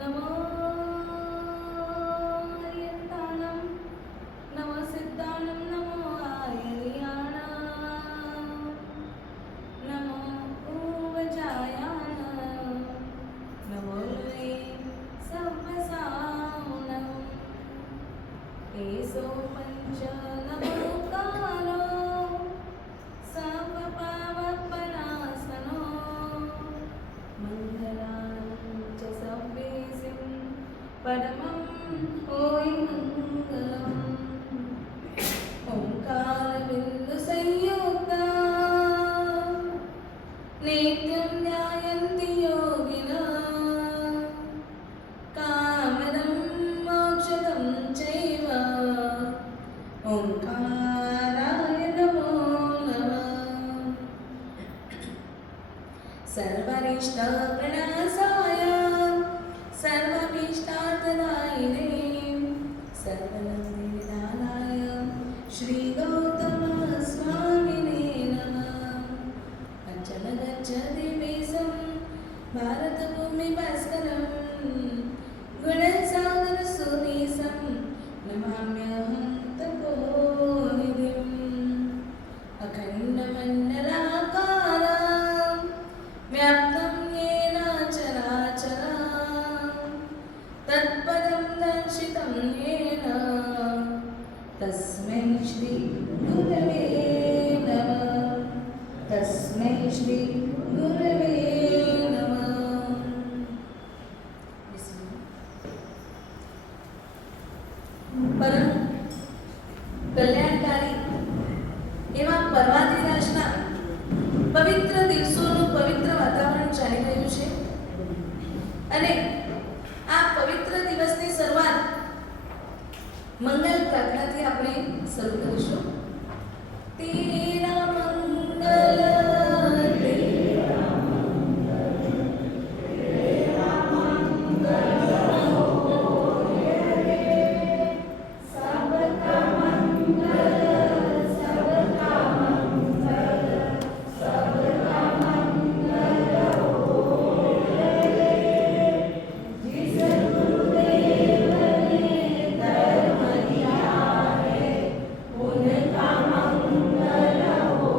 नमो यत्तानं नमो सिद्धानं नमो आयर्याणां नमो ऊवजायानं नमो वे सव्वसानं एसो पञ्च नमोकारो सर्वपावपनाशनो मङ्गलानं च सव्वेसिं परमं होयि मङ्गलम् ओंकारबिन्दुसंयुक्ता नित्यं ध्यायन्ति योगिनः कामदं मोक्षदं चैव ओंकाराय नमो नमः सर्वरिष्टप्रणाशाय सर्वभीष्टार्थदायिने सर्वलोकनिदानाय श्रीगौतमस्वामिने नमः अचलगच्छतिवेशं भारतभूमिभास्करं गुणसागरसुनीसं नमाम्यहं तपोनिधिम् अखण्डमण्डलाकारं व्याप्तं येन चराचरं तत्पदं दर्शितं येन तस्मै श्री गुरवे नमः तस्मै श्री गुरवे नमः परम કલ્યાણકારી એવા પર્વાધિરાજના પવિત્ર દિવસોનું પવિત્ર વાતાવરણ ચાલી રહ્યું છે અને આ પવિત્ર દિવસની શરૂઆત મંગલ પ્રાર્થનાથી આપણે શરૂ કરીશું. તેરા મંગલ उनका मंगल हो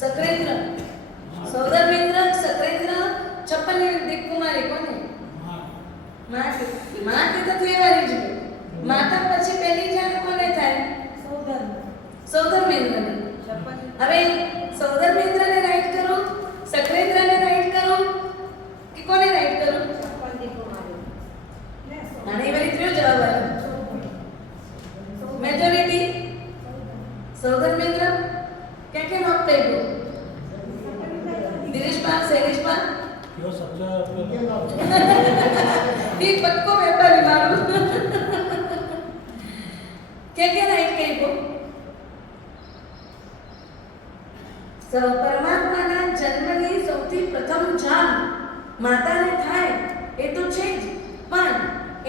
સક્રેન્દ્ર, સૌધર્મેન્દ્ર, સક્રેન્દ્ર, 56 દિક્કુમારી કોને? માતે. માતે તો થેવારી જ હોય. માતા પછી પહેલી જાણ કોને થાય? સૌધર્મેન્દ્રને. હવે સૌધર્મેન્દ્રને રાઈટ કરો, સક્રેન્દ્રને રાઈટ કરો કે કોને રાઈટ કરો? આને વળી ત્રીજો જવાબ આવ્યો. મેજોરિટી સૌધર્મેન્દ્ર क्या क्या नॉक पे गो दिनेश पाल शैलेश पाल क्यों सच्चा ठीक पक्को व्यापारी मारू क्या क्या राइट कहीं को પરમાત્માના જન્મની સૌથી પ્રથમ જાણ માતાને થાય એ તો છે જ, પણ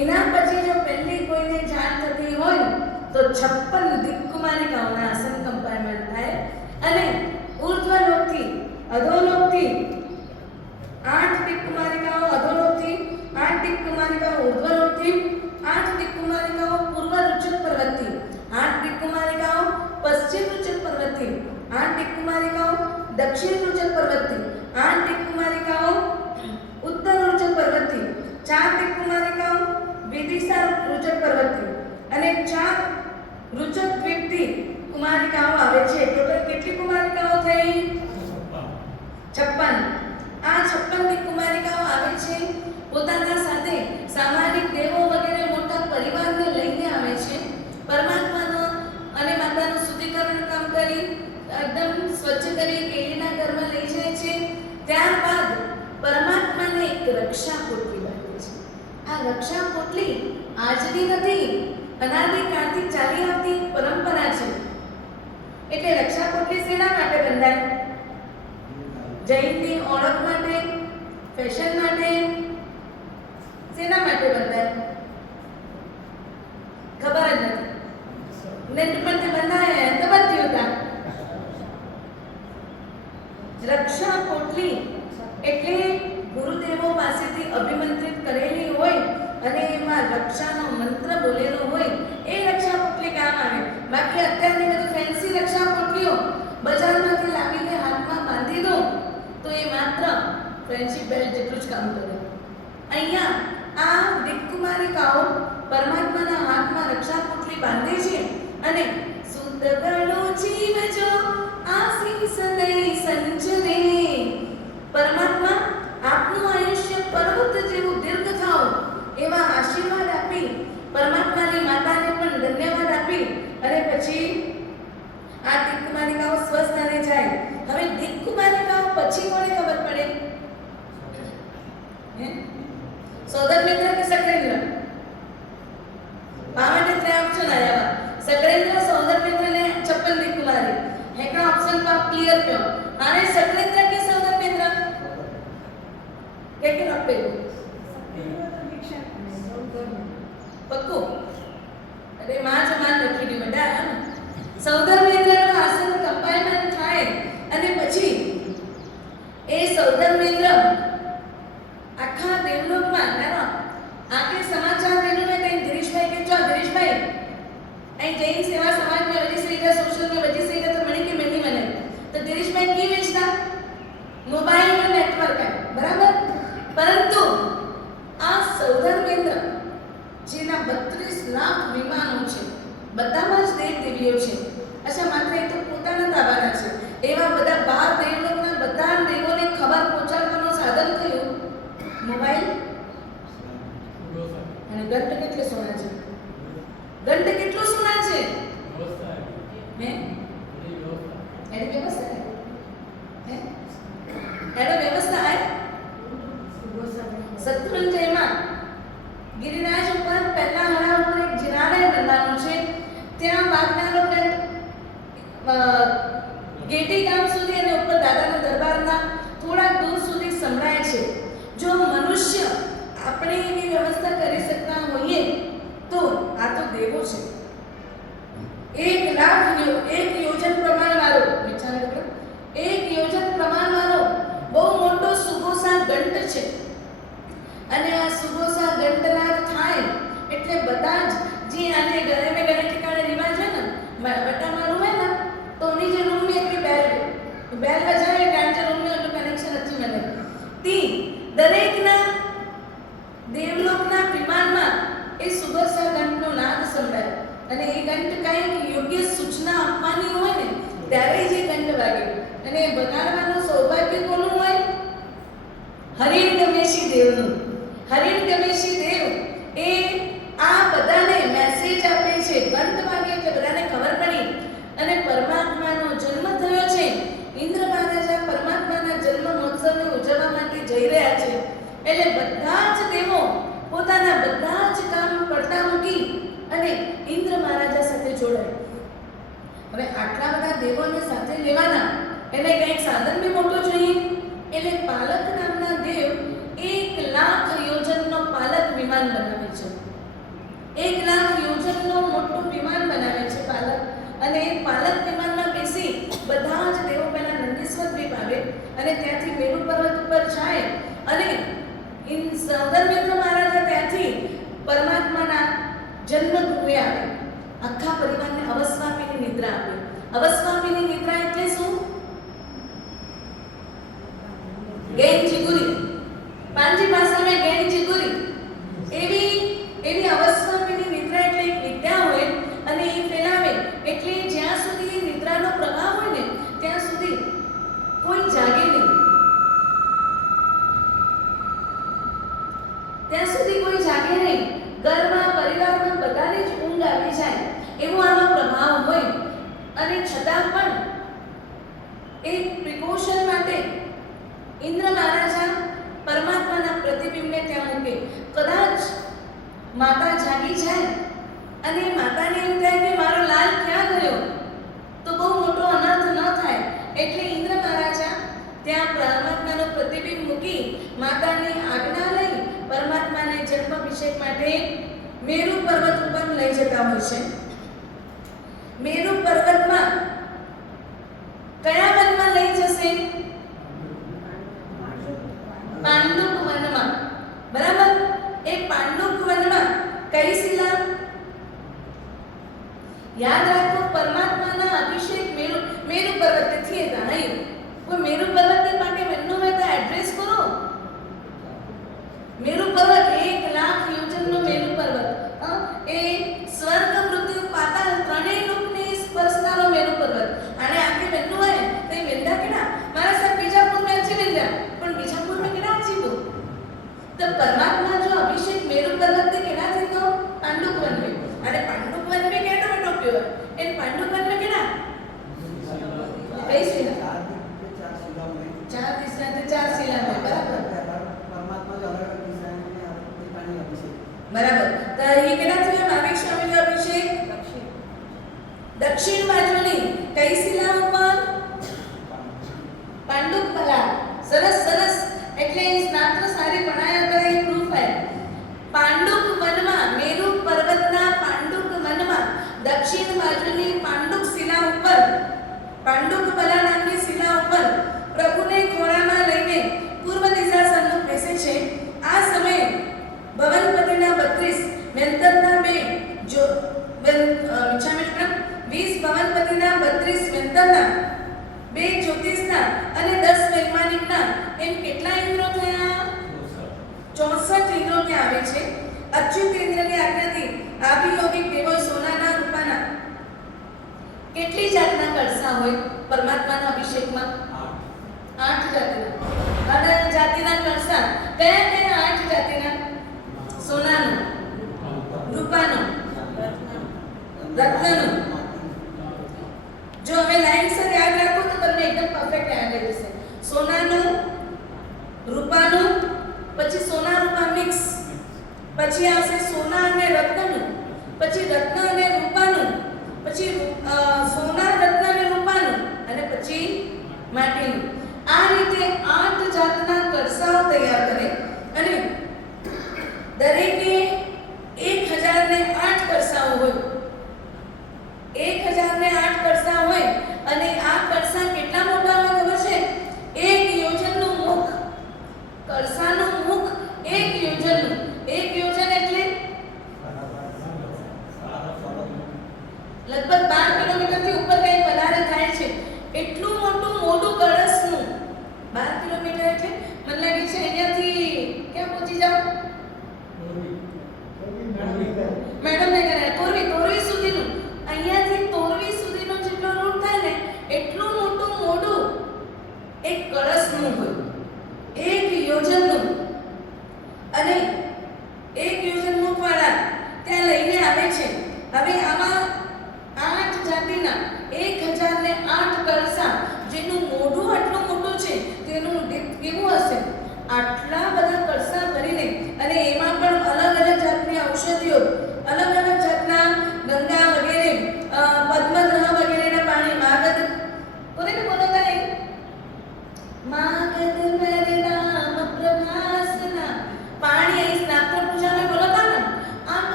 એના પછી જો પહેલી કોઈને જાણ થતી હોય તો 56 દિક્કુમારિકાઓના આસન કમ્પાર્ટમેન્ટ થાય અને ઉર્ધ્વલોકથી અધોલોકથી 8 દિક્કુમારિકાઓ અધોલોકથી, 8 દિક્કુમારિકાઓ ઉર્ધ્વલોકથી, 8 દિક્કુમારિકાઓ પૂર્વ રુચક પર્વતથી, 8 દિક્કુમારિકાઓ પશ્ચિમ રુચક પર્વતથી, 8 દિક્કુમારિકાઓ દક્ષિણ રુચક પર્વતથી, 8 દિક્કુમારિકાઓ ઉત્તર રુચક પર્વતથી, 4 દિક્કુમારિકાઓ વિદિશા રુચક પર્વતથી અને 4 રુચક દ્વીપથી કુમારિકાઓ આવે છે. ટોટલ કેટલી કુમારિકાઓ થઈ? 56. આ 56 કુમારિકાઓ આવે છે, પોતાના સાથે સામાજિક દેવો વગેરે મોટા પરિવારને લઈને આવે છે. પરમાત્માનો અને માતાનું શુદ્ધિકરણ કામ કરી એકદમ સ્વચ્છ કરી કેળીના ઘરમાં લઈ જાય છે. ત્યારબાદ પરમાત્માને એક રક્ષા પોટલી બાંધે છે. આ રક્ષા પોટલી આજની નથી, અનાદિકાળથી ચાલી આવતી પરંપરા છે. એટલે રક્ષા પોટલી શેના માટે બંધાય? જૈનની ઓળખ માટે, ફેશન માટે, શેના માટે બંધાય? ખબર જ નથી. નેટ પર તે બંધાય તો બધી હતા. રક્ષા પોટલી એટલે ગુરુદેવો પાસેથી અભિમંત્રિત કરેલી હોય અને એમાં રક્ષાનો મંત્ર બોલેલો હોય એ રક્ષા પોટલી કામ આવે. બાકી અત્યારની બધી ફેન્સી રક્ષા પોટલીઓ બજારમાંથી લાવીને હાથમાં બાંધી દો તો એ માત્ર ફ્રેન્ડશિપ બેલ્ટ જેટલું જ કામ કરે. અહીંયા આ દિક્કુમારિકાઓ પરમાત્માના હાથમાં રક્ષા પોટલી બાંધે છે અને શુદ્ધ ગણો જીવજો આશીષ દઈ સંચરે. પરમાત્મા આપનું આયુષ્ય પર્વત જેવું દીર્ઘ થાઓ એવા આશીર્વાદ આપી પરમાત્માની માતાને પણ ધન્યવાદ આપી અને પછી આ દિક્કુમારિકાઓ સ્વસ્થાને જાય. હવે દિક્કુમારિકાઓ પછી કોને ખબર પડે? સૌધર્મેન્દ્ર કે સક્રેન્દ્ર? માટે ત્રણ ઓપ્શન આવ્યા. સક્રેન્દ્ર, સૌધર્મેન્દ્ર ને 56 દિક્કુમારી. હેકડા ઓપ્શન પર ક્લિયર કયો. આને સક્રેન્દ્ર કે સૌધર્મેન્દ્ર કે નોટ પેલું પક્કું? અરે માં જ માન લખી દી બેટા. સૌધર્મેન્દ્રનું આસન કમ્પાર્ટમેન્ટ થાય અને પછી એ સૌધર્મેન્દ્ર આખા દેવલોકમાં આખે સમાચાર મેલું ને કઈ દિનેશભાઈ કે ચો દિનેશભાઈ અહીં જૈન સેવા સમાજ में वजह से इधर सोशल में वजह से इधर तो मणि की मिली मने तो दिनेशभाई की बेचता मोबाइल में नेटवर्क है बराबर. પરંતુ આ સૌધર્મેન્દ્ર જેના 32 લાખ વિમાનો છે, બધામાં જ દેવ દેવીઓ છે. અચ્છા, માત્ર એ તો પોતાના દાવાના છે. એવા બધા 12 દેવલોકના બધા દેવોને ખબર પહોંચાડવાનું સાધન કયું? મોબાઈલ. અને ઘંટ કેટલે સોના છે? ઘંટ કેટલું સોના છે? હે એની વ્યવસ્થા હે એનો વ્યવસ્થા હે. શત્રુંજયમાં ગિરિરાજ ઉપર પહેલા હણા ઉપર એક જીરાલય બંધાવાનું છે. ત્યાં વાગનારો ગેટી ગામ સુધી અને ઉપર દાદાના દરબારના થોડા દૂર સુધી સંભળાય છે. જો મનુષ્ય આપણે એની વ્યવસ્થા કરી શકતા હોઈએ તો આ તો દેવો છે. 1 લાખ 1 યોજન પ્રમાણ વાળો વિચાર કરો. 1 યોજન પ્રમાણ વાળો બહુ મોટો સુગોસા ઘંટ છે અને આ સુગોસા ઘંટનાદ થાય એટલે બધા જ જે આને ઘરે में गणे ठिकाने रिवाज है ना बटा मालूम है ना तो उन्हीं के रूम में एक बैल બેલ બજાવે ડાન્સર રૂમનું એટલું કનેક્શન નથી મને. તી દરેકના દેવલોકના વિમાનમાં એ સુદર્શન ઘંટનો નાદ સંભળાય અને એ ઘંટ કંઈક યોગ્ય સૂચના આપવાની હોય ને ત્યારે જ એ ઘંટ વાગે અને એ બગાડવાનું સૌભાગ્ય કોનું હોય? હરિણગમેશી દેવનું. હરિણગમેશી દેવ એ આ બધાને મેસેજ આપે છે. ઘંટ વાગે એટલે બધાને ખબર પડી અને પરમાત્માનો જન્મ થયો છે. ઇન્દ્ર મહારાજા પરમાત્માના જન્મ મહોત્સવને ઉજવવા માટે જઈ રહ્યા છે એટલે બધા જ દેવો પોતાના બધા જ કામ પડતા મૂકી અને ઇન્દ્ર મહારાજા સાથે જોડાય. હવે આટલા બધા દેવોને સાથે લેવાના એટલે કંઈક સાધન બી મોટું જોઈએ એટલે પાલક નામના દેવ 1,00,000 યોજનનો પાલક વિમાન બનાવે છે. 1,00,000 યોજનનો મોટું વિમાન બનાવે છે પાલક અને એ પાલક વિમાનમાં બેસી બધા જ દેવો પહેલા નંદીશ્વર દ્વીપ આવે અને ત્યાંથી મેરુ પર્વત ઉપર જાય અને સૌદર્મિત્ર મહારાજા ત્યાંથી પરમાત્માના જન્મગૃહે આવે. આખા પરિવારને અવસ્વાપીની નિદ્રા આપે. અવસ્વાપીની નિદ્રા એટલે શું? ગેન ચિગુરી. પાંજી ભાષામાં ગેન ચિગુરી. એવી અવસ્વાપીની નિદ્રા એટલે એક વિદ્યા હોય અને એ ફેલાવે એટલે જ્યાં સુધી નિદ્રાનો પ્રભાવ હોય ને ત્યાં સુધી કોઈ જાગે નહીં. ત્યાં સુધી કોઈ જાગે નહીં. ઘરમાં પરિવારમાં બધાને જ ઊંઘ આવી જાય એવો આનો પ્રભાવ હોય અને છતાં પણ એક પ્રિકોશન માટે ઇન્દ્ર મહારાજા પરમાત્માના પ્રતિબિંબને ત્યાં મૂકે. કદાચ માતા જાગી જાય અને માતાને એમ થાય કે મારો લાલ ક્યાં ગયો તો બહુ મોટો અનર્થ ન થાય એટલે ઇન્દ્ર મહારાજા ત્યાં પરમાત્માનો પ્રતિબિંબ મૂકી માતાની આજ્ઞા લઈ પરમાત્માને જન્માભિષેક માટે મેરુ પર્વત ઉપર લઈ જતા હોય છે. મેરુ પર્વતમાં કયા વનમાં લઈ જશે? પાંડુક વનમાં. બરાબર. એ પાંડુક વનમાં કઈ શિલા? યાદ રાખો પરમાત્માના અભિષેક મેરુ પર્વતથી હતા નહીં. કોઈ મેરુ પર્વતને માટે મેનું મેં તો એડ્રેસ કરો. મેરુ પર્વત 1,00,000 યોજનનો મેરુ પર્વત. એ સ્વર્ગ પૃથ્વી પાતાળ ત્રણેય લોકને સ્પર્શનારો મેરુ પર્વત. અને આખે મેનું હોય તે મેંદા કેડા મારા સાહેબ બીજાપુર મેં છે મેંદા પણ બીજાપુર મેં કેડા જીવો તો પરમાત્મા જો અભિષેક મેરુ પર્વતથી કેડા થતો પાંડુક વન में અને પાંડુક વન में કેડો બેટો પ્યોર એ પાંડુક વન में કેડા કઈ શિલા? ચાર શિલા में बराबर. બરાબર. તો એ કેડા થયો નાવિક સ્વામીનો અભિષેક દક્ષિણ બાજુની કઈ શિલા ઉપર? પાંડુક પલા. સરસ સરસ. એટલે સ્નાત્ર સારી બનાયા કરે એ પ્રૂફ है. પાંડુક વનમાં મેરુ પર્વતના પાંડુક વનમાં દક્ષિણ બાજુની પાંડુક શિલા ઉપર પાંડુક પલા નામની શિલા ઉપર પ્રભુને ખોળામાં લઈને પૂર્વ દિશા સન્મુખ બેસે છે. આ સમયે ભવનપતિના 32 વેંતરના બે જો વિચારણા 20 ભવનપતિના 32 વેંતરના 2 જ્યોતિષના અને 10 વૈમાનિકના એમ કેટલા ઇન્દ્રો થયા? 64 ઇન્દ્રો ત્યાં આવે છે. અચ્યુત ઇન્દ્રની આજ્ઞાથી આભિયોગિક દેવો સોનાના રૂપાના કેટલી જાતના કળસા હોય પરમાત્માના અભિષેકમાં? 8 જાતિના. અને જાતિના કળસા કયા કયા? 8 જાતિના. સોનાનું, રૂપાનું, રત્નનું. જો હવે લાઈનસર યાદ રાખો તો તમને એકદમ પરફેક્ટ યાદ આવી જશે. સોનાનું, રૂપાનું, પછી સોના રૂપા મિક્સ, પછી આવશે સોના અને રત્નનું, પછી રત્ન અને રૂપાનું, પછી સોના રત્ન અને રૂપાનું અને પછી માટીનું. આ રીતે 8 જાતના કળસાઓ તૈયાર કરે અને દરેકે 1008 કળસાઓ હોય. 1008 કળસા હોય અને આ કળસા કેટલા મોટા હોય ખબર છે? 1 યોજનનું મુખ. કળસાનું મુખ 1 યોજનનું. 1 યોજન એટલે લગભગ 12 કિલોમીટરથી ઉપર કઈ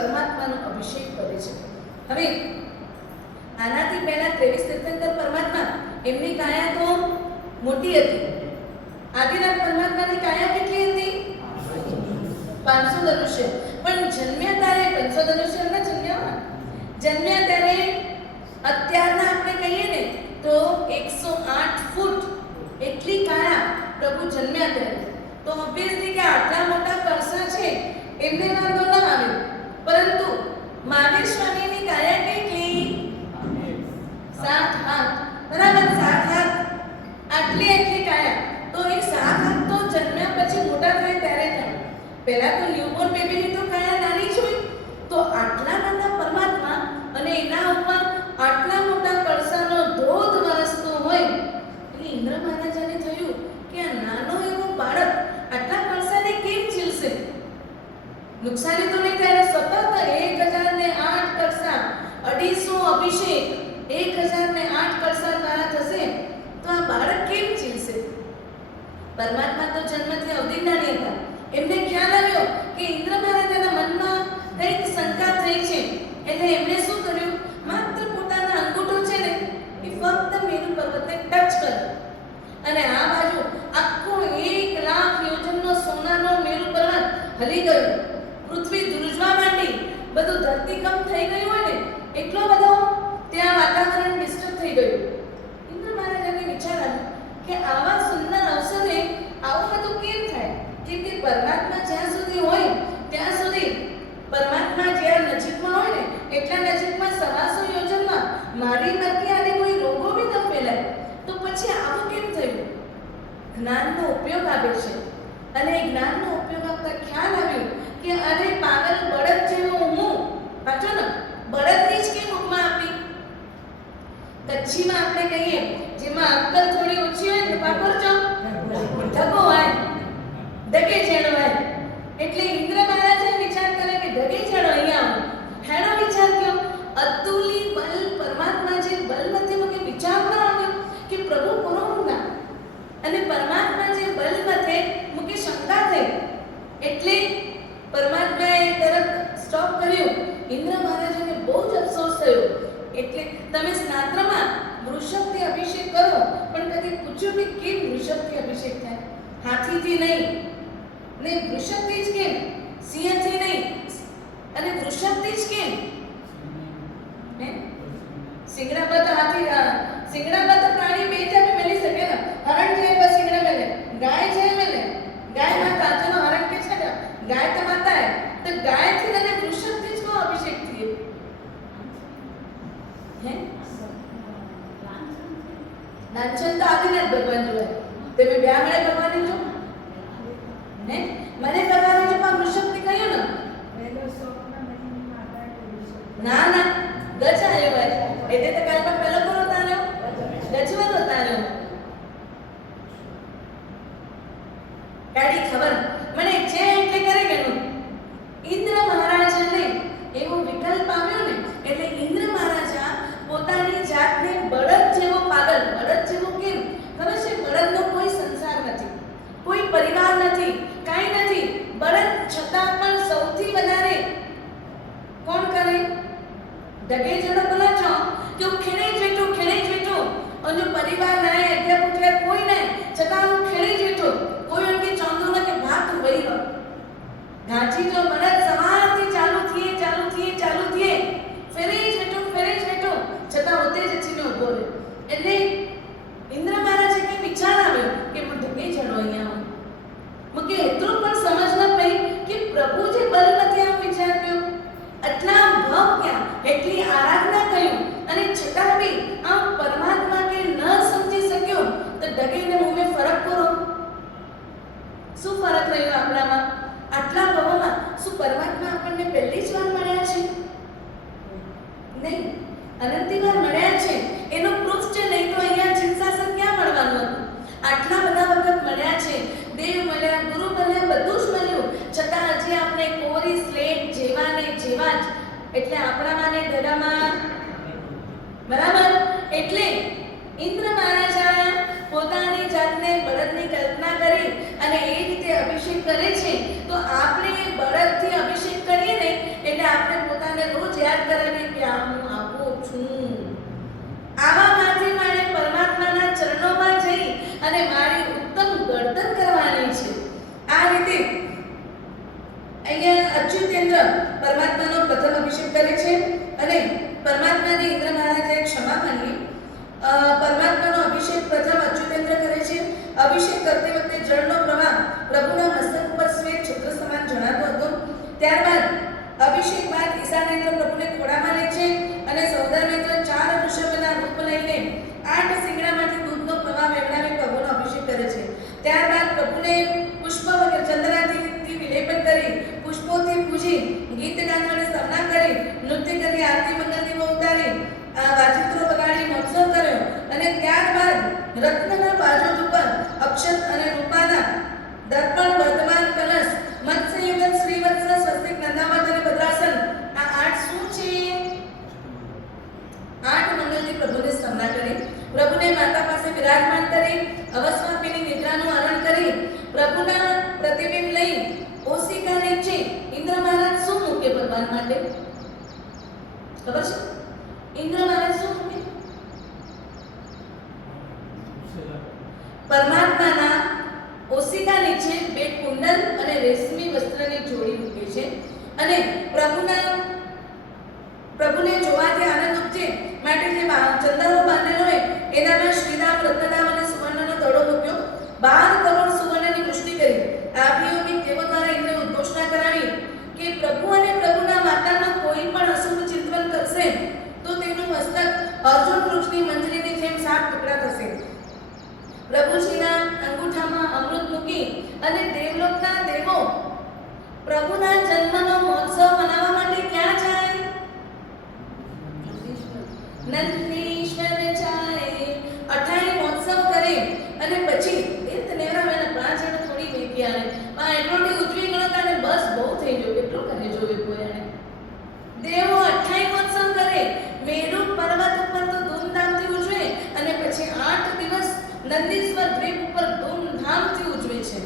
પરમાત્માનો અભિષેક કરે છે. હવે આનાથી પહેલા 23 તીર્થંકર પરમાત્મા, એમની કાયા તો મોટી હતી. આદિનાથ પરમાત્માની કાયા કેટલી હતી? 500 ધનુષ્ય. પણ જન્મ્યા ત્યારે 500 ધનુષ્ય ના જન્મ્યા. જન્મ્યા ત્યારે અત્યારના આપણે કહીએ ને તો 108 ફૂટ એટલી કાયા પ્રભુ જન્મ્યા ત્યારે. તો ઓબ્વિયસલી કે આટલા મોટા કળસા છે એમને વાંધો ન આવ્યો. પરંતુ મહાવીર સ્વામીની કાયા કેટલી? 7 હાથ. બરાબર, 7 હાથ. આટલી એટલી કાયા. તો એ 7 હાથ તો જન્મ્યા પછી મોટા થાય ત્યારે થાય. પહેલા તો ન્યૂબોર્ન બેબીની તો કાયા નાની જ હોય. તો આટલા નાના પરમાત્મા અને એના ઉપર આટલા મોટા કળસાનો ધોધ વરસતો હોય એટલે ઇન્દ્ર મહારાજાને થયું કે આ નાનો એવો બાળક આટલા કળસાને કેમ ઝીલશે? નુકસાની તો નહીં થાય. સતત 1008 કળસા, 250 અભિષેક, 1008 કળસા દ્વારા થશે તો આ બાળક કેમ ઝીલશે? પરમાત્મા તો જન્મથી અવધિજ્ઞાની હતા. એમને ખ્યાલ આવ્યો કે ઇન્દ્ર મહારાજાના મનમાં કંઈક શંકા થઈ છે. એટલે એમણે શું કર્યું? માત્ર પોતાના અંગૂઠો છે ને એ ફક્ત મેરુ પર્વતને ટચ કર્યો અને આ બાજુ આખો 1 લાખ યોજનનો સોનાનો મેરુ પર્વત હલી ગયો. પૃથ્વી ધ્રુજવા માંડી. બધું ધરતીકંપ થઈ ગયું હોય ને એટલો બધો ત્યાં વાતાવરણ ડિસ્ટર્બ થઈ ગયું. ઇન્દ્ર મહારાજાને વિચાર આવ્યો કે આવા સુંદર અવસરે આવું બધું કેમ થાય? કેમ કે પરમાત્મા જ્યાં સુધી હોય ત્યાં સુધી, પરમાત્મા જ્યાં નજીકમાં હોય ને એટલા નજીકમાં 125 યોજનમાં મારી મરકી આને કોઈ રોગો બી ન ફેલાય. તો પછી આવું કેમ થયું? જ્ઞાનનો ઉપયોગ આપે છે અને એ જ્ઞાનનો ઉપયોગ આપતા ખ્યાલ આવ્યો કે અરે પાગલ બળદ જેવો હું, પાછો ને બળદની જ કેમ ઉપમા આપી? કચ્છીમાં આપણે કહીએ જેમાં અક્કલ થોડી ઓછી હોય ને પાપરજો ઢગો હોય, ધગે જેણો હોય. એટલે ઇન્દ્ર મહારાજે વિચાર કરે કે ધગે જેણો અહીંયા આવો. હેનો વિચાર કયો? અતુલી બલ પરમાત્મા જે બલમતી મને વિચાર ન આવ્યો કે પ્રભુ કોનો ના અને પરમાત્મા જે બલમતે મુકે શંકા થઈ. એટલે પરમાત્માએ તરત સ્ટોપ કર્યું. ઇન્દ્ર મહારાજને બહુ જ અફસોસ થયો. એટલે તમે સ્નાત્રમાં વૃષભથી અભિષેક કરો, પણ કદી પૂછ્યું કે કેમ વૃષભથી અભિષેક થાય? હાથીથી નહીં ને વૃષભથી જ કેમ? સિંહથી નહીં અને વૃષભથી જ કેમ? સિંગડા પર તો હાથી, સિંગડા પર તો પ્રાણી બે જાતે મેલી શકે ને. હરણ છે બસ સિંગડા મેલે, ગાય છે મેલે. ગાય માતા જેનો હરણ કે છે ને ગાય તો માતા હે. તો ગાયથી અને વૃષભથી જ કો અભિષેક થયો હે? લાંછન તો આદિનાથ ભગવાન જોવાય. તમે બે મળે ભગવાન જો હે મને ભગવાન જો પણ વૃષભથી કહ્યું ને ના ના ગજ આવ્યો હોય એટલે તો કાલમાં પહેલો કોનો તાર્યો? ગજવાનો તાર્યો. કાઢી ખબર મને જે એટલે કરે ગયું. ઇન્દ્ર મહારાજને એવો વિકલ્પ આવ્યો ને એટલે ઇન્દ્ર મહારાજા પોતાની જાતને બળદ જેવો પાગલ. બળદ જેવો કેમ ખબર છે? બળદનો કોઈ સંસાર નથી, કોઈ પરિવાર નથી, કાંઈ નથી. બળદ છતાં પણ સૌથી વધારે કોણ કરે? ડગે જણો બોલા છો કે હું ખેડે જ બેઠો અને પરિવાર ના એટલે પૂછે કોઈ નહીં છતાં હું ખેડે જ બેઠો. કોઈ એમની ચાંદો ન કે ભાત વહી ગયો ગાંચી તો બળદ સવારથી ચાલુ થઈએ ફેરે જ બેઠો છતાં હોતે જ છીનો ઉભો રહ્યો. એટલે ઇન્દ્ર મહારાજે કે વિચાર આવ્યો કે હું ડગે જણો અહીંયા આવું. મુકે એટલું પણ સમજ ન પડી કે પ્રભુ જે બલ નથી આમ વિચાર કર્યો. આટલા ભાવ ક્યાં એટલી આરાધના કર્યું અને છતાં બી આમ પરમાત્મા કે ન સમજી શક્યો. તો ડગીને મુમે ફરક કરો. શું ફરક રહ્યો આપણામાં? આટલા ભાવોમાં શું પરમાત્મા આપણને પહેલી જ વાર મળ્યા છે? નહીં, અનંતી વાર મળ્યા છે. એનો પ્રૂફ છે. નહીં તો અહીંયા ચિંતાસન ક્યાં મળવાનું હતું? આટલા બધા વખત મળ્યા છે. દેવ મળ્યા, ગુરુ મળ્યા, બધું જ મળ્યું. છતાં હજી આપણે કોરી સ્લેટ જેવા ને જેવા જ. એટલે આપણામાં ને ગળામાં બરાબર. એટલે ઇન્દ્ર મહારાજા પોતાની જાતને બળદની કલ્પના કરી અને એ રીતે અભિષેક કરે છે. તો આપણે બળદથી અભિષેક કરીએ ને એટલે આપણે મને રોજ યાદ કરાવે કે આ હું આવો છું. આવા માથે મારે પરમાત્માના ચરણોમાં જઈ અને મારી ઉત્તમ ગર્દન કરવાની છે. આ રીતે અહીંયા અચ્યુતેન્દ્ર પરમાત્માનો પ્રથમ અભિષેક કરે છે અને પરમાત્માને ઇન્દ્ર મહારાજે ક્ષમા માંગી. પરમાત્માનો અભિષેક પ્રથમ અચ્યુતેન્દ્ર કરે છે. અભિષેક કરતી વખતે જળનો પ્રવાહ પ્રભુના મસ્તક ઉપર શ્વેત છત્ર સમાન જણાતો હતો. ત્યારબાદ અભિષેક બાદ ઈશાનેન્દ્ર પ્રભુને ખોળામાં લે છે અને સૌદાનેન્દ્ર 4 વૃષભના રૂપ લઈને 8 સિંગડામાંથી દૂધનો પ્રવાહ વેવડાવી પ્રભુનો અભિષેક કરે છે. ત્યારબાદ પ્રભુને પુષ્પ વગેરે ચંદનાથી વિલેપન કરી પુષ્પોથી પૂજી ગીત ગાન વડે સ્તવના કરી નૃત્ય કરી આરતી મંગલ દીવો ઉતારી વાજિત્રો વગાડી મહોત્સવ કર્યો અને ત્યારબાદ રત્નના બાજોટ ઉપર અક્ષત અને રૂપાના દર્પણ વર્તમાન કલશ મત્સ્યયુગલ શ્રીવત્સ સ્વસ્તિક નંદાવત અને ભદ્રાસન આ 8 શું છે? 8 મંગલથી પ્રભુને સ્તવના કરી પ્રભુને માતા પાસે વિરાજમાન કરી અવસ્વાપીની નિદ્રાનું હરણ કરી પ્રભુના પ્રતિબિંબ લઈ ઓશિકા નીચે ઇન્દ્ર મહારાજ શું મૂકે ભગવાન માટે? ખબર છે? ઇન્દ્ર મહારાજ શું મૂકે? પરમાત્માના ઓશિકા નીચે 2 કુંડલ અને રેશમી વસ્ત્રની જોડી મૂકે છે અને પ્રભુને જોવાથી આનંદ ઉપજે માટે જે ચંદરો બાંધેલો હોય એનામાં શ્રીદામ રત્નદામ અને સુવર્ણનો દડો મૂક્યો. 12 કરોડ સુવર્ણની વૃષ્ટિ કરી. આભિયોગી દેવો દ્વારા ઇન્દ્રને ઉદ્ઘોષણા કરાવી કે પ્રભુ અને પ્રભુના માતાનો કોઈ પણ અશુભ ચિંતન કરશે તો તેનું મસ્તક અર્જુન વૃક્ષની મંજરીની જેમ 7 ટુકડા થશે. પ્રભુજીના અંગૂઠામાં અમૃત મૂકી અને દેવલોકના દેવો પ્રભુના જન્મનો મહોત્સવ મનાવવા માટે ક્યાં જાય? નંદીશ્વર જાય. 28 મહોત્સવ કરે અને પછી એ તનેરાવેના 5 જણ થોડી વેગી આવે એટલોથી ઉજવી ગયો તાને બસ બહુ થઈ ગયો. કેટલો કરે જોવે કોઈ આને. દેવો 28 મહોત્સવ કરે મેરુ પર્વત ઉપર તો ધૂમધામથી ઉજવે અને પછી 8 દિવસ નંદીશ્વર દ્વીપ ઉપર ધૂમધામથી ઉજવે છે.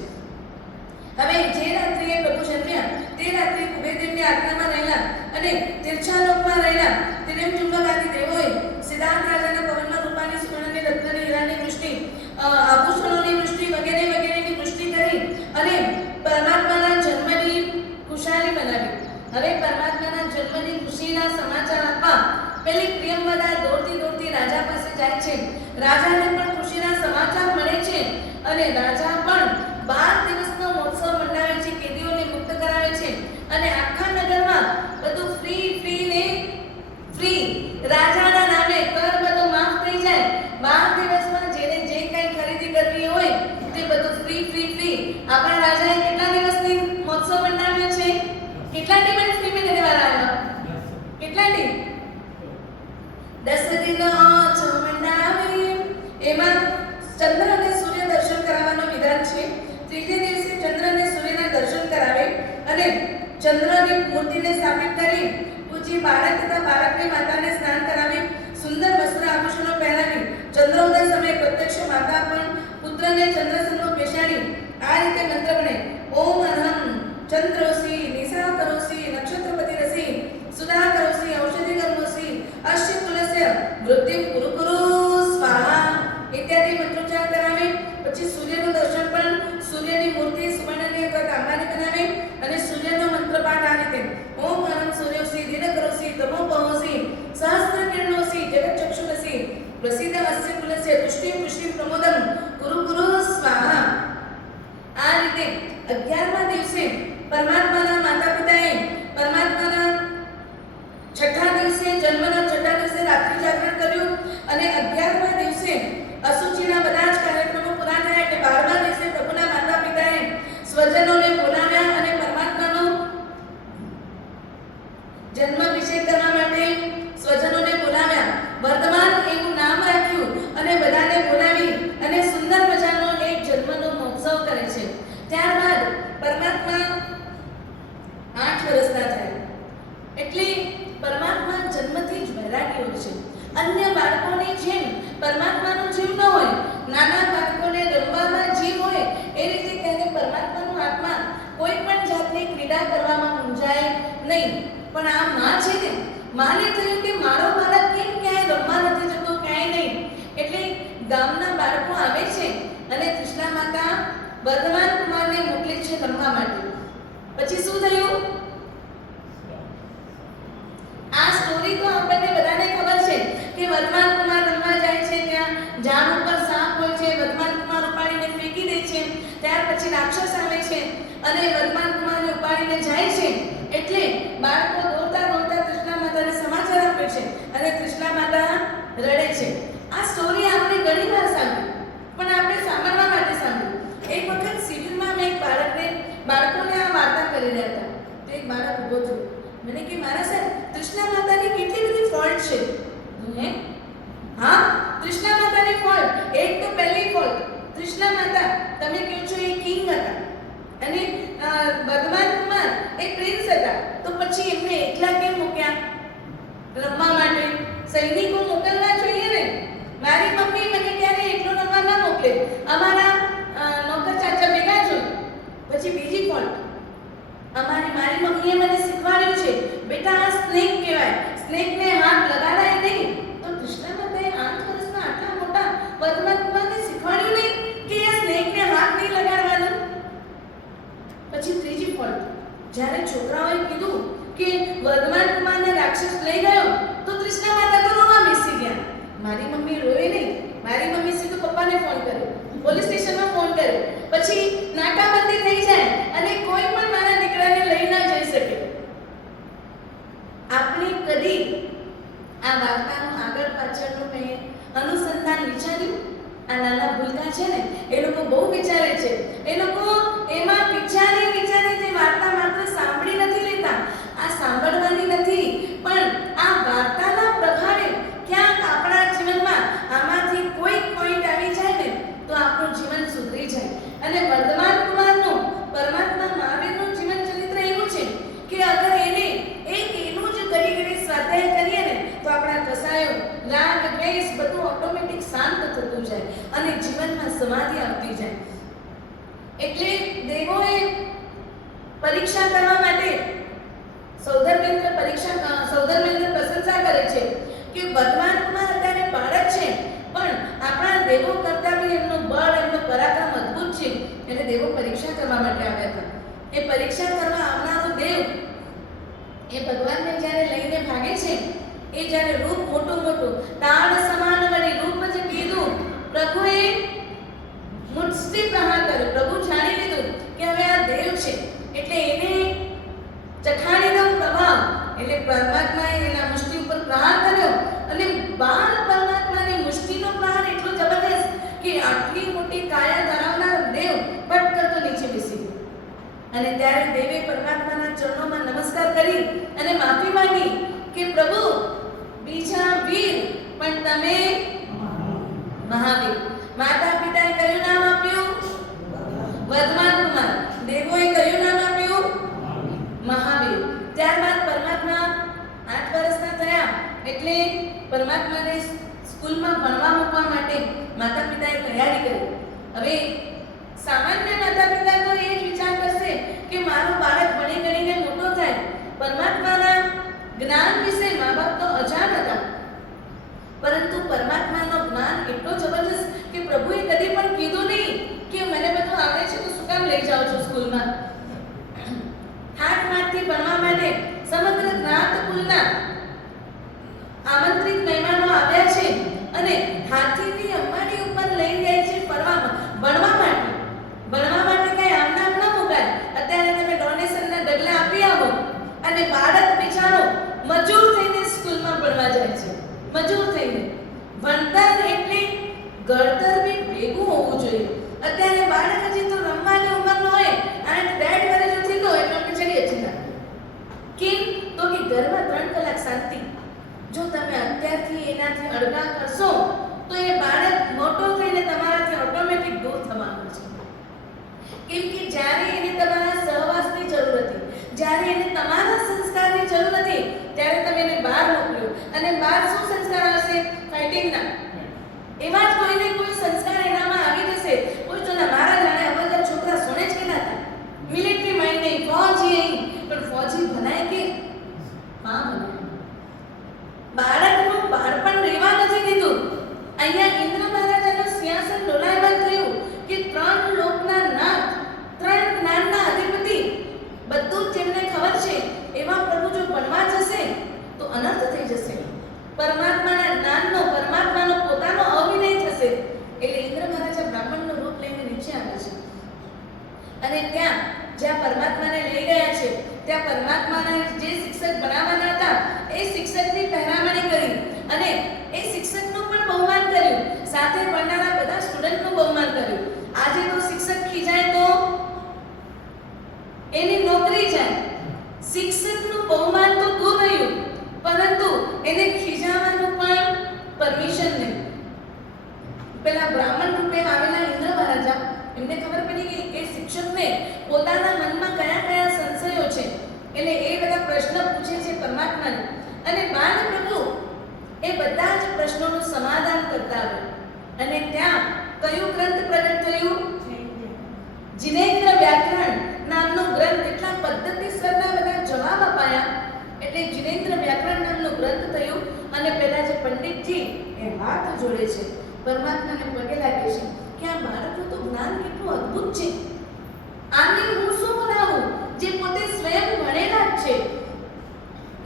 હવે જે રાત્રિએ પ્રભુ જન્મ્યા તે રાત્રે કુબેરદેવની આજ્ઞામાં રહેલા અને તીર્છાલોકમાં રહેલા ત્રિનેમ આદિ દેવોએ સિદ્ધાર્થ રાજાના પવનમાં રૂપાની સુવર્ણની રત્નની હીરાની વૃષ્ટિ આભૂષણોની વૃષ્ટિ વગેરે વગેરેની વૃષ્ટિ કરી અને પરમાત્માના જન્મની ખુશાલી બનાવી. હવે પરમાત્માના જન્મની ખુશીના સમાચાર આપવા પેલી પ્રિયમવદા દોડતી રાજા પાસે જાય છે. રાજાને પણ ખુશીના સમાચાર મળે છે અને રાજા પણ 12 દિવસનો મહોત્સવ મંડાવે છે. કેદીઓને મુક્ત કરાવે છે અને આખા નગરમાં બધું ફ્રી રાજાના નામે કર બધો માફ થઈ જાય. 12 દિવસમાં જેને જે કંઈ ખરીદી કરવી હોય તે બધું ફ્રી. આપણા રાજાએ કેટલા દિવસની મહોત્સવ મંડાવ્યો છે? કેટલા દિવસ ફ્રી મેં દેવા આવ્યા? કેટલા દી? 10 દિનો છો મંડાવે. એમાં ચંદ્ર અને સૂર્ય દર્શન કરાવવાનો વિધાન છે. ત્રીજે દિવસે ચંદ્ર અને સૂર્યના દર્શન કરાવે અને ચંદ્રની મૂર્તિને સ્થાપિત કરી પૂજી બાળક તથા બાળકની માતાને સ્નાન કરાવી સુંદર વસ્ત્ર આભૂષણો પહેરાવી ચંદ્રોદય સમયે પ્રત્યક્ષ માતા પણ પુત્રને ચંદ્રસન્મુખ બેસાડી આ રીતે મંત્ર બને. ઓમ અહમ ચંદ્રોસી નિશા કરોસી નક્ષત્રપતિ રસી સુધા કરોસી ઔષધિ કર્મોસી અશ્ય કુલસ્ય વૃદ્ધિ કુરુ કુરુ સ્વાહા ઇત્યાદિ મંત્રોચ્ચાર કરાવે. પછી સૂર્યનું દર્શન પણ સૂર્યની મૂર્તિ સુવર્ણની અથવા તાંબાની બનાવે અને સૂર્યનો મંત્ર પાઠ આ રીતે. ઓમ અહમ સૂર્યોસી દિનકરોસી તમોપહોસી સહસ્ત્ર કિરણોસી જગતચક્ષુષી પ્રસિદ્ધ અસ્ય કુલસ્ય પુષ્ટિ પુષ્ટિ પ્રમોદમ કુરુ કુરુ સ્વાહા. આ રીતે 11મા દિવસે પરમાત્માના માતા પિતાએ પરમાત્માના છઠ્ઠા દિવસે જન્મના છઠ્ઠા દિવસે રાત્રિ જાગરણ કર્યું અને 11મા દિવસે અસુચિના બધા જ કાર્યક્રમો પૂરા થયા એટલે 12મા દિવસે પ્રભુના માતા પિતાએ સ્વજનોને બોલાવ્યા અને પરમાત્માનો જન્માભિષેક કરવા માટે સ્વજનોને બોલાવ્યા. વર્તમાન એવું નામ રાખ્યું અને બધાને બોલાવી અને સુંદર મજાનો એક જન્મનો મહોત્સવ કરે છે. ત્યારબાદ પરમાત્મા 8 વર્ષના થાય એટલે પરમાત્મા જન્મથી જ વૈરાગી હોય છે. અન્ય બાળકોની જેમ પરમાત્માનો જીવ ન હોય. નાના બાળકોને રમવામાં જીવ હોય એ રીતે ત્યારે પરમાત્માનો આત્મા કોઈ પણ જાતની ક્રીડા કરવામાં મૂંઝાય નહીં. પણ આ માં છે ને, માને થયું કે મારો બાળક કેમ ક્યાંય રમવા નથી જતો, ક્યાંય નહીં. એટલે ગામના બાળકો આવે છે અને કૃષ્ણા માતા વર્ધમાન કુમારને મોકલે છે રમવા માટે. પછી શું થયું? આ સ્ટોરી તો આપણને બધાને ખબર છે કે વર્ધમાન કુમાર રમવા જાય છે, ત્યાં ઝાડ ઉપર સાપ હોય છે, વર્ધમાન કુમાર ઉપાડીને ફેંકી દે છે. ત્યાર પછી રાક્ષસ આવે છે અને વર્ધમાન કુમારને ઉપાડીને જાય છે. એટલે બાળકો દોડતા દોડતા કૃષ્ણા માતાને સમાચાર આપે છે અને કૃષ્ણા માતા રડે છે. આ સ્ટોરી આપણે ઘણી વાર સાંભળી, પણ આપણે સાંભળવા માટે સાંભળી. એક વખત સિવિલમાં મેં એક બાળકોને આ વાર્તા કરી રહ્યા હતા. તો એક બાળક ઊભો થયો, મને કે મારા સાહેબ કૃષ્ણા માતાની કેટલી બધી ફોલ્ટ છે. હે? હા, કૃષ્ણા માતાની ફોલ્ટ. એક તો પહેલી ફોલ્ટ, કૃષ્ણા માતા તમે કહો છો એ કિંગ હતા અને વર્ધમાન કુમાર એ પ્રિન્સ હતા. તો પછી એમને એકલા કેમ મૂક્યા રમવા માટે? સૈનિકો મોકલવા જોઈએ ને. મારી મમ્મી મને ક્યારે એકલો રમવા ના મોકલે, અમારા નોકર ચાચા ભેગા જ હોય. પછી બીજી ફોલ્ટ, મારી મમ્મીએ મને શીખવાડ્યું છે બેટા આ સ્નેક કહેવાય, સ્નેકને હાથ લગાડાય નહીં. તો કૃષ્ણ માતાએ 8 વર્ષના આટલા મોટા વર્ધમાન કુમારને શીખવાડ્યું નહીં કે આ સ્નેકને હાથ નહીં લગાડવાનો. પછી ત્રીજી ફોલ્ટ, જ્યારે છોકરાઓએ કીધું કે વર્ધમાન કુમારને રાક્ષસ લઈ ગયો તો કૃષ્ણ માતા તો રોવા બેસી ગયા. મારી મમ્મી રોવે નહીં, મારી મમ્મી સીધું પપ્પાને ફોન કરે, પોલીસ સ્ટેશનમાં ફોન કરે. પછી નાકાબંધી થઈ જાય અને કોઈ પણ મારા દીકરાને લઈ ના જઈ શકે. આપણે કદી આ વાર્તાનું આગળ પાછળનું કંઈ અનુસંધાન વિચાર્યું? આ નાના ભૂલકા છે ને, એ લોકો બહુ વિચારે છે. એ લોકો એમાં વિચારી તે વાર્તા માત્ર સાંભળી નથી લેતા, આ સાંભળવાની નથી, પણ આ વાર્તાના પ્રભાવે ક્યાંક આપણા જીવનમાં આમાંથી કોઈ પોઈન્ટ આવી જાય ને તો આપણું જીવન સુધરી જાય. અને વર્ધમાન કુમારનું પરમાત્મા મહાવીરનું જીવન ચરિત્ર એવું છે કે અગર એને એનું જ ઘડી સ્વાધ્યાય કરીએ ને તો આપણા કસાયો, રાગ, દ્વેષ બધું ઓટોમેટિક શાંત થતું જાય અને જીવનમાં સમાધિ આવતી જાય. એટલે દેવોએ પરીક્ષા કરવા માટે સૌધર્મેન્દ્ર પ્રશંસા કરે છે કે વર્ધમાન કુમાર અત્યારે બાળક છે પણ આપણા દેવો કરતા બી એમનું બળ, એમનો પરાક્રમ અદ્ભુત છે. એટલે દેવો પરીક્ષા કરવા માટે આવ્યા હતા. એ પરીક્ષા કરવા આવનારો દેવ એ ભગવાનને જ્યારે લઈને ભાગે છે, એ જ્યારે રૂપ મોટું તાળ સમાન વળી રૂપ જ કીધું, પ્રભુએ મુઠ્ઠી પ્રહાર કર્યો. પ્રભુ જાણી લીધું કે હવે આ દેવ છે એટલે એને ચખાડી દઉં પ્રભાવ. એટલે પરમાત્માએ એના મુઠ્ઠી ઉપર પ્રહાર કર્યો અને બાલ પરમાત્માની મુઠ્ઠીનો પ્રહાર એટલો જબરદસ્ત કે આટલી મોટી કાયા ધરાવનાર દેવ પટ કરતો નીચે બેસી ગયો. અને ત્યારે દેવે પરમાત્માના ચરણોમાં નમસ્કાર કરી અને માફી માંગી કે પ્રભુ બીજા વીર પણ તમે મહાવીર. માતા પિતાએ કયું નામ આપ્યું? વર્ધમાન કુમાર. દેવોએ કયું નામ આપ્યું? મહાવીર. ત્યારબાદ પરમાત્મા 8 વર્ષના થયા એટલે પરમાત્માને સ્કૂલમાં ભણવા મૂકવા માટે માતા પિતાએ તૈયારી કરી. હવે સામાન્ય માતા પિતા તો એ જ વિચાર કરશે કે મારું બાળક ભણી ગણીને મોટો થાય. પરમાત્માના જ્ઞાન વિશે મા બાપ તો અજાણ હતા, પરંતુ પરમાત્માનો જ્ઞાન એટલો જબરદસ્ત કે પ્રભુએ કદી પણ કીધું નહીં કે મને બધું આવડે છે તો શું કામ લઈ જાઓ છો સ્કૂલમાં. ઠાઠ-માઠથી ભણવા માટે સમગ્ર જ્ઞાત કુલના આમંત્રિત મહેમાનો આવ્યા છે અને હાથીની અંબાડી ઉપર લઈ જાય છે ભણવા માટે. ભણવા માટે કઈ આમ નામ ન મુકાય. અત્યારે તમે ડોનેશનના ડગલા આપી આવો અને બાળક બિચારો મજૂર થઈને સ્કૂલમાં ભણવા જાય છે. મજૂર થઈને ભણતર એટલે ઘડતર બી ભેગું હોવું જોઈએ. અત્યારે બાળક હજી તો રમવાની ઉંમરનો હોય અને 8 વર્ષનો થતો હોય એટલે આપણે ચડીએ છીએ. કેમ? તો કે ઘરમાં 3 કલાક શાંતિ. જો તમે અત્યારથી એનાથી અડગા કરશો તો એ બાળક મોટો થઈને તમારાથી ઓટોમેટિક દૂર થવાનું છે. કેમ કે જ્યારે એને તમારા સહવાસની જરૂર હતી, જ્યારે એને તમારા સંસ્કારની જરૂર હતી, ત્યારે તમે એને બહાર મોકલ્યો અને બહાર શું સંસ્કાર આવશે? ફાઇટિંગના. એવા જ કોઈને કોઈ સંસ્કાર એનામાં આવી જશે. કોઈ તો મારા જાણે અવગર છોકરા સોને જ કેલા હતા, મિલિટરી માઇન્ડ નહીં, ફૌજી નહીં, પણ ફૌજી ભણાય કે અનર્થ થઈ જશે. પરમાત્માના જ્ઞાનનો, પરમાત્માનો પોતાનો અવિનય થશે. એટલે ઇન્દ્ર મહારાજા બ્રાહ્મણનું રૂપ લઈને નીચે આવે છે અને ત્યાં જ્યાં પરમાત્માને લઈ ગયા છે ત્યાં પરમાત્માના જે શિક્ષક બનાવવાના હતા એ શિક્ષકની પહેરામણી કરી અને એ શિક્ષકનું પણ બહુમાન કર્યું, સાથે ભણનારા બધા સ્ટુડન્ટનું બહુમાન કર્યું. આજે તો શિક્ષક ખીજાય તો એની નોકરી જાય. શિક્ષકનું બહુમાન તો દૂર રહ્યું, પરંતુ એને ખીજાવવાનું પણ પરમિશન નહીં. પેલા બ્રાહ્મણ રૂપે આવેલા ઇન્દ્ર મહારાજા, એમને ખબર પડી કે એ શિક્ષકને પોતાના મનમાં કયા કયા સંશયો છે, એટલે એ બધા પ્રશ્ન પૂછે છે પરમાત્માને અને બાલ પ્રભુ એ બધા જ પ્રશ્નોનું સમાધાન કરતા આવે. અને ત્યાં કયું ગ્રંથ પ્રગટ થયું? જિનેન્દ્ર વ્યાકરણ નામનો ગ્રંથ. એટલા પદ્ધતિસરના બધા જવાબ અપાયા એટલે જિનેન્દ્ર વ્યાકરણ નામનું ગ્રંથ થયું. અને પેલા જે પંડિતજી એ હાથ જોડે છે, પરમાત્માને પગે લાગે છે કે આ બાળકનું તો જ્ઞાન કેટલું અદ્ભુત છે, આને હું શું બનાવું જે પોતે સ્વયં ભણેલા જ છે.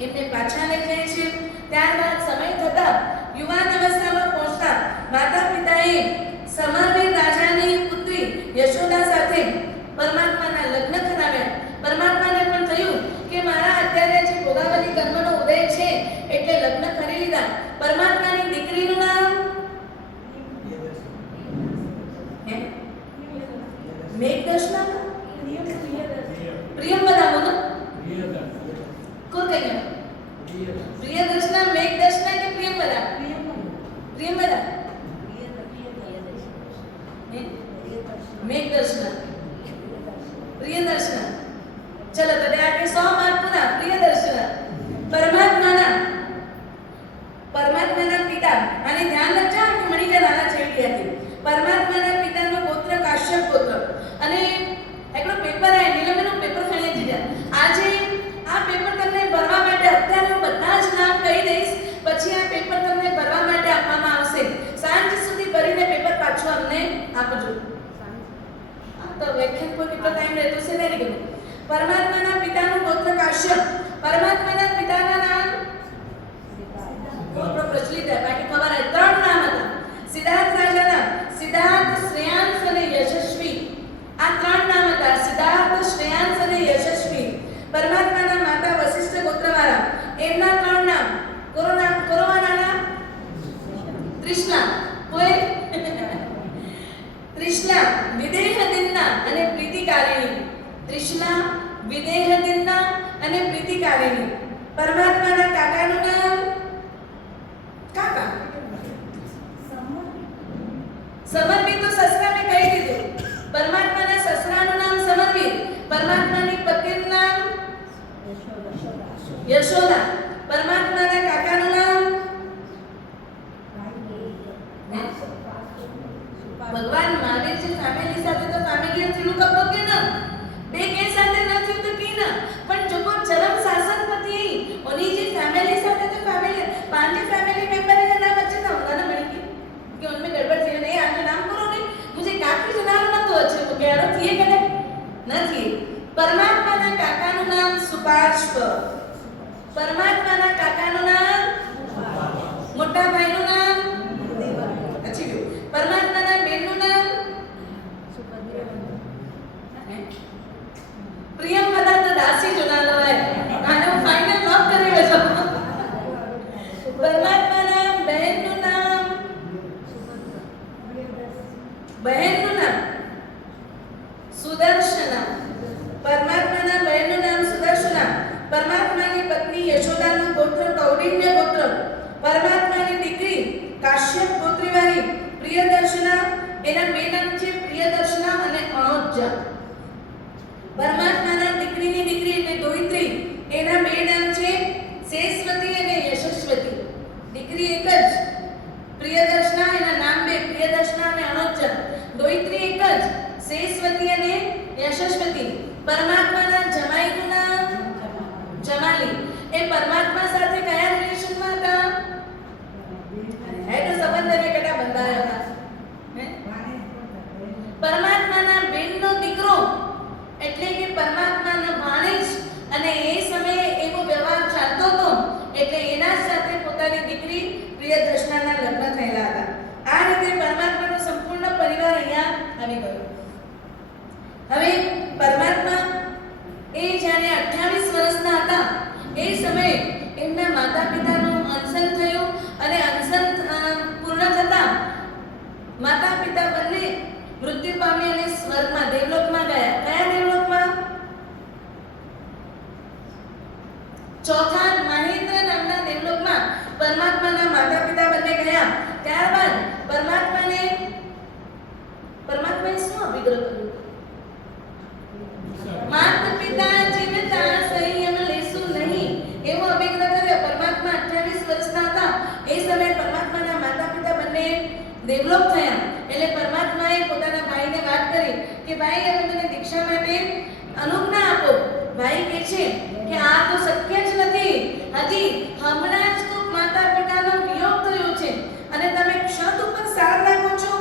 એમને પાછા લઈ જાય છે. ત્યારબાદ સમય થતા યુવાન અવસ્થામાં પહોંચતા માતા પિતાએ સમરવીર રાજાની પુત્રી યશોદા સાથે પરમાત્માના લગ્ન કરાવ્યા. પરમાત્માને પણ થયું કે મારા અત્યારે જે ભોગાવલી કર્મનો ઉદય છે એટલે લગ્ન કરી લીધા. પરમાત્માની દીકરીનું નામ મેઘદર્શના, પ્રિયંવદા બોલો. કોણ કહે냐? પ્રિયદર્શના, મેઘદર્શના કે પ્રિયંવદા? પ્રિયંવદા, મેઘદર્શના, પ્રિયદર્શના. ચલો તો આગે 100 માર્ક પૂરા. પ્રિયદર્શના પરમાત્માના પિતા, અને ધ્યાન રાખજો કે મણિકા નાના છેડી હતી. પરમાત્માના પિતાનો પુત્ર કાશ્યપ પુત્ર. અને એકડો પેપર આય નીલમનું પેપર ખણી દીધા. આજે આ પેપર તમને ભરવા માટે અત્યારે હું બધા જ નામ કહી દઈશ, પછી આ પેપર તમને ભરવા માટે આપવામાં આવશે. સાંજ સુધી ભરીને પેપર પાછું અમને આપજો. આ તો વ્યાખ્યાન કોઈ કેટલો ટાઈમ રહેતો છે નહીં ગયો. પરમાત્માના પિતાનો પુત્ર કાશ્યપ. પરમાત્માના પિતાના નામ કોઈ પ્રચલિત છે, બાકી ખબર હે 3 નામ હતા. સિદ્ધાર્થ રાજાના સિદ્ધાર્થ, શ્રેયાંશ અને યશસ્વી. આ 3 નામ હતા, સિદ્ધાર્થ, શ્રેયાંશ અને યશસ્વી. પરમાત્માના માતા વશિષ્ઠ ગોત્રવાળા. એમના 3 નામ કોરોવાના તૃષ્ણા. કોઈ તૃષ્ણા, વિદેહદિન્ના અને પ્રીતિકારિણી. તૃષ્ણા, વિદેહદિન્ના અને પ્રીતિકારિણી. પરમાત્માના કાકાનું નામ કાકા સમરવીર. તો સસરા મેં કહી દીધું. પરમાત્માના સસરાનું નામ સમરવીર. પરમાત્માની પત્નીનું નામ યશોદા. પરમાત્માના કાકાનું નામ ભગવાન મહાવીરજી ફેમિલી સાથે તો ફેમિલી થયું કપો કે ન બે કે સાથે ન થયું તો કે ન પણ જો કો ચરમ શાસન પતિ ઓની जी फैमिली સાથે તો फैमिली 5 फैमिली मेंबर का नाम अच्छे था होगा ना मणि कि उनमें गड़बड़ थी नहीं आज नाम करो नहीं मुझे काफी जनार ना तो अच्छे तो गैरो थी के નથી. પરમાત્માના કાકાનું નામ સુપાર્શ્વ. પરમાત્માના કાકાનું નામ મોટા ભાઈનું નામ અચ્છી ગયું. પરમાત્માના બેનનું નામ પ્રિયંવદા. તો દાસી જોનાલો હે આને હું ફાઇનલ લોક કરી વેજો. પરમાત્માના બહેનનું નામ સુદર્શના. પરમાત્માના બહેનનું નામ સુદર્શના. પરમાત્માની પત્ની યશોદાનું ગોત્ર કૌંડિન્ય ગોત્ર. પરમાત્માની દીકરી કાશ્યપ ગોત્રીવાળી પ્રિયદર્શના. એના બે નામ છે પ્રિયદર્શના અને અણોજ્જા. પરમાત્માના દીકરીની દીકરી એટલે દોહિત્રી. એના બે નામ છે શેષવતી અને યશસ્વતી. દીકરી એક જ પ્રિયદર્શના, એના નામ બે પ્રિયદર્શના અને અણોજ્જા. દોહિત્રી એક જ શેષવતી અને યશસ્વતી. પરમાત્માના જમાઈનું નામ જમાલી. એ પરમાત્મા સાથે કયા રિલેશનમાં હતા? હે તો સંબંધ में કેટા બંધાયા હતા. પરમાત્માના બેનનો દીકરો એટલે કે પરમાત્માના ભાણેજ. અને એ સમયે એવો વ્યવહાર ચાલતો હતો એટલે એના પ્રિયદર્શનાના લગ્ન થયેલા હતા. આ રીતે પરમાત્માનો સંપૂર્ણ પરિવાર અહીંયા આવી ગયો. હવે પરમાત્મા એ જ્યારે 28 વર્ષના હતા એ સમયે એમના માતા પિતાનું અનશન થયું અને અનશન પૂર્ણ થતા માતા પિતા બંને મૃત્યુ પામી અને સ્વર્ગમાં દેવલોકમાં ગયા. કયા દેવલોકમાં? ચોથા મહેન્દ્ર નામના દેવલોકમાં પરમાત્માના માતા પિતા બંને ગયા. ત્યારબાદ પરમાત્માએ શું અભિગ્રહ કર્યું? માતા પિતા જીવતા સંયમ લેશું નહીં એવો અભિગ્રહ કર્યો. પરમાત્મા 28 વર્ષના હતા એ સમયે પરમાત્માના માતા પિતા બંને દેવલોક થયા. એટલે પરમાત્માએ પોતાના ભાઈને વાત કરી કે ભાઈ હવે મને દીક્ષા માટે અનુજ્ઞા આપો. ભાઈ કહે છે કે આ તો શક્ય જ નથી. હજી હમણાં જ તો માતા પિતાનો વિયોગ થયો છે અને તમે ક્ષત ઉપર સાર રાખો છો.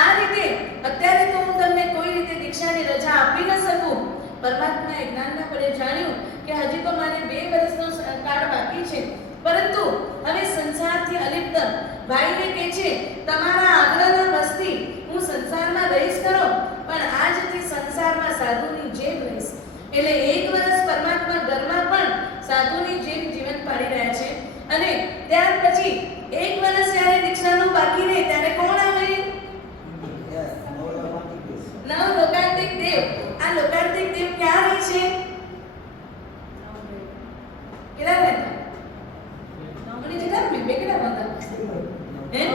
આ રીતે અત્યારે તો હું તમને કોઈ રીતે દીક્ષાની રજા આપી ન શકું. પરમાત્માએ જ્ઞાનના પડે જાણ્યું કે હજી તો મારે 2 વર્ષનો કાળ બાકી છે, પરંતુ હવે સંસારથી અલિપ્ત ભાઈને કહે છે તમારા આગ્રહના બસથી હું સંસારમાં રહીશ ખરો, પણ આજથી સંસારમાં સાધુની જેમ રહીશ. એટલે 1 વર્ષ પરમાત્મા ઘરમાં પણ સાધુની જેમ જીવન પાડી રહ્યા છે. અને ત્યાર પછી 1 વર્ષ જ્યારે દીક્ષાનું બાકી રહે ત્યારે કોણ આવે? નવ લોકાંતિક દેવ. આ લોકાંતિક દેવ ક્યાં રહે છે? કેટલા રહેતા? अपनी जगह में बेकड़ा बंदा हैं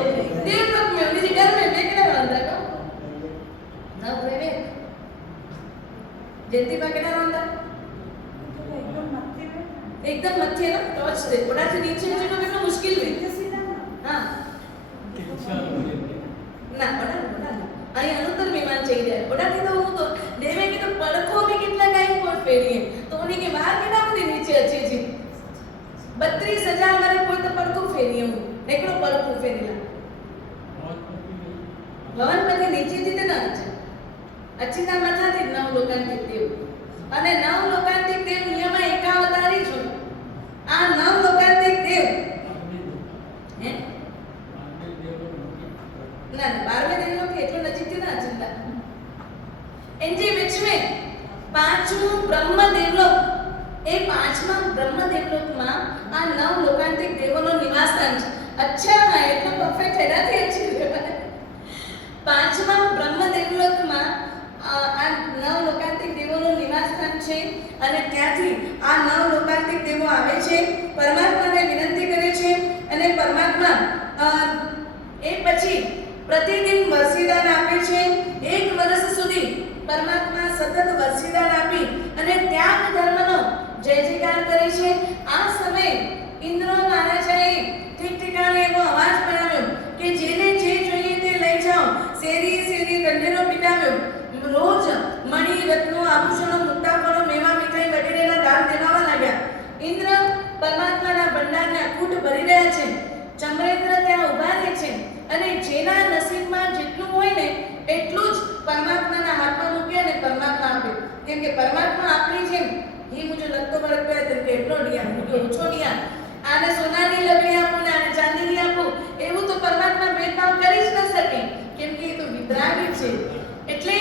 देवलोक में अपनी जगह में बेकड़ा बंदा को ना प्रेमे जयंती बा केड़ा बंदा एकदम मथे ना टॉर्च से थोड़ा से नीचे नीचे तो कितना मुश्किल है. हां ना बड़ा आई अनुत्तर विमान चाहिए बड़ा थी तो वो तो देवे की तो पड़खों में कितना टाइम पर फेरी है तो उन्हीं के बाहर केड़ा बंदी नीचे अच्छी जी 32,000 मारे कोई तो પડખું ફેરી હું નેકડો પડખું ફેરીલા ભવન પછી નીચેથી તે ના છે અચ્છીના માથાથી નવ લોકાંતિક દેવ અને નવ લોકાંતિક દેવ નિયમમાં એકાવતારી છો. આ નવ લોકાંતિક દેવ હે ના 12મે દેવનો કે એટલો નજીકથી ના ચિંતા એનજી बीच में 5મું બ્રહ્મ દેવલોક. એ 5મા બ્રહ્મ દેવલોકમાં આ નવ લોકાંતિક દેવોનો નિવાસસ્થાન છે. અચ્છા એટલો પરફેક્ટ એનાથી अच्छी 5મા બ્રહ્મ દેવલોકમાં આ નવ લોકાંતિક દેવોનો નિવાસસ્થાન છે અને ત્યાંથી આ નવ લોકાંતિક દેવો આવે છે, પરમાત્માને વિનંતી કરે છે અને પરમાત્મા એ પછી પ્રતિદિન વરસીદાન આપે છે. 1 વર્ષ સુધી પરમાત્મા સતત વરસીદાન આપી અને ત્યાગ ધર્મનો જય જયકાર કરે છે. આ સમયે ઇન્દ્ર મહારાજાએ ઠીક ઠીકાણે એવો અવાજ બનાવ્યો કે જેને જે જોઈએ તે લઈ જાઓ. શેરી શેરી ઢંઢેરો પીટાવ્યો. રોજ મણી રત્નો આભૂષણો મુક્તાફળો મેવા મીઠાઈ વગેરેના દાન દેવા લાગ્યા. ઇન્દ્ર પરમાત્માના ભંડારના કૂટ ભરી રહ્યા છે. ચંદ્રેન્દ્ર ત્યાં ઊભા રહે છે અને જેના નસીબમાં જેટલું હોય ને એટલું જ પરમાત્માના હાથમાં મૂકે અને પરમાત્મા આપે. કેમ કે પરમાત્મા આપણી જેમ ये मुझे लगता बड़ा है तेरे पेट्रोल दिया मुझे ऊंचो दिया आने सोनानी लकड़ी आपो ने आने चांदीनी आपो એવું તો પરમાત્મા ભેદભાવ કરી જ ન શકે કેમ કે એ તો વિતરાગી છે. એટલે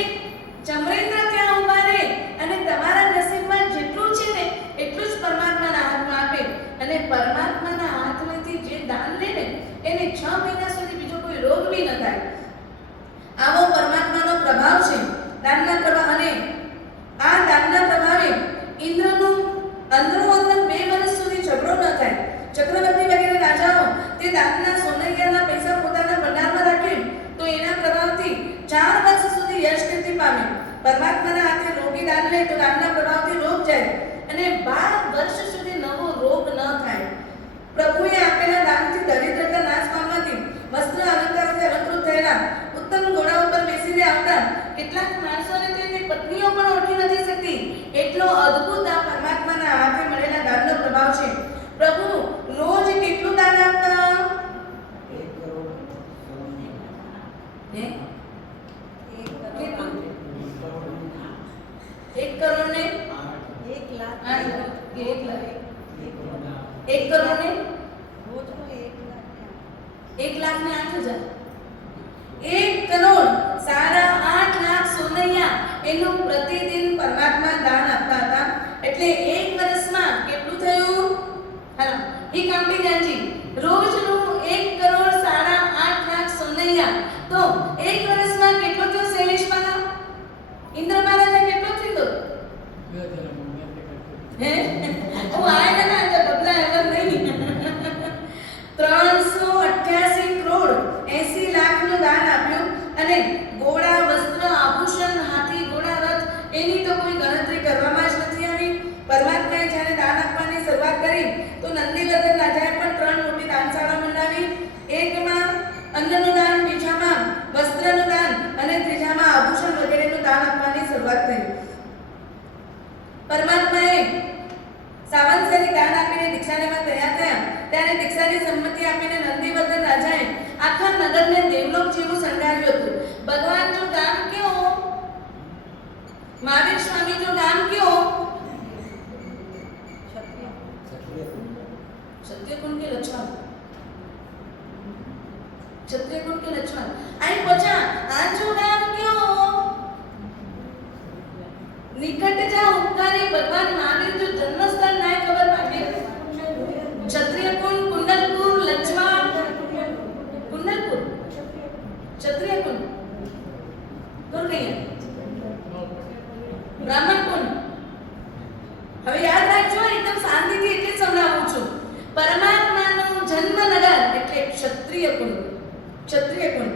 ચમરેન્દ્ર ત્યાં ઊભા રહે અને તમારા નસીબમાં જેટલું છે ને એટલું જ પરમાત્માના હાથમાં આપે અને પરમાત્માના હાથમાંથી જે દાન લે ને એને 6 મહિના સુધી બીજો કોઈ રોગ બી ન થાય. આવો પરમાત્માનો પ્રભાવ છે. દાનના પ્રભાવ અને આ દાનના પ્રભાવે ઇન્દ્રનું અંદરો અંદર 2 વર્ષ સુધી ઝઘડો ન થાય. ચક્રવર્તી વગેરે રાજાઓ તે દાનના સોનૈયાના પૈસા પોતાના ભંડારમાં રાખે તો એના પ્રભાવથી 4 વર્ષ સુધી યશ કીર્તિ પામે. પરમાત્માના હાથે રોગી દાન લે તો દાનના પ્રભાવથી રોગ જાય અને 12 વર્ષ સુધી નવો રોગ ન થાય. પ્રભુએ આપેલા દાનથી દરિદ્રતા નાશ પામવાથી વસ્ત્ર અલંકારોથી અલંકૃત થયેલા ઉત્તમ ઘોડા ઉપર બેસીને આવતા કેટલાક માણસોને તેની પત્નીઓ પણ ઓળખી નથી શકતી. એટલો અદ્ભુત આ પરમાત્માના હાથે મળેલા દાનનો પ્રભાવ છે. પ્રભુ રોજ કેટલું દાન આપતા? 1 કરોડ હે 1 કરોડ ને 1 લાખ 1 કરોડ ને રોજનો 1 લાખ 1,08,000 1,08,00,000 સોનૈયા એનું પ્રતિદિન પરમાત્મા દાન આપતા હતા. એટલે એક વર્ષમાં કેટલું થયું? હાલો ही काउंटिंग यांची રોજનું 1,08,00,000 સોનૈયા. તો એક વર્ષમાં કેટલો થયો શૈલેષમાં? ઇન્દ્ર મહારાજે કેટલો થયો? હે હું આયા ના તો બબલા એવર નહીં 388 કરોડ 80 લાખનું દાન આપ્યું. અને ઘોડા, વસ્ત્ર, આભૂષણ, હાથી, ઘોડા, રથ એની તો કોઈ ગણતરી કરવામાં જ નથી આવી. પરમાત્માએ જ્યારે દાન આપવાની શરૂઆત કરી તો નંદીવર્ધન રાજાએ પણ 3 મોટી દાનશાળા બનાવી. એકમાં અન્નનું દાન, બીજામાં વસ્ત્રનું દાન અને ત્રીજામાં આભૂષણ વગેરેનું દાન આપવાની શરૂઆત થઈ. પરમાત્માએ સાવંતસરી દાન આપીને દીક્ષા લેવા તૈયાર થયા ત્યારે દીક્ષાની સંમતિ આપીને નંદીવર્ધન રાજાએ આખા નગરને દેવલોક જેવું શણગાર્યું હતું. ભગવાન જો ગામ કયો? મહાવીર સ્વામી જો ગામ કયો? क्षत्रिय कुल के लक्षण, क्षत्रिय कुल के लक्षण आई पचा आज जो नाम क्यों निकट जा उपकारी भगवान महावीर जो जन्म स्थान नाय खबर पाके क्षत्रिय कुल कुंडलपुर लक्ष्मण कुंडलपुर क्षत्रिय कुल कौन गई ब्राह्मण कुल. હવે યાદ રાખજો, એકદમ શાંતિથી એટલે સમજાવું છું. પરમાત્માનું જન્મનગર એટલે ક્ષત્રિય કુળ. ક્ષત્રિય કુળ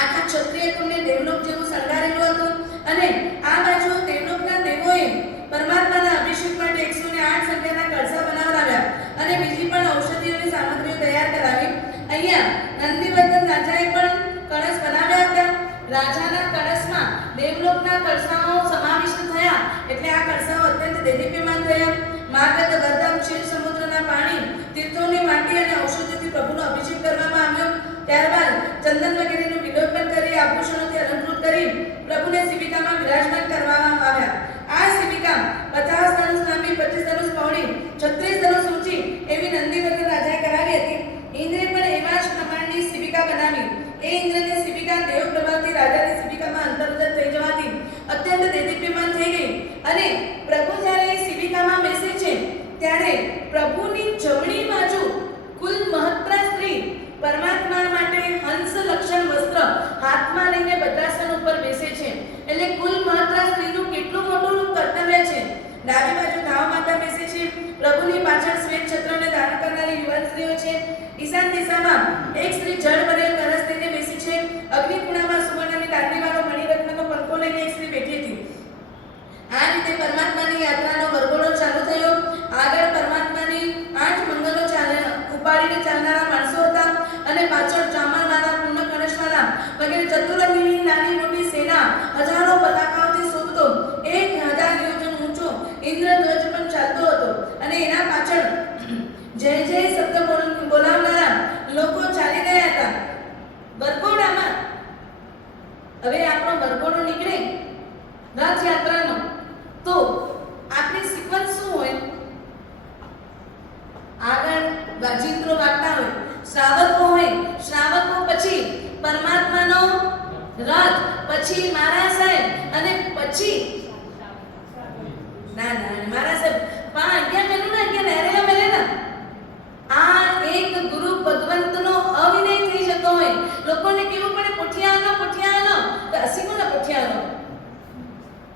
આખા ક્ષત્રિય કુળને દેવલોક જેવું શણગારેલું હતું. અને આ બાજુ દેવલોકના દેવોએ પરમાત્માના અભિષેક માટે 108 સંખ્યાના કળશા બનાવરાવ્યા અને બીજી પણ ઔષધિઓની સામગ્રીઓ તૈયાર કરાવી. અહીંયા નંદીવર્ધન રાજાએ પણ કળશ બનાવ્યા હતા. રાજાના કળશમાં દેવલોકના કળશાઓ સમાવિષ્ટ થયા એટલે આ કળશાઓ અત્યંત દેદીપ્યમાન થયા. માગધ, વર્ધમ, ક્ષીર સમુદ્રના પાણી, તીર્થોની માટી અને ઔષધિથી પ્રભુનો અભિષેક કરવામાં આવ્યો. ત્યારબાદ ચંદન વગેરેનું વિલોપન કરી આભૂષણોથી અલંકૃત કરી પ્રભુને શિબિકામાં બિરાજમાન કરવામાં આવ્યા. આ શિબિકા 50 ધનુષ લાંબી, 25 ધનુષ પહોળી, 36 ધનુષ ઊંચી એવી નંદીવર્ધન રાજાએ કરાવી હતી. ઇન્દ્રે પણ એવા જ પ્રમાણની શિબિકા બનાવી. એ ઇન્દ્રની શિબિકા દેવ પ્રભાવથી રાજાની શિબિકામાં અંતર્ગત થઈ જવાથી અત્યંત દેદીપ્યમાન થઈ ગઈ. અને પ્રભુ જ્યારે એ શિબિકામાં બેસે છે ત્યારે પ્રભુની જમણી બાજુ કુલ મહત્રા સ્ત્રી પરમાત્મા માટે હંસ લક્ષણ વસ્ત્ર હાથમાં લઈને ભદ્રાસન ઉપર બેસે છે. એટલે કુલ મહત્રા સ્ત્રીનું કેટલું મોટું કર્તવ્ય છે. ડાબી બાજુ ગાવ માતા બેસે છે. પ્રભુની પાછળ શ્વેત છત્રને ધારણ કરનારી યુવાન સ્ત્રીઓ છે. ઈશાન દિશામાં એક સ્ત્રી જળ ભરેલ કળશ લઈને બેસી છે. અગ્નિકુંડમાં સુવર્ણની દાંડીવાળો મણિરત્નનો પંખો લઈને એક સ્ત્રી બેઠી હતી. આ રીતે પરમાત્માની યાત્રાનો વરઘોડો ચાલુ થયો. આગળ પરમાત્માની 8 મંગલો ઉપાડીને ચાલનારા માણસો હતા અને પાછળ ચામરવાળા, પૂર્ણ કળશવાળા વગેરે ચતુરંગીની નાની મોટી સેના હજારો પતાકાઓથી શોભતો 1000 યોજન ઊંચો ઇન્દ્રધ્વજ પણ ચાલતો હતો. અને એના પાછળ જય જય શબ્દ બોલાવનારા લોકો ચાલી રહ્યા હતા. વરઘોડામાં હવે આપણો વરઘોડો નીકળે રથયાત્રાનો તો આપણી સિક્વન્સ શું હોય? આગળ વાજિંત્રો વાગતા હોય, શ્રાવકો હોય, શ્રાવકો પછી પરમાત્માનો રથ, પછી મારા સાહેબ અને પછી ના મારા સાહેબ અહીંયા મેલું ના અહીંયા નહેરેલા મેલે ના. આ એક ગુરુ ભગવંતનો અવિનય થઈ જતો હોય. લોકોને કેવું પડે પોઠિયાનો તો અસીકોના પોઠિયાનો.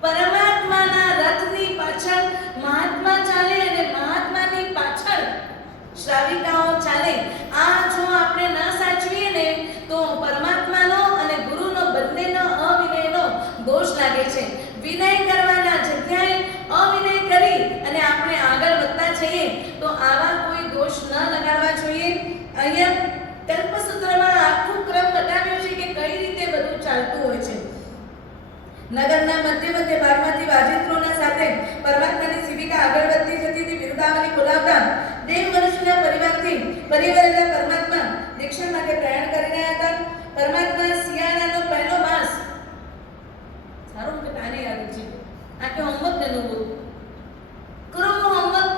પરમાત્માના રથની પાછળ મહાત્મા ચાલે અને મહાત્માની પાછળ શ્રાવિકાઓ ચાલે. આ જો આપણે ન સાચવીએ ને તો પરમાત્માનો અને ગુરુનો બંનેનો અવિનયનો દોષ લાગે છે. વિનય કરવાના જગ્યાએ અવિનય કરી અને આપણે આગળ વધતા જઈએ તો આવા કોઈ દોષ ન લગાડવા જોઈએ. અહીંયા કલ્પસૂત્રમાં આખું ક્રમ બતાવ્યો છે કે કઈ રીતે બધું ચાલતું હોય છે. નગરના મધ્ય ભાગમાંથી વાજિંત્રોના સાથે પરમાત્માની શિબિકા આગળ વધતી જતી હતી. બિરુદાવલી બોલાવતા દેવ મનુષ્યના પરિવારથી પરિવારેલા પરમાત્મા દીક્ષા માટે પ્રયાણ કરી રહ્યા હતા. પરમાત્મા શિયાળાનો પહેલો માસ સારું કે આને યાદ છે. આ કે હોમવર્ક દેનું કરો હોમવર્ક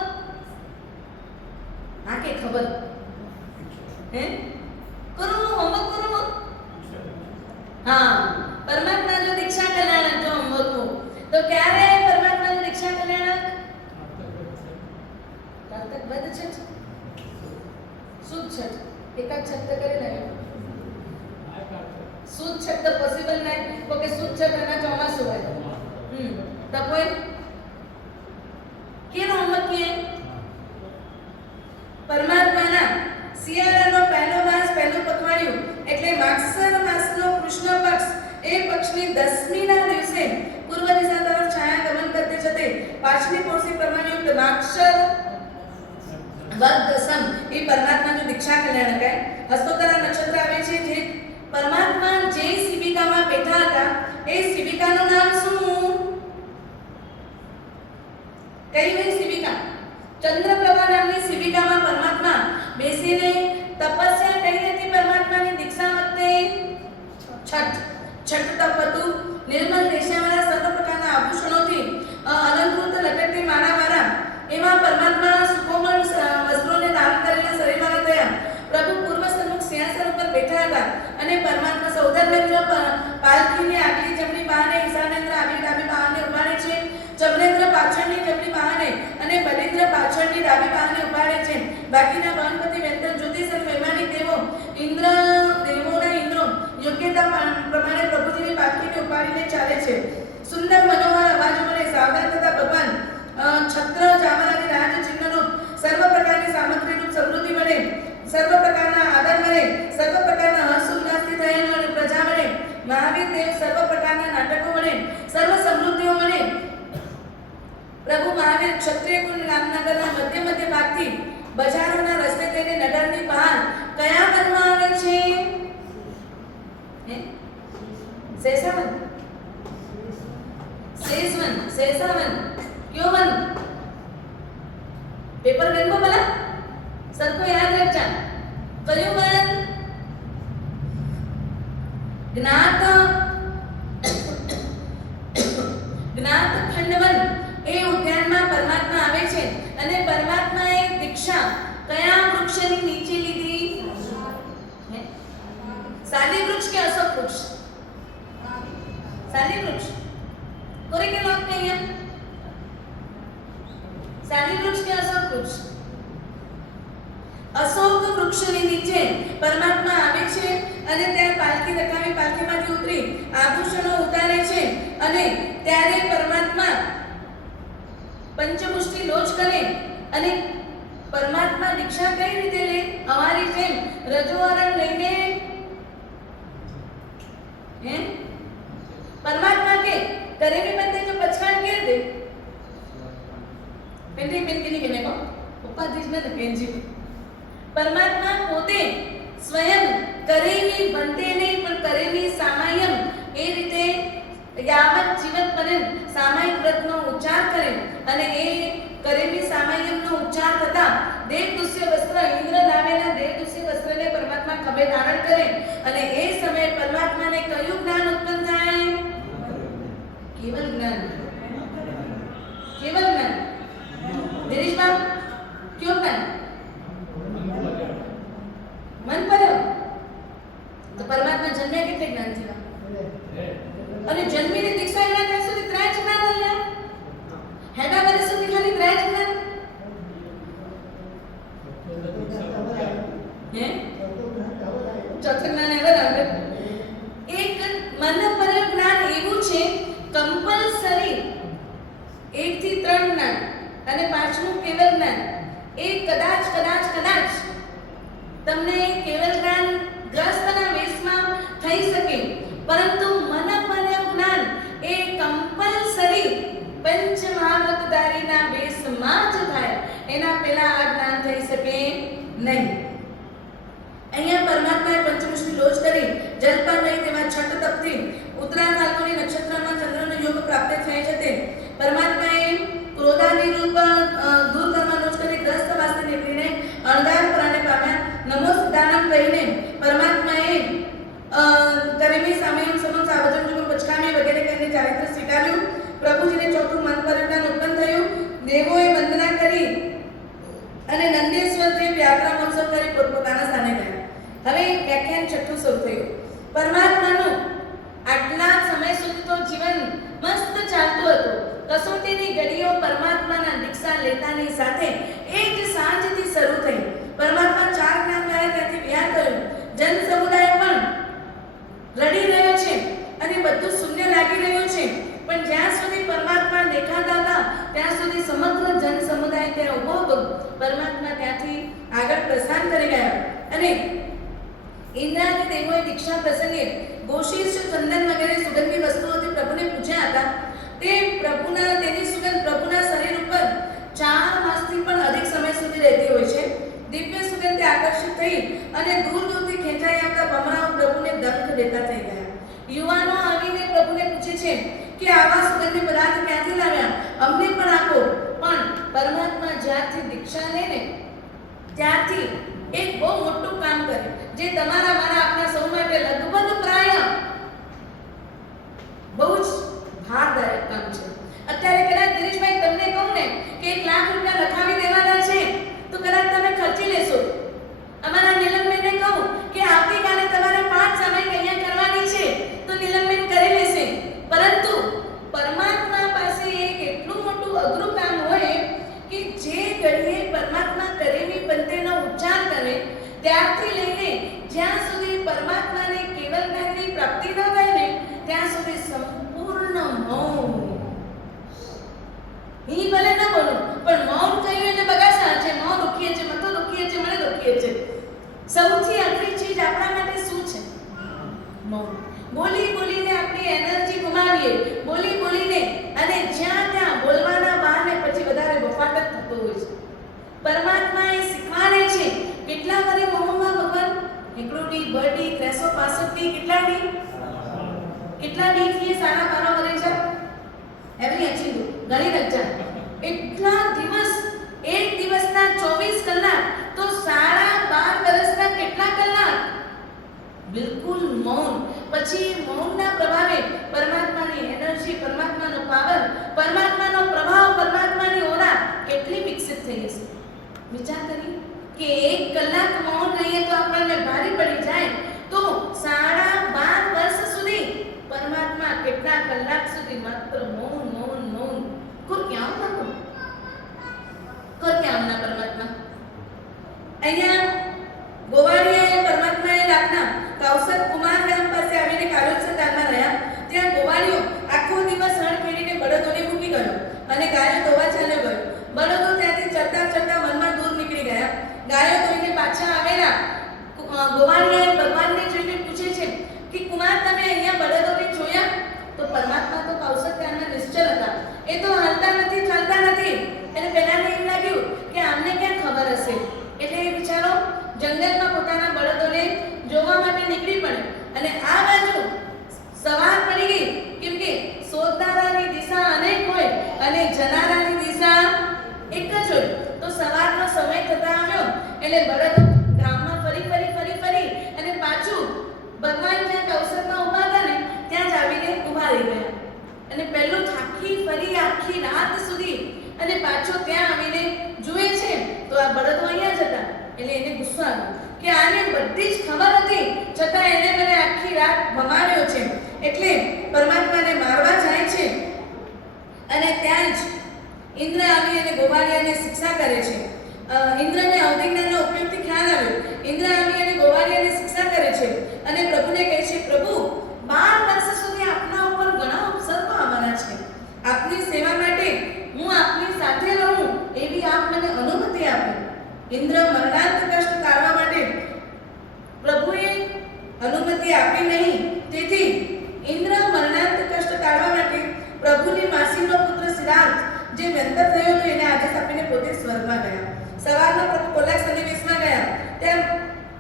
આ કે ખબર હે તક બધ છઠ શુદ્ધ છઠ એકાદ છઠ કરે ને શુદ્ધ છઠ તો પોસિબલ નહીં કે શુદ્ધ છઠ એના ચોમાસું હોય તો કોઈ કેનો અમત કે પરમાત્માના શિયાળાનો પહેલો માસ પહેલું પખવાડિયું એટલે માગસર માસનો કૃષ્ણ પક્ષ એ પક્ષની 10મીના દિવસે પૂર્વ દિશા તરફ છાયા ગમન કરતે જતે પાછલી પોષી પ્રમાણયુક્ત માગસર વદ દસમ એ પરમાત્માનું દીક્ષા કલ્યાણ કહે હસ્તોત્તરા નક્ષત્ર આવે છે જે પરમાત્મા જે શિબિકામાં બેઠા હતા એ શિબિકાનું નામ શું કઈ વે શિબિકા ચંદ્રપ્રભા નામની શિબિકામાં પરમાત્મા બેસીને તપસ્યા કરી હતી પરમાત્માની દીક્ષા વખતે છઠ તપ હતું નિર્મલ રેશાવાળા સર્વ પ્રકારના આભૂષણોથી અલંકૃત લટકતી માળાવાળા એમાં પરમાત્મા સુકોમળ વસ્ત્રોને ધારણ કરીને શરીરવાળા થયા પ્રભુ પૂર્વ સન્મુખ સિંહાસન ઉપર બેઠા હતા અને પરમાત્મા સૌધર્મેન્દ્ર પાલખીની આગલી જમણી બાહને ઈશાનેન્દ્ર આગલી ડાબી બાહને ઉપાડે છે જમનેન્દ્ર પાછળની જમણી બાહને અને બલિન્દ્ર પાછળની ડાબી બાહને ઉપાડે છે બાકીના ગણપતિ વેંતર જ્યોતિષ અને વૈમાનિક દેવો દેવોના ઇન્દ્રો યોગ્યતા પ્રમાણે પ્રભુજીની પાલખીને ઉપાડીને ચાલે છે સુંદર મનોહર અવાજો વડે સાવધાન થતા ભગવાન છત્ર ચામરાની રાજ ચિહ્નનો સર્વ પ્રકારની સામગ્રીનું સમૃદ્ધિ વડે સર્વ પ્રકારના આદર વડે સર્વ પ્રકારના હર્ષ ઉલ્લાસથી થયેલ અને પ્રજા વડે મહાવીર દેવ સર્વ પ્રકારના નાટકો વડે સર્વ સમૃદ્ધિઓ વડે પ્રભુ મહાવીર ક્ષત્રિય કુલ રામનગરના મધ્ય ભાગથી બજારોના રસ્તે થઈને નગરની બહાર કયા વનમાં આવે છે શેષાવન શેષાવન क्यों वन पेपर गन को बोला सबको याद रखना कयो वन ज्ञात खंडवन એ ઉદ્યાનમાં પરમાત્મા આવે છે અને પરમાત્માએ દીક્ષા કયા વૃક્ષની નીચે લીધી સાલી વૃક્ષ કે અશોક વૃક્ષ સાલી વૃક્ષ કોરે કે લોક નહીં સાલી વૃક્ષ કે અશોક વૃક્ષ અશોક વૃક્ષની નીચે પરમાત્મા આવે છે અને ત્યાં પાલખી રખાવી પાલખીમાંથી ઉતરી આભૂષણો ઉતારે છે અને ત્યારે પરમાત્મા પંચમુષ્ટિ લોચ કરે અને પરમાત્મા દીક્ષા કઈ રીતે લે અમારી જેમ રજવારણ લઈને હે પરમાત્મા કે करे भी बनते जो पचकान घेर दे पेंटी पेन के नहीं कहने को उपाधीश में पेंजी परमात्मा પોતે સ્વયં કરેલી બનતે નહીં પણ કરેલી સામાયમ એ રીતે યાવત જીવન પર્યંત સામાયિક વ્રતનો ઉચ્ચાર કરે અને એ કરેલી સામાયમનો ઉચ્ચાર થતા દેવદુષ્ય વસ્ત્ર ઇન્દ્ર નામેના દેવદુષ્ય વસ્ત્રને પરમાત્મા ખભે ધારણ કરે અને એ સમયે પરમાત્માને કયું જ્ઞાન ઉત્પન્ન થાય केवल ज्ञान दिनेश बाबू क्यों ज्ञान मन पर तो परमात्मा जन्मे કેટલે જ્ઞાન થયા અને જન્મીને દીક્ષા એના ત્યાં સુધી ત્રણ જ જ્ઞાન મળ્યા હેડા વર્ષ સુધી ખાલી ત્રણ જ જ્ઞાન હે ચોથું જ્ઞાન એવર આવે એક મન પર જ્ઞાન એવું છે कंपल्सरी 1 થી 3 જ્ઞાન અને પાંચમું કેવલ જ્ઞાન એ કદાચ તમને કેવલ જ્ઞાન ગ્રસ્તના વેશમાં થઈ શકે પરંતુ મનપર્ય જ્ઞાન એ કંપલ્સરી પંચમહાવતધારીના વેશમાં જ થાય એના પહેલા આ જ્ઞાન થઈ શકે નહીં અહીંયા પરમાત્માએ પંચમુષ્ટિ લોચ કરી જલપાન લઈ તેમાં છઠ તપથી ઉત્તરા ફાલ્ગુની નક્ષત્રમાં ચંદ્રનો યોગ પ્રાપ્ત થાય છે તે પરમાત્માએ ક્રોધાની રૂપ દૂર કરવા લોચ કરી ગ્રસ્ત વાસ્તે નીકળીને અણગાર પ્રાણે પામ્યા નમો સિદ્ધાનમ કહીને પરમાત્માએ કરેમી સામયમ સમક્ષ આવજન જુગમ પચકામે વગેરે કહીને ચારિત્ર સ્વીકાર્યું પ્રભુજીને ચોથું મન પરિજ્ઞાન ઉત્પન્ન થયું દેવોએ વંદના કરી અને નંદેશ્વર દેવ યાત્રા મહોત્સવ કરી પોતપોતાના સ્થાને ગયા હવે વ્યાખ્યાન છઠ્ઠું શરૂ થયું પરમાત્માનું આટલા સમય સુધી તો જીવન મસ્ત ચાલતું હતું કસોટીની ઘડીઓ પરમાત્માના દીક્ષા લેતાની સાથે એ જ અને ઇન્દ્રાદી દેવોએ દીક્ષા પ્રસંગે ગોશીશ, ચંદન વગેરે સુગંધી વસ્તુઓથી પ્રભુને પૂજ્યા હતા. તે તેની સુગંધ પ્રભુના શરીર ઉપર 4 માસથી પણ અધિક સમય સુધી રહેતી હોય છે. દિવ્ય સુગંધથી આકર્ષિત થઈ અને દૂર દૂરથી ખેંચાઈ આવતા ભમરાઓ પ્રભુને દંખ દેતા થઈ ગયા. યુવાનો આવીને પ્રભુને પૂછે છે કે આવા સુગંધી પદાર્થ ક્યાંથી લાવ્યા, અમને પણ આપો. પણ પરમાત્મા જ્યારથી દીક્ષા લે ને ત્યારથી એક બહુ મોટું કામ કરે, જે તમારા મારા આપણા સૌ માટે લગભગ પ્રાય બહુ જ ભારદાયક કામ છે. અત્યારે કદાચ દિનેશભાઈ તમને કહું ને કે 1 લાખ રૂપિયા લખાવી દેવાના છે તો કદાચ તમે ખર્ચી લેશો. અમારા નીલમબેનને કહું કે આવતીકાલે તમારે 5 સામાયિક અહીંયા કરવાની છે તો નીલમબેન કરી લેશે. પરંતુ પરમાત્મા પાસે એક એટલું મોટું અઘરું કામ હોય કે જે ઘડીએ પરમાત્મા કરેલી પંક્તિનો ઉચ્ચાર કરે ત્યારથી લઈને જ્યાં સુધી પરમાત્માને કેવલ જ્ઞાનની પ્રાપ્તિ ન થાય ને ત્યાં સુધી સંપૂર્ણ મૌન. ही ભલે ન બોલું પણ મૌન કહ્યું એટલે બગાસા છે, મૌન દુખીએ છે, મતો દુખીએ છે, મને દુખીએ છે. સૌથી અઘરી ચીજ આપણા માટે શું છે? મૌન. બોલી બોલીને આપણી એનર્જી ગુમાવીએ, બોલી બોલીને, અને જ્યાં ત્યાં બોલવાના બહાને પછી વધારે બફાટ જ થતો હોય છે. પરમાત્મા એ શીખવાડે છે કેટલા વરે મૌનમાં ભગવાન? 1 ડી, 2 ડી, 365 ડી, કેટલા ડી? કેટલા ડી થી 12.5 વરે છે? એવરી અચીવ ગણી રજા. એટલા દિવસ, એક દિવસના 24 કલાક તો 12.5 વર્ષના કેટલા કલાક? બિલકુલ મૌન. પછી મૌનના પ્રભાવે પરમાત્માની એનર્જી, પરમાત્માનો પાવર, પરમાત્માનો પ્રભાવ, પરમાત્માની ઓરા કેટલી વિકસિત થઈ હશે. વિચાર કરી કે 1 કલાક મૌન રહીએ તો આપણને ભારે પડી જાય, તો 12.5 વર્ષ સુધી પરમાત્મા કેટલા કલાક સુધી માત્ર મૌન મૌન મૌન. કોર ક્યાં હતા? કોર ક્યાં ના પરમાત્મા? અહીંયા ગોવાળિયાએ પરમાત્માએ રાતના કૌશલ કુમાર ગામ પાસે આવીને કારોત્સવ ગામમાં રહ્યા. ત્યાં ગોવાળિયો આખો દિવસ હળ ખેડીને બળદોને મૂકી ગયો અને ગાયો ધોવા ચાલ્યો ગયો. બળદો ત્યાંથી ચડતા ચડતા વનમાં દૂર નીકળી ગયા. ગાયો ધોઈને પાછા આવેલા ગોવાળિયાએ ભગવાનને જોઈને પૂછે છે કે કુમાર, તમે અહીંયા બળદોને જોયા? તો પરમાત્મા તો કૌશલ ગામના નિશ્ચલ હતા, એ તો હાલતા નથી, ચાલતા નથી. એને પહેલાને એમ લાગ્યું કે આમને ક્યાં ખબર હશે, એટલે એ બિચારો જંગલમાં પોતાના બળદોને જોવા માટે નીકળી પડ્યો. અને આ બાજુ સવાર પડી ગઈ, કેમ કે શોધનારાની દિશા અનેક હોય અને જનારાની દિશા એક જ હોય. તો સવારનો સમય થતા આવ્યો એટલે બળદો ગામમાં ફરી અને પાછું ભગવાન જ્યાં કૌશલમાં ઊભા હતા ને ત્યાં જ આવીને ઊભા રહી ગયા. અને પહેલું થાકી ફરી આખી રાત સુધી અને પાછો ત્યાં આવીને જુએ છે તો આ બળદો અહીંયા જ હતા. એટલે એને ગુસ્સો આવ્યો કે આને બધી જ ખબર હતી છતાં એને મને આખી રાત ભમાવ્યો છે. એટલે પરમાત્માને મારવા જાય છે અને ત્યાં જ ઇન્દ્ર આવી અને ગોવાળિયાને શિક્ષા કરે છે. ઇન્દ્રને અવધિજ્ઞાનનો ઉપયોગથી ખ્યાલ આવ્યો. ઇન્દ્ર આવી અને ગોવાળિયાને શિક્ષા કરે છે અને પ્રભુને કહે છે, પ્રભુ 12 વર્ષ સુધી આપના ઉપર ઘણા ઉપસર્ગો આવવાના છે. આપની સેવા માટે હું આપની સાથે રહું એવી આપ મને અનુમતિ આપો. ઇન્દ્ર મરણાંત કષ્ટ ટાળવા માટે પ્રભુએ અનુમતિ આપી નહીં. તેથી ઇન્દ્ર મરણાંત કષ્ટ ટાળવા માટે પ્રભુની માસીનો પુત્ર સિદ્ધાર્થ જે વ્યંતર થયો હતો એને આદેશ આપીને પોતે સ્વર્ગમાં ગયા. સવારમાં પ્રભુ કોલાક સન્નિવેશમાં ગયા. તેમ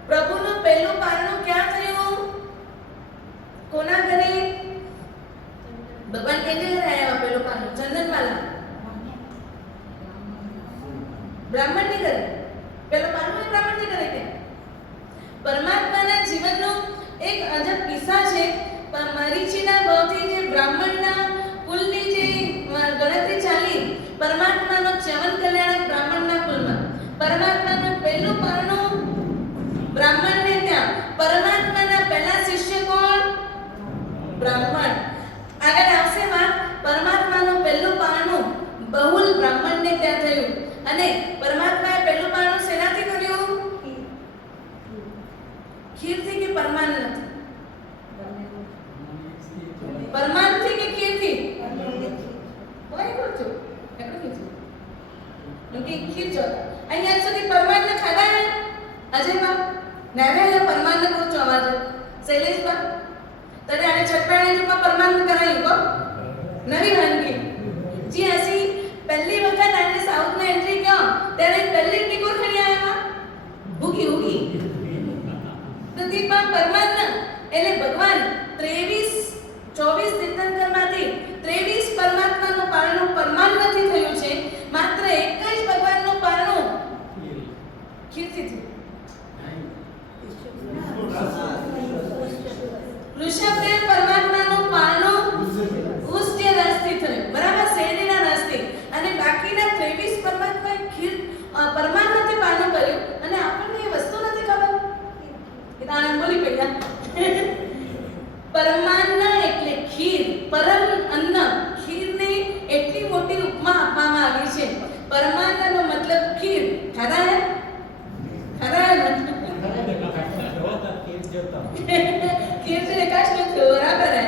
પ્રભુનું પહેલું પારણું ક્યાં થયું? કોના ઘરે? ભગવાન કેને ઘરે આવ્યા પહેલું પારણું? ચંદનમાલા બ્રાહ્મણની ઘરે. પહેલું પારણું બ્રાહ્મણની ઘરે કે પરમાત્માના જીવનનો એક અજબ કિસ્સા છે. મરીચીના ભાવથી જે બ્રાહ્મણના કુલની જે ગણતરી ચાલી, પરમાત્માનો ચ્યવન કલ્યાણક બ્રાહ્મણના કુલમાં પરમાત્માનું પહેલું પારણું બ્રાહ્મણને ત્યાં. પરમાત્માના પહેલા શિષ્ય કોણ? બ્રાહ્મણ. આગળ આવશે વાત. પરમાત્માનું પહેલું પારણું બહુલ બ્રાહ્મણને ત્યાં થયું. અને પરમાત્માએ પહેલું પારણું શેનાથી કર્યું? ખીરથી કે પરમાનથી? પરમાનથી કે ખીરથી? કોઈ બોલજો એટલું કીધું કે ખીર જો અહીંયા સુધી પરમાનને ખાધા ને અજયમાં નારે પરમાનને પૂછો અવાજ શૈલેષ બા તને આને છટપાણી માં પરમાન કરાયું કો નવી વાનગી જી હસી પહેલી વખત આને સાઉથ માં એન્ટ્રી ક્યો ત્યારે પહેલી ટીકોર ખણી આયા ભૂગી ભૂગી તો દીપા પરમાન એટલે ભગવાન 23 24 તીર્થંકરમાંથી 23 પરમાત્માનું પારણું પરમાન નથી થયું છે માત્ર એક જ ભગવાનનું પારણું ખીરથી થયું ઋષભદેવ પરમાત્માનું પારણું ઉષ્ટ્ય રસથી થયું બરાબર શેરડીના રસથી અને બાકીના 23 પરમાત્માએ ખીર પરમાન નથી પારણું કર્યું અને આપણને એ વસ્તુ નથી ખબર એ તાણે બોલી પડ્યા પરમાન્ન એટલે ખીર પરમ અન્ન ખીરને એટલી મોટી ઉપમા આપવામાં આવી છે પરમાન્નનો મતલબ ખીર ખાધા હે ખીર से विकास में थयो बराबर है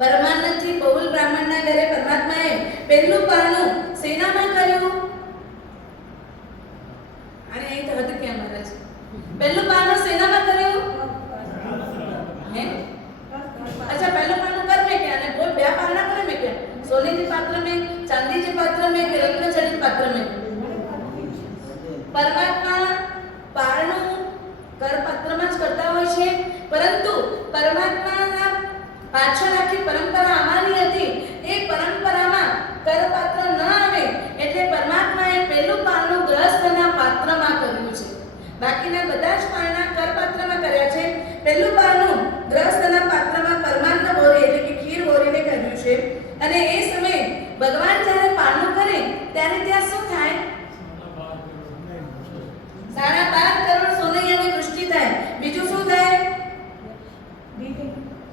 પરમાનંદથી બહુલ બ્રાહ્મણના ઘરે પરમાત્માએ પહેલું પારણું સેનામાં કર્યું અને અહીં તો હતું કે મહારાજ પહેલું પારણું સેનામાં કર્યું હે अच्छा पहला पारणुं कर में क्या ने बोल ब्याह पारना करे में क्या सोने के पात्र में चांदी के पात्र में कि रत्न जड़ित पात्र में परमात्मा પારણું કરપાત્રમાં જ કરતા હોય છે પરંતુ પરમાત્માના પાછળ આખી પરંપરા આવવાની હતી એ પરંપરામાં કરપાત્ર ન આવે એટલે પરમાત્માએ પહેલું પારણું ગ્રહસ્થના પાત્રમાં કર્યું છે બાકીના બધા જ પારણા કરપાત્રમાં કર્યા છે પહેલું પારણું ગ્રહસ્થના પાત્રમાં પરમાત્મા બોરી એટલે કે ખીર બોરીને કર્યું છે અને એ સમયે ભગવાન જ્યારે પારણું કરે ત્યારે ત્યાં શું થાય 12.5 કરોડ સોનૈયાની વૃષ્ટિ થાય બીજું શું થાય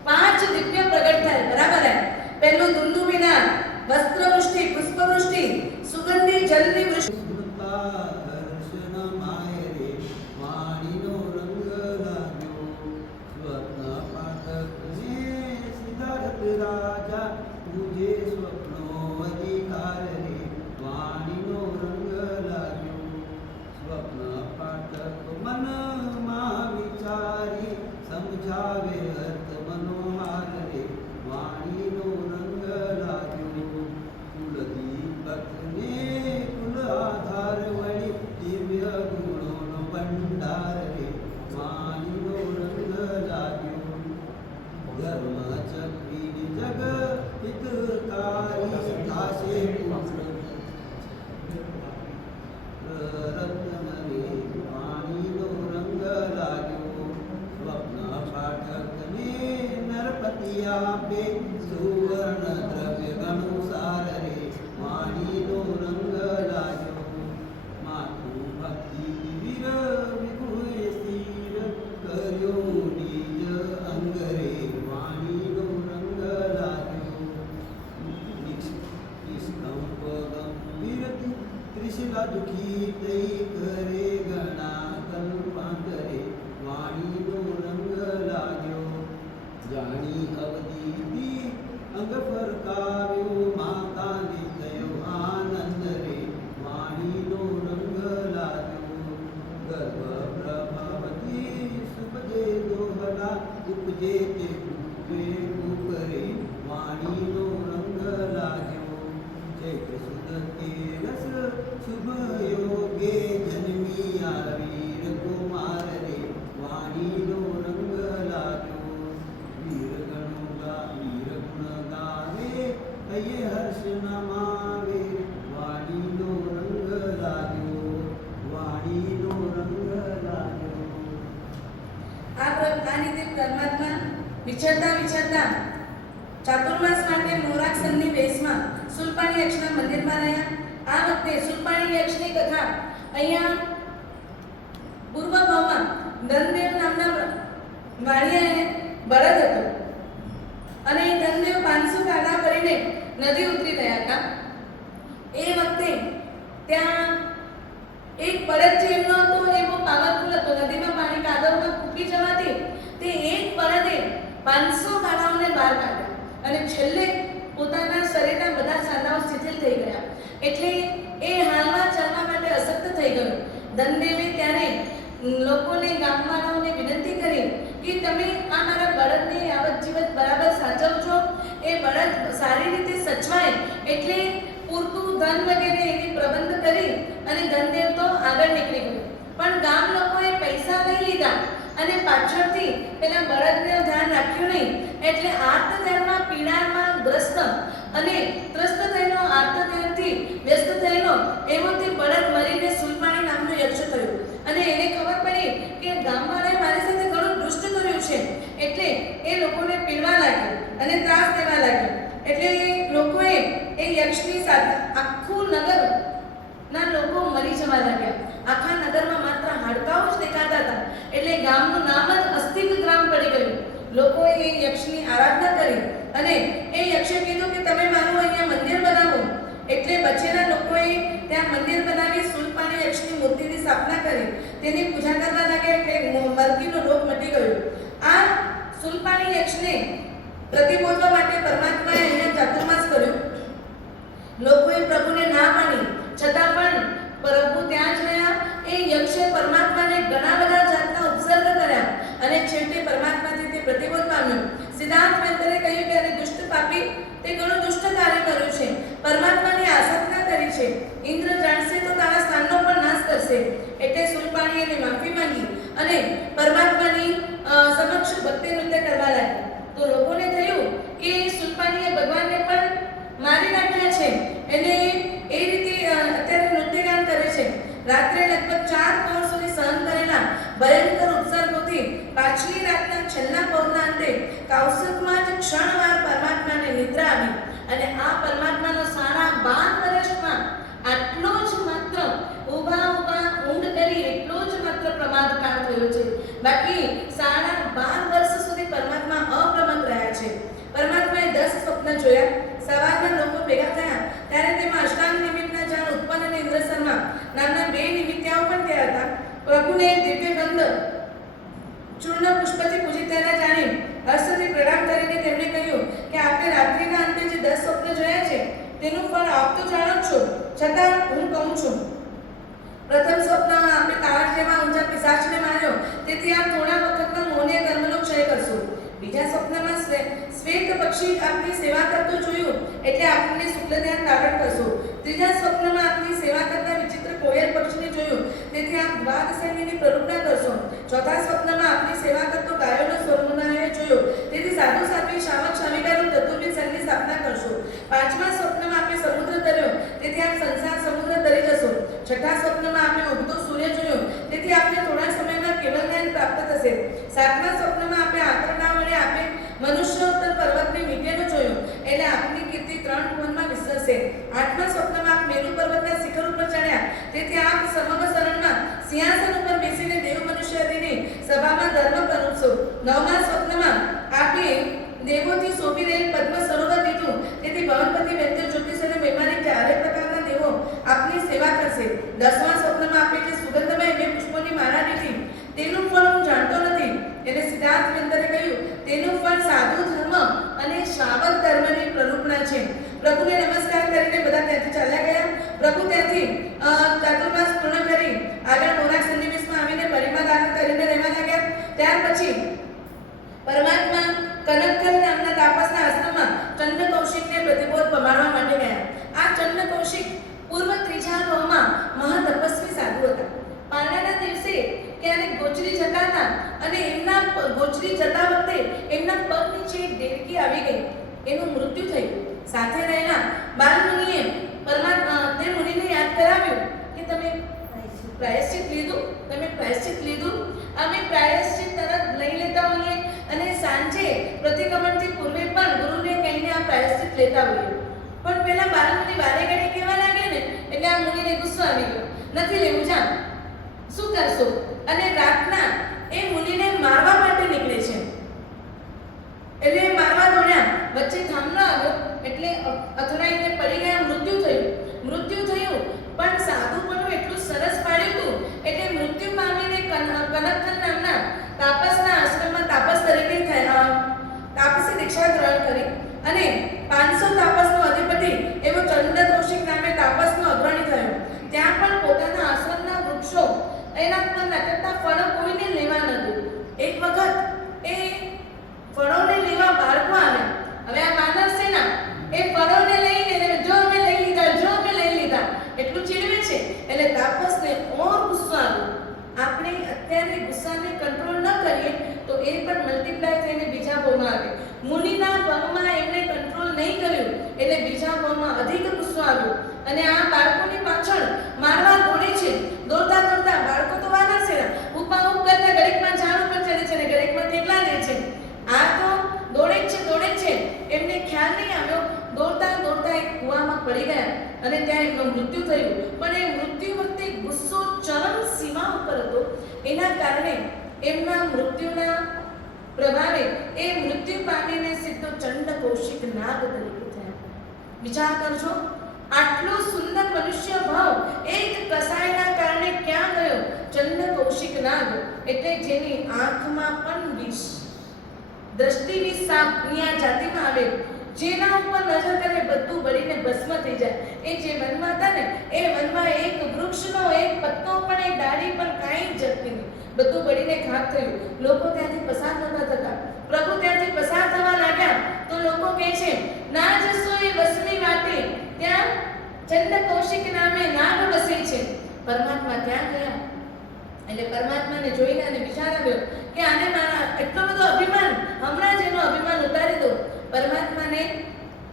5 દિવ્ય પ્રગટ થાય બરાબર હે પહેલું દુંદુબીના વસ્ત્ર વૃષ્ટિ પુષ્પ વૃષ્ટિ સુગંધી જલની વૃષ્ટિ રાજા તુજે સ્વપ્નો અધિકાર રે વાણીનો રંગ લાગ્યો સ્વપ્ન પાઠક મનમાં વિચારી સમજાવે અર્થ મનોહાર રે વાણીનો રંગ લાગ્યો કુલદીપકને કુલ આધાર વળી દિવ્ય ગુણોનો ભંડાર રે વાણીનો રંગ લાગ્યો ધર્મ ચક્રી જગ હિતકારી થાશે રત્ન રે વાણીનો રંગ લાગ્યો સ્વપ્ન પાઠકને નરપતિ આપે સુવર્ણ દ્રવ્ય ગણુસાર રે વાણીનો રંગ લાગ્યો માતુ ભક્તિ વીર વિગુએ સ્થિર કર્યો નિજ અંગ રે વાણીનો રંગ લાગ્યો નિષ્કંપ ગંભીરથી ત્રિશિલા દુખી તઈ કરે ગણા કલ્પાંતરે વાણીનો રંગ લાગ્યો જાણી અવધિથી અંગ ફરકાવ્યો માતાને થયો આનંદ રે વાણીનો રંગ લાગ્યો ગર્ભ પ્રભાવતી સુપજે દોહલા ઉપજે તે ઉપજે ઉપરે વાણીનો રંગ લાગ્યો ચૈત્ર સુદ તેરસ શુભ યોગે જન્મી વીર કુમાર રે વાણીનો રંગ લાગ્યો વીર ગુણ ગાવે કયે હર્ષ નમાવે વાણીનો રંગ લાગ્યો વાણીનો રંગ લાગ્યો આ પ્રકારની પરમાત્મા વિચરતા ચાતુર્માસ માટે મોરાક્ષરની વેશમાં સુલપાણી યક્ષના મંદિરમાં રહ્યા આ વખતે સુલપાણી યક્ષની કથા અહીંયા પૂર્વ ભાવમાં ધનદેવ નામના વાણિયાએ બળદ હતો અને એ ધનદેવ 500 ગાડા કરીને નદી ઉતરી રહ્યા હતા એ વખતે ત્યાં એક બળદ જે એમનો હતો એ બહુ પાવરફુલ હતો નદીમાં પાણી કાદવમાં કૂદી જવાથી તે એક બળદે 500 ગાડાઓને બહાર કાઢ્યા અને છેલ્લે પોતાના શરીરના બધા સાંધાઓ શિથિલ થઈ ગયા એટલે એ હાલમાં ચાલવા માટે અશક્ત ધનદેવે ત્યારે લોકોને ગામવાળાઓને વિનંતી કરી કે તમે આ મારા બળદની આવત જીવત બરાબર સાચવજો, એ બળદ સારી રીતે સચવાય એટલે પૂરતું ધન વગેરે એની પ્રબંધ કરી અને ધનદેવ તો આગળ નીકળી ગયો. પણ ગામ લોકોએ પૈસા લઈ લીધા અને પાછળથી પેલા બળદને ધ્યાન રાખ્યું નહીં એટલે આર્તધ્યાનમાં પીડામાં ગ્રસ્ત અને ત્રસ્ત થયેલો આર્તધ્યાનથી વ્યસ્ત થયેલો એવો તે બળદ મરીને સુલપાણી નામનો યક્ષ થયો અને એને ખબર પડી કે ગામવાળાએ મારી સાથે ઘણું દુષ્ટ કર્યું છે એટલે એ લોકોને પીડવા લાગ્યો અને ત્રાસ દેવા લાગ્યો. એટલે લોકોએ એ યક્ષની સાથે આખું નગર ના લોકો મરી જવા લાગ્યા. આખા નગરમાં માત્ર હાડકાઓ જ દેખાતા હતા એટલે ગામનું નામ જ અસ્તિક ગ્રામ પડી ગયું. લોકોએ એ યક્ષની આરાધના કરી અને એ યક્ષે કીધું કે તમે મારું અહીંયા મંદિર બનાવો. એટલે બચેલા લોકોએ ત્યાં મંદિર બનાવી સુલપાણી યક્ષની મૂર્તિની સ્થાપના કરી તેની પૂજા કરવા લાગ્યા એટલે મરકીનો રોગ મટી ગયો. આ સુલપાણી યક્ષને પ્રતિબોધવા માટે પરમાત્માએ અહીંયા ચાતુર્માસ કર્યો. લોકોએ પ્રભુને ના માની છતાં પણ પ્રભુ ત્યાં જ રહ્યા. એ યક્ષે પરમાત્માને ઘણા બધા જાતના ઉપસર્ગ કર્યા અને છેવટે પરમાત્માથી તે પ્રતિબોધ પામ્યો. સિદ્ધાર્થ મૈત્રે કહ્યું કે અરે દુષ્ટ પાપી, તે ઘણું દુષ્ટ કાર્ય કર્યું છે, પરમાત્માની આસક્તા કરી છે, ઇન્દ્ર જાણશે તો તારા સ્થાનનો પણ નાશ કરશે. એટલે સુલપાણીએ એને માફી માંગી અને પરમાત્માની સમક્ષ ભક્તિ નૃત્ય કરવા લાગી. તો લોકોને થયું કે સુલપાણીએ ભગવાનને પણ મારી નાખ્યા છે, એને એ રીતે અત્યારે નૃત્યગાન કરે છે. રાત્રે લગભગ 4 પહોર સુધી સહન કરેલા ભયંકર ઉપસર્ગોથી પાછલી રાતના છેલ્લા પહોરના અંતે કૌશિકમાં જ ક્ષણવાર પરમાત્માને નિદ્રા આવી અને આ પરમાત્માનો સારા 12 વર્ષમાં આટલો જ માત્ર ઊભા ઊંઘ કરી એટલો જ માત્ર પ્રમાદ કાળ થયો છે. બાકી સાડા 12 વર્ષ સુધી પરમાત્મા અપ્રમત્ત રહ્યા છે. પરમાત્માએ 10 સ્વપ્ન જોયા. સવારમાં લોકો ભેગા થયા ત્યારે તેમાં અષ્ટાંગ નિમિત્તના જાણ ઉત્પન્ન અને ઇન્દ્ર શર્મા નામના 2 નિમિત્યાઓ પણ ત્યાં હતા. પ્રભુને દિવ્ય ગંધ ચૂર્ણ પુષ્પથી પૂજિત થયેલા જાણી હર્ષથી પ્રણામ કરીને તેમણે કહ્યું કે આપણે રાત્રિના અંતે જે 10 સ્વપ્ન જોયા છે તેનું ફળ આપ તો જાણો છો, છતાં હું કહું છું. પ્રથમ સ્વપ્નમાં આપણે કાળ જેવા ઊંચા પિશાચને માર્યો, તેથી આપ થોડા વખતમાં મોહને કર્મનો ક્ષય કરશો. બીજા સ્વપ્નમાં શ્વેત પક્ષી આપની સેવા કરતો જોયું એટલે આપને શુક્લ ધ્યાન ધારણ કરશો. ત્રીજા સ્વપ્નમાં આપની સેવા કરતા વિચિત્ર કોયલ પક્ષીને જોયું તેથી આપ દ્વાદશૈલીની પ્રરૂપના કરશો. ચોથા સ્વપ્નમાં આપની સેવા કરતો ગાયોનો સ્વર્ગનાએ જોયો તેથી સાધુ સાધ્વી શાવક શાવિકાનું ચતુર્વિધ સંઘની સ્થાપના કરશો. પાંચમા સ્વપ્નમાં આપણે સમુદ્ર તર્યો તેથી આપ સંસાર સમુદ્ર તરી જશો. છઠ્ઠા સ્વપ્નમાં આપણે ઉગતો સૂર્ય જોયો તેથી આપને થોડા સમયમાં કેવલ જ્ઞાન પ્રાપ્ત થશે. સાતમા સ્વપ્નમાં આપણે આંતરડા વડે આપણે મનુષ્યોત્તર પર્વતને મીટેલો જોયો એટલે આપની કીર્તિ 3 ભુવનમાં વિસ્તરશે. આઠમા સ્વપ્નમાં આપ મેરુ પર્વતના શિખર ઉપર ચડ્યા તેથી આપ સમગ્ર શરણમાં સિંહાસન ઉપર બેસીને દેવ મનુષ્ય આદિની સભામાં ધર્મ પ્રરૂપશો. નવમા સ્વપ્નમાં આપણે દેવોથી શોભી રહેલ પદ્મ સરોવર લીધું તેથી ભવનપતિ વૈદ્ય જ્યોતિષ અને વૈમાનિક 4 પ્રકારના દેવો આપની સેવા કરશે. દસમા સ્વપ્નમાં આપણે જે સુગંધમય 2 પુષ્પોની માળા લીધી તેનું ફળ હું જાણતો નથી એટલે સિદ્ધાર્થ મૈત્રે કહ્યું તેનું ફળ સાધુ ધર્મ અને શ્રાવક ધર્મની પ્રરૂપણા છે. પ્રભુને નમસ્કાર કરીને બધા ત્યાંથી ચાલ્યા ગયા. પ્રભુ ત્યાંથી ચાતુર્માસ પૂર્ણ કરી આગળ મોરાક સન્નિવેશમાં આવીને પરિમાદાન કરીને રહેવા લાગ્યા. ત્યાર પછી પરમાત્મા કનકકર નામના તાપસના આશ્રમમાં ચંદ્ર કૌશિકને પ્રતિબોધ પમાડવા માટે ગયા. આ ચંદ્ર કૌશિક પૂર્વ ત્રીજા ભાવમાં મહાતપસ્વી સાધુ હતા. પારણાના દિવસે ક્યારેક ગોચરી જતા હતા અને એમના ગોચરી જતા વખતે એમના પગ નીચે એક દેડકી આવી ગઈ, એનું મૃત્યુ થયું. સાથે રહેલા બાલમુનિએ તે મુનિને યાદ કરાવ્યું કે તમે પ્રાયશ્ચિત લીધું. અમે પ્રાયશ્ચિત તરત લઈ લેતા હોઈએ અને સાંજે પ્રતિક્રમણથી પૂર્વે પણ ગુરુને કહીને આ પ્રાયશ્ચિત લેતા હોઈએ. પણ પેલા બાલમુનિ વારે ઘડી કહેવા લાગે ને એટલે આ મુનિને ગુસ્સો આવી ગયો, નથી લેવું, જા શું કરશો? અને રાતના એ મુનિને મારવા માટે નીકળે છે એટલે મારવા દોડ્યા. વચ્ચે થામ ન આવ્યો એટલે અથડાઈને પડી ગયા, મૃત્યુ થયું. પણ સાધુપણું એટલું સરસ પાડ્યું હતું એટલે મૃત્યુ પામીને કનકકર નામના તાપસના આશ્રમમાં તાપસ તરીકે તાપસી દીક્ષા ગ્રહણ કરી અને 500 તાપસનો અધિપતિ એવો ચંદ્ર કૌશિક નામે તાપસનો અગ્રણી થયો. ત્યાં પણ પોતાના આશ્રમના વૃક્ષો પહેલા ઉપર લટકતા ફળો કોઈને લેવા ન દો. એક વખત એ ફળોને લેવા બાળકો આવે. હવે આ માનવ સેના એ ફળોને લઈને એને જો અમે લઈ લીધા એટલું ચીડવે છે. એટલે તાપસને ઓર ગુસ્સો આવ્યો. આપણે અત્યારે ગુસ્સાને કંટ્રોલ ન કરીએ તો એ પણ મલ્ટીપ્લાય થઈને બીજા ભાવમાં આવે. મુનિના ભાવમાં એમણે કંટ્રોલ નહીં કર્યું એટલે બીજા ભાવમાં અધિક ગુસ્સો આવ્યો અને આ બાળકોની પાછળ મારવા દોડે છે. દોડતા બાળકો તો વાનર છે, ઉપા કરતા ગળેકમાં ઝાડ ઉપર ચડે છે અને ગળેકમાં થેપલા લે છે. આ તો દોડે જ છે. એમને ખ્યાલ નહીં આવ્યો. દોડતા એક કૂવામાં પડી ગયા અને ત્યાં એમનું મૃત્યુ થયું. પણ એ મૃત્યુ વખતે ગુસ્સો ચરમ સીમા ઉપર હતો. એના કારણે એમના મૃત્યુના પ્રભાવે એ મૃત્યુ પામીને સીધો ચંડ કૌશિક નાગ તરીકે થયા. વિચાર કરજો, આટલો સુંદર મનુષ્ય ભાવ એક કસાયના કારણે ક્યાં ગયો? ચંડ કૌશિક નાગ એટલે જેની આંખમાં પણ વિષ, દ્રષ્ટિ વિષ સાપની આ જાતિમાં આવે. જેના ઉપર નજર કરે બધું બળીને ભસ્મ થઈ જાય. એ જે વનમાં હતા ને એ વનમાં એક વૃક્ષનો એક પત્તો પણ એક ડાળી પણ કાંઈ જતી નહીં, બધું બળીને ખાક થયું. લોકો ત્યાંથી પસાર નતા થતા. પ્રભુ ત્યાંથી પસાર થવા લાગ્યા તો લોકો કહે છે ના જશો એ વસની વાટે, ત્યાં ચંડ કૌશિક નામે નાગ વસે છે. પરમાત્મા ત્યાં ગયા એટલે પરમાત્માને જોઈને અને વિચાર આવ્યો કે આને મારા એટલો બધો અભિમાન, હમણાં જ એનો અભિમાન ઉતારી દો. પરમાત્માને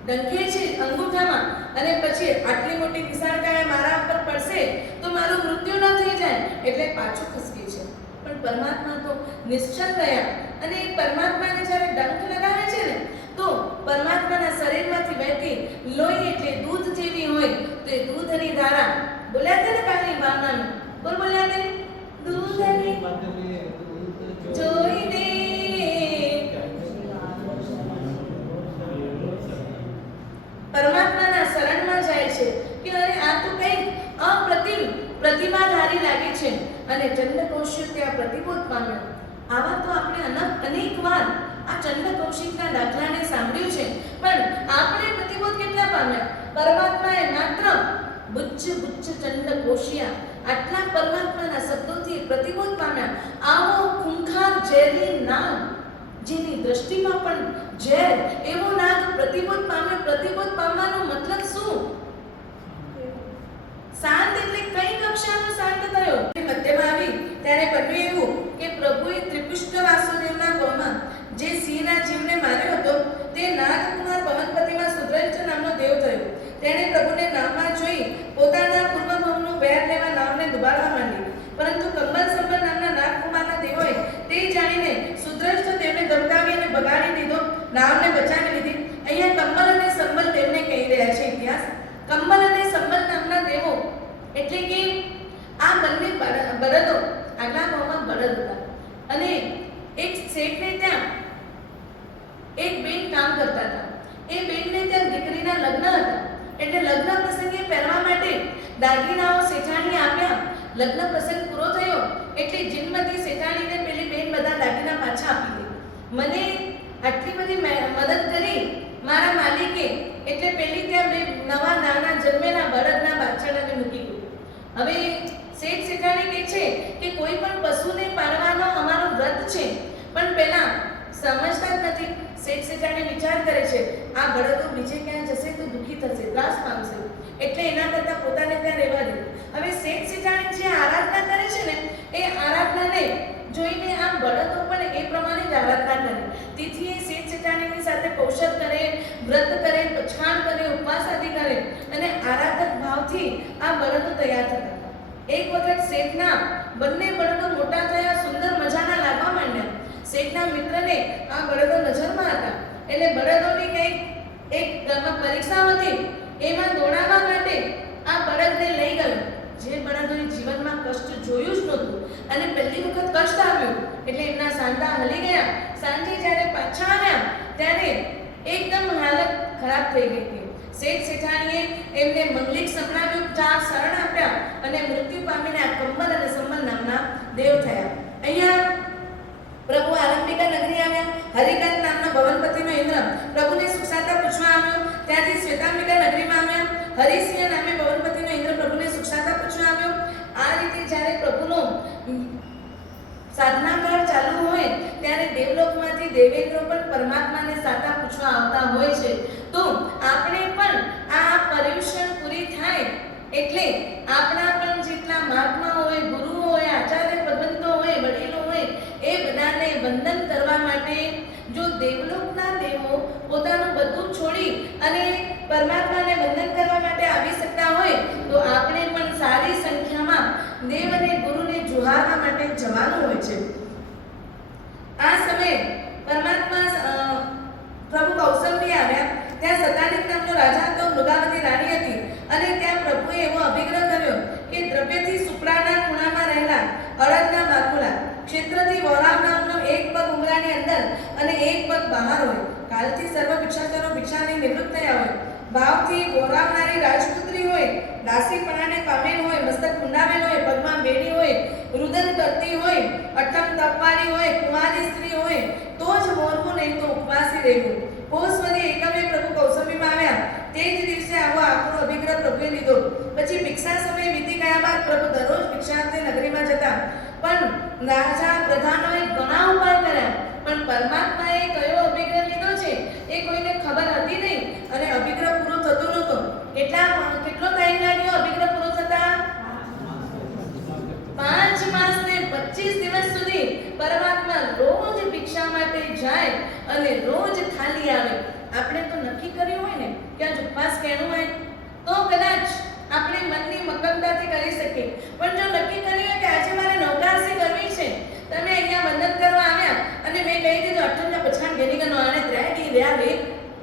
ડંખે છે અંગૂઠામાં અને પછી આટલી મોટી વિશાળકાય મારા પર પડશે તો મારું મૃત્યુ ન થઈ જાય એટલે પાછું ખસકે છે. પણ પરમાત્મા તો નિશ્ચલ રહ્યા અને પરમાત્માને જ્યારે ડંખ લગાવે છે ને તો પરમાત્માના શરીરમાંથી વહેતી લોહી એટલે દૂધ જેવી હોય તો એ દૂધની ધારા બોલ્યા છે ને કાલની ભાવનાનું બોલ્યા છે દૂધની જોઈ દે પરમાત્માના શરણમાં જાય છે કે અરે આ તો કંઈક અપ્રતિમ પ્રતિમાધારી લાગે છે અને ચંડ કૌશિક ત્યાં પ્રતિબોધ પામ્યો. આવા તો આપણે અનેક વાર આ ચંડ કૌશિકના દાખલાને સાંભળ્યું છે, પણ આપણે પ્રતિબોધ કેટલા પામ્યા? પરમાત્માએ માત્ર બુચ્ચ ચંડ કૌશિયા આટલા પરમાત્માના શબ્દોથી પ્રતિબોધ પામ્યા. આવો ખૂંખાર ઝેરી નાગ જેની દ્રષ્ટિમાં પણ ઝેર એવો નાગ પ્રતિબોધ પામે. પ્રતિબોધ પામવાનો મતલબ શું? શાંત એટલે કઈ કક્ષાનો શાંત થયો? મધ્યમાં આવી ત્યારે બન્યું એવું કે પ્રભુએ ત્રિપુષ્ટ વાસુદેવના ગોમાં જે સિંહના જીવને માર્યો હતો તે નાગકુમાર પવનપતિમાં સુદ્રષ્ટ નામનો દેવ થયો. તેણે પ્રભુને નામમાં જોઈ પોતાના પૂર્વભાવનું વેર લેવા નામને દુબાડવા માંડી. પરંતુ કંબલ સંબલ નામના નાગકુમારના દેવોએ તે જાણીને સુદ્રષ્ટ દેવને ધમકાવી અને બગાડી દીધો, નામને બચાવી લીધી. અહીંયા કંબલ અને સંબલ તેમને કહી રહ્યા છે ઇતિહાસ. કંબલ અને સંબલ નામના દેવો એટલે કે આ બંને બળદો આગલા ભાવમાં બળદ હતા અને એક શેઠને ત્યાં એક બેન કામ કરતા હતા. એ બેનને ત્યાં દીકરીના લગ્ન હતા એટલે લગ્ન પ્રસંગે પહેરવા માટે દાગીનાઓ શેઠાણીએ આપ્યા. લગ્ન પ્રસંગ પૂરો થયો એટલે જીનમતી શેઠાણીને પેલી બેન બધા દાગીના પાછા આપી દે. મને આટલી બધી મદદ કરી મારા માલિકે એટલે પેલી ત્યાં બે નવા નાના જન્મેલા બળદના બાછડાને મૂકી ગયું. હવે શેઠ શેઠાણી કહે છે કે કોઈ પણ પશુને પાળવાનો અમારો વ્રત છે, પણ પહેલા સમજતા જ નથી. શેઠ શેઠાણી વિચાર કરે છે આ બળદો બીજે ક્યાં જશે તો દુઃખી થશે, ત્રાસ પામશે, એટલે એના કરતાં પોતાને ત્યાં રહેવા દે. હવે શેઠ શેઠાણી જે આરાધના કરે છે ને એ આરાધનાને જોઈને આ બળદો પણ એ પ્રમાણે જ આરાધના કરે. તેથી એ શેઠ શેઠાણીની સાથે કૌશલ કરે, વ્રત કરે, પછાણ કરે, ઉપવાસ આદિ કરે અને આરાધક ભાવથી આ બળદો તૈયાર થતા. એક વખત શેઠના બંને બળદો મોટા થયા, સુંદર મજાના લાગવા માંડ્યા. શેઠના મિત્રને આ બળદો નજરમાં હતા એટલે બળદોની કંઈક એક પરીક્ષા હતી એમાં દોડાવવા માટે આ બળદને લઈ ગયો. જે બળદોએ જીવનમાં કષ્ટ જોયું જ નહોતું અને પહેલી વખત કષ્ટ આવ્યું એટલે એમના સાંધા હલી ગયા. સાંજે જ્યારે પાછા આવ્યા ત્યારે એકદમ હાલત ખરાબ થઈ ગઈ હતી. શેઠ શેઠાણીએ એમને મંગલિક સંભળાવ્યું, 4 શરણ આપ્યા અને મૃત્યુ પામીને આ કંબલ અને સંબલ નામના દેવ થયા. અહીંયા પ્રભુ આરંભિકા નગરી આવ્યા. હરિકાંત નામના ભવનપતિનો ઇન્દ્ર પ્રભુને સુખસાતા પૂછવા આવ્યો. ત્યાંથી શ્વેતાંબિકા નગરીમાં આવ્યા. હરિસિંહ નામે ભવનપતિનો ઇન્દ્ર પ્રભુને સુખસાતા પૂછવા આવ્યો. આ રીતે જ્યારે પ્રભુનો પરમાત્માને સાતા પૂછવા આવતા હોય છે. તો આપણે પણ આ પર્યુષણ પૂરી થાય એટલે આપણા પણ જેટલા મહાત્મા હોય, ગુરુ હોય, આચાર્ય પદવંતો હોય, વડીલો હોય, એ બધાને વંદન કરવા માટે જો દેવલોકના દેવો પોતાનું બધું છોડી અને પરમાત્માને વંદન કરવા માટે આવી શકતા હોય તો આપણે પણ સારી સંખ્યામાં દેવ અને ગુરુને જુહારવા માટે જવાનું હોય છે. આ સમયે પરમાત્મા પ્રભુ કૌશંબી આવ્યા. ત્યાં સતાનિક નામનો રાજા હતો, મૃગાવતી રાણી હતી અને ત્યાં પ્રભુએ એવો અભિગ્રહ કર્યો કે દ્રવ્યથી સુપડાના ખૂણામાં રહેલા અડદના બાકુલા, ક્ષેત્રથી વોરાવ નામનો એક પગ ઉમરાની અંદર અને એક પગ બહાર હોય, કાલથી સર્વ ભિક્ષાચરો ભિક્ષાની નિવૃત્ત થયા હોય, ભાવથી વોરાવનારી રાજપુત્રી હોય, દાસીપણાને પામેલ હોય, મસ્તક કુંડાવેલ હોય, પગમાં બેડી હોય, રુદન કરતી હોય, અઠમ તપવારી હોય, કુંવારી સ્ત્રી હોય તો જ મોરવું, નહીં તો ઉપવાસી રહેવું. પોષવદી એકમે પ્રભુ કૌશંબીમાં આવ્યા. તે જ દિવસે આવો આખરો અભિગ્રહ પ્રભુએ લીધો. પછી ભિક્ષા સમય વીતી ગયા બાદ પ્રભુ દરરોજ ભિક્ષાર્થે નગરીમાં જતા. પણ રાજા પ્રધાનોએ ઘણા ઉપાય કર્યા પણ પરમાત્માએ કયો અભિગ્રહ લીધો છે એ કોઈને ખબર હતી નહીં અને અભિગ્રહ પૂરો થતો નહોતો. કેટલો ટાઈમ લાગ્યો અભિગ્રહ પૂરો થતા? 5 માસ ને 25 દિવસ સુધી પરમાત્મા રોજ ભિક્ષા માટે જાય અને રોજ ખાલી આવે. આપણે તો નક્કી કર્યું હોય ને કે આજ ઉપવાસ કેનું હોય તો કદાચ આપણે મનની મક્કમતાથી કરી શકીએ. પણ જો નક્કી કર્યું હોય કે આજે મારે નવકારસી કરવી છે, તમે અહીંયા વંદન કરવા આવ્યા અને મેં કહી દીધું અઠ્ઠમના પછાણ ઘેરી ગનો આને ત્રેડી રહ્યા રે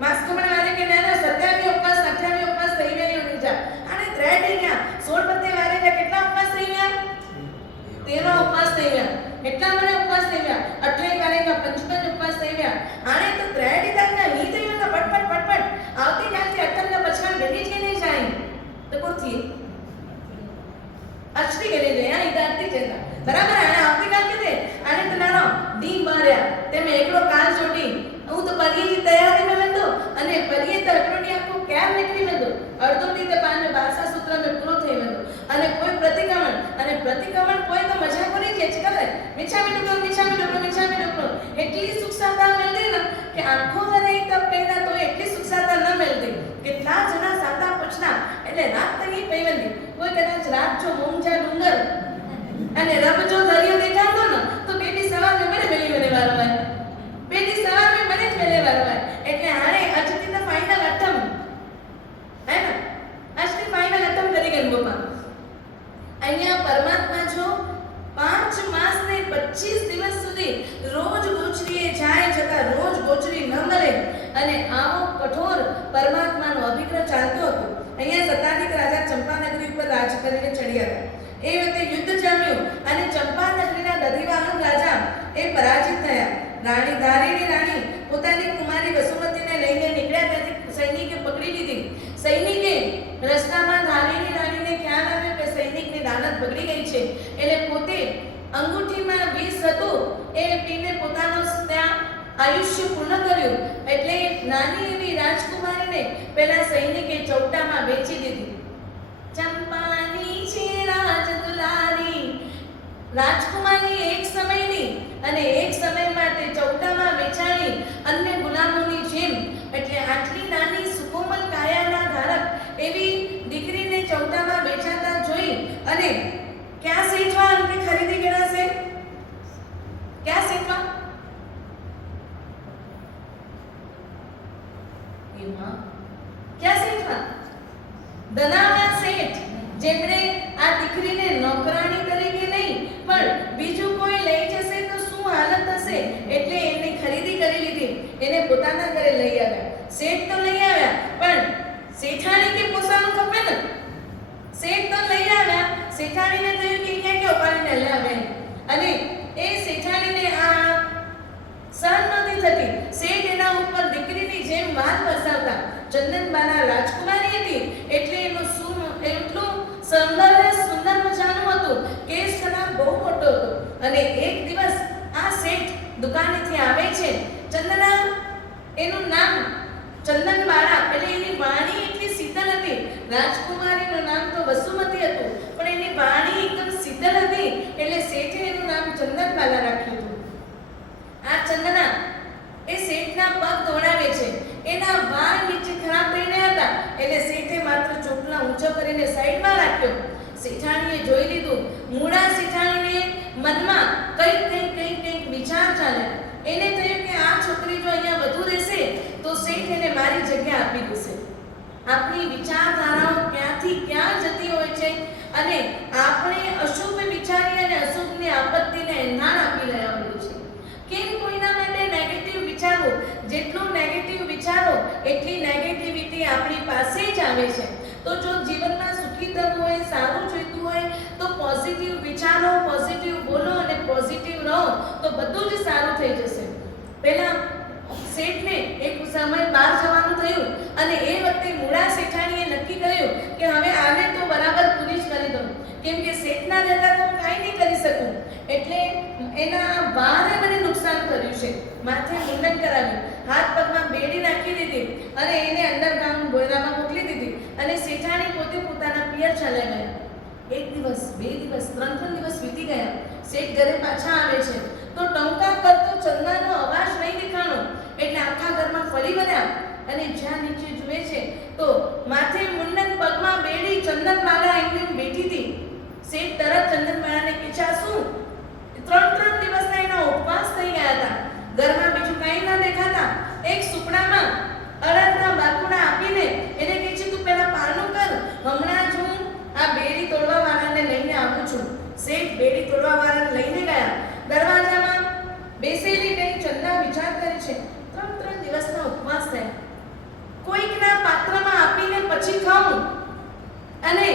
માસ્કો પણ વારે કે ના 27 ઉપવાસ 28 ઉપવાસ થઈ ગઈ ઉની જા આને ત્રેડી ગયા 16 પત્તે વારે કે કેટલા ઉપવાસ થઈ ગયા? 13 ઉપવાસ થઈ ગયા. એટલા મને ઉપવાસ થઈ ગયા 28 વારે કે 55 ઉપવાસ થઈ ગયા. આને તો ત્રેડી તાકના ની થઈ મને પટપટ પટપટ આવતી કાલથી અઠ્ઠમના પછાણ ઘેરી જ નહીં જાય તો કોથી અચતી ગેલે જાય ઈદાતી જતા બરાબર. આને આવતીકાલ કીધે આને તો નાનો દી માર્યા તેમે એકલો કાલ જોડી હું તો પરીની તૈયારી મેં બંધો અને પરીએ તો એકલોની આખો ક્યાં નીકળી બંધો અડધો દી તે પાંચ બારસા સૂત્ર મે પૂરો થઈ બંધો અને કોઈ પ્રતિક્રમણ કોઈ તો મજા કરી કે જ કરે મીઠામી ડુકરો એટલી સુખસાતા મળે ને કે આંખો વરે તપ કઈના તો એટલી સુખસાતા ન મળતી. કેટલા જણા સાતા પછના એટલે રાત તની પૈવંદી કોઈ કદાચ રાત જો મોંજા ડુંગર અને રબ જો દરિયો દેખાતો ને તો બેટી સવાર મે મને મેલી મને વારવાર બેટી સવાર મે મને જ મેલે વારવાર. એટલે હારે આજથી તો ફાઇનલ અઠમ હે ને આજથી ફાઇનલ અઠમ કરી ગઈ ગોપા. અહીંયા પરમાત્મા જો 5 માસ ને 25 દિવસ સુધી રોજ ગોચરીએ જાય છતાં રોજ ગોચરી ન મળે અને આવો કઠોર પરમાત્માનો અભિગ્રહ ચાલતો હતો. અહીંયા સતાનિક રાજા ચંપાનગરી ઉપર રાજ કરીને ચડ્યા હતા. એ વખતે યુદ્ધ જામ્યું અને ચંપાનગરીના દધિવાહન રાજા એ પરાજિત થયા. રાણી ધારીની રાણી પોતાની કુમારી વસુમતીને લઈને નીકળ્યા. ત્યાંથી સૈનિકે પકડી લીધી. સૈનિકે રસ્તામાં ધારીની રાણીને ખ્યાલ આવ્યો કે સૈનિકની દાનત બગડી ગઈ છે એટલે પોતે અંગૂઠીમાં વિષ હતું એ પીને પોતાનો ત્યાં આયુષ્ય પૂર્ણ કર્યું. એટલે નાની એવી રાજકુમારીને પેલા સૈનિકે ચૌટામાં વેચી દીધી. ચંપાની છે રાજ દુલારી રાજકુમારી એક સમયની અને એક સમય માટે ચૌટામાં વેચાણી અન્ય ગુલામોની જેમ. એટલે આટલી નાની સુકોમલ કાયાના ધારક એવી દીકરીને ચૌટામાં વેચાતા જોઈ અને ક્યાં સેઠવા અંતે ખરીદી ગણાશે? ક્યાં સેઠવા? એમાં ક્યાં સેઠવા? દનાવ્યા શેઠ જેમણે આ દીકરીને નોકરાણી તરીકે નહીં પણ બીજું કોઈ લઈ જશે તો શું હાલત હશે એટલે એને ખરીદી કરી લીધી. એને પોતાના ઘરે લઈ આવ્યા. શેઠ તો લઈ આવ્યા પણ શેઠાણી કે પોસાનું ખપે ને. શેઠ તો લઈ આવ્યા. શેઠાણીને થયું કે ક્યાં કે ઉપાડીને લઈ આવે અને એ શેઠાણીને આ સહન નહોતી થતી. શેઠ એના ઉપર દીકરીની જેમ વાત વરસાવતા. ચંદનબાના રાજકુમારી હતી એટલે એનું એટલું સુંદર મજાનું હતું. કેસ કલા બહુ મોટો હતો અને એક દિવસ આ શેઠ દુકાનેથી આવે છે. ચંદના એનું નામ ચંદનબાળા એટલે એની વાણી એટલી શીતળ હતી. રાજકુમારીનું નામ તો વસુમતી હતું પણ એની વાણી એકદમ શીતળ હતી એટલે શેઠે એનું નામ ચંદનબાલા રાખ્યું હતું. આ ચંદના એ શેઠના કરીને સાઈડમાં રાખ્યો. શેઠાણીએ જોઈ લીધું. મૂળા શેઠાણીને મનમાં કંઈક વિચાર ચાલ્યા. એને થયું કે આ છોકરી જો અહીંયા વધુ રહેશે તો શેઠ એને મારી જગ્યા આપી દેશે. આપણી વિચારધારાઓ ક્યાંથી ક્યાં જતી હોય છે અને આપણે અશુભ વિચારી અને અશુભની આપત્તિને એંધાણ આપી રહ્યા હોઈએ છીએ. કેમ કોઈના માટે નેગેટિવ વિચારો? જેટલું નેગેટિવ વિચારો એટલી નેગેટિવિટી આપણી પાસે જ આવે છે. તો જો જીવનમાં સુખી થવું હોય, સારું જોઈતું હોય તો પોઝિટિવ વિચારો, પોઝિટિવ બોલો અને પોઝિટિવ રહો તો બધું જ સારું થઈ જશે. પહેલા શેઠને એક સમય બહાર જવાનું થયું અને એ વખતે મૂળા શેઠાણીએ નક્કી કર્યું કે હવે આને તો બરાબર પૂરી જ કરી દઉં, કેમ કે શેઠના રહેતા તો કાંઈ નહીં કરી શકું. એટલે એના વારે મને નુકસાન કર્યું છે. માથે મુંડન કરાવ્યું, હાથ પગમાં બેડી નાખી દીધી અને એને અંડરગ્રાઉન્ડ બોયરામાં મોકલી દીધી અને શેઠાણી પોતે પોતાના પિયર ચાલ્યા ગયા. 1 દિવસ, 2 દિવસ, 3 દિવસ વીતી ગયા. શેઠ ઘરે પાછા આવે છે તો ટંકા કરતો ચંદાનો અવાજ નહીં દેખાણો. એટલે આખા ઘરમાં ફરી વળ્યા અને જ્યાં નીચે જુએ છે તો માથે મુંડન, પગમાં બેડી, ચંદનમાળા એમને બેઠી હતી. શેઠ તરત ચંદનમાળાને પૂછ્યા શું? 3 દિવસના એના ઉપવાસ થઈ ગયા હતા. ઘરમાં બીજું કંઈ ન દેખાતા. એક સુપડામાં અડદના બાકુડા આપીને એને કહે છે તું પહેલા પારણું કર, હમણાં જ હું આ બેડી તોડવા વાળાને લઈને આવું છું. શેઠ બેડી તોડવા વાળાને લઈને ગયા. દરવાજામાં બેસેલી કઈ ચંદા વિચાર કરે છે 3 દિવસના ઉપવાસ થયા. કોઈકના પાત્રમાં આપીને પછી ખાઉં અને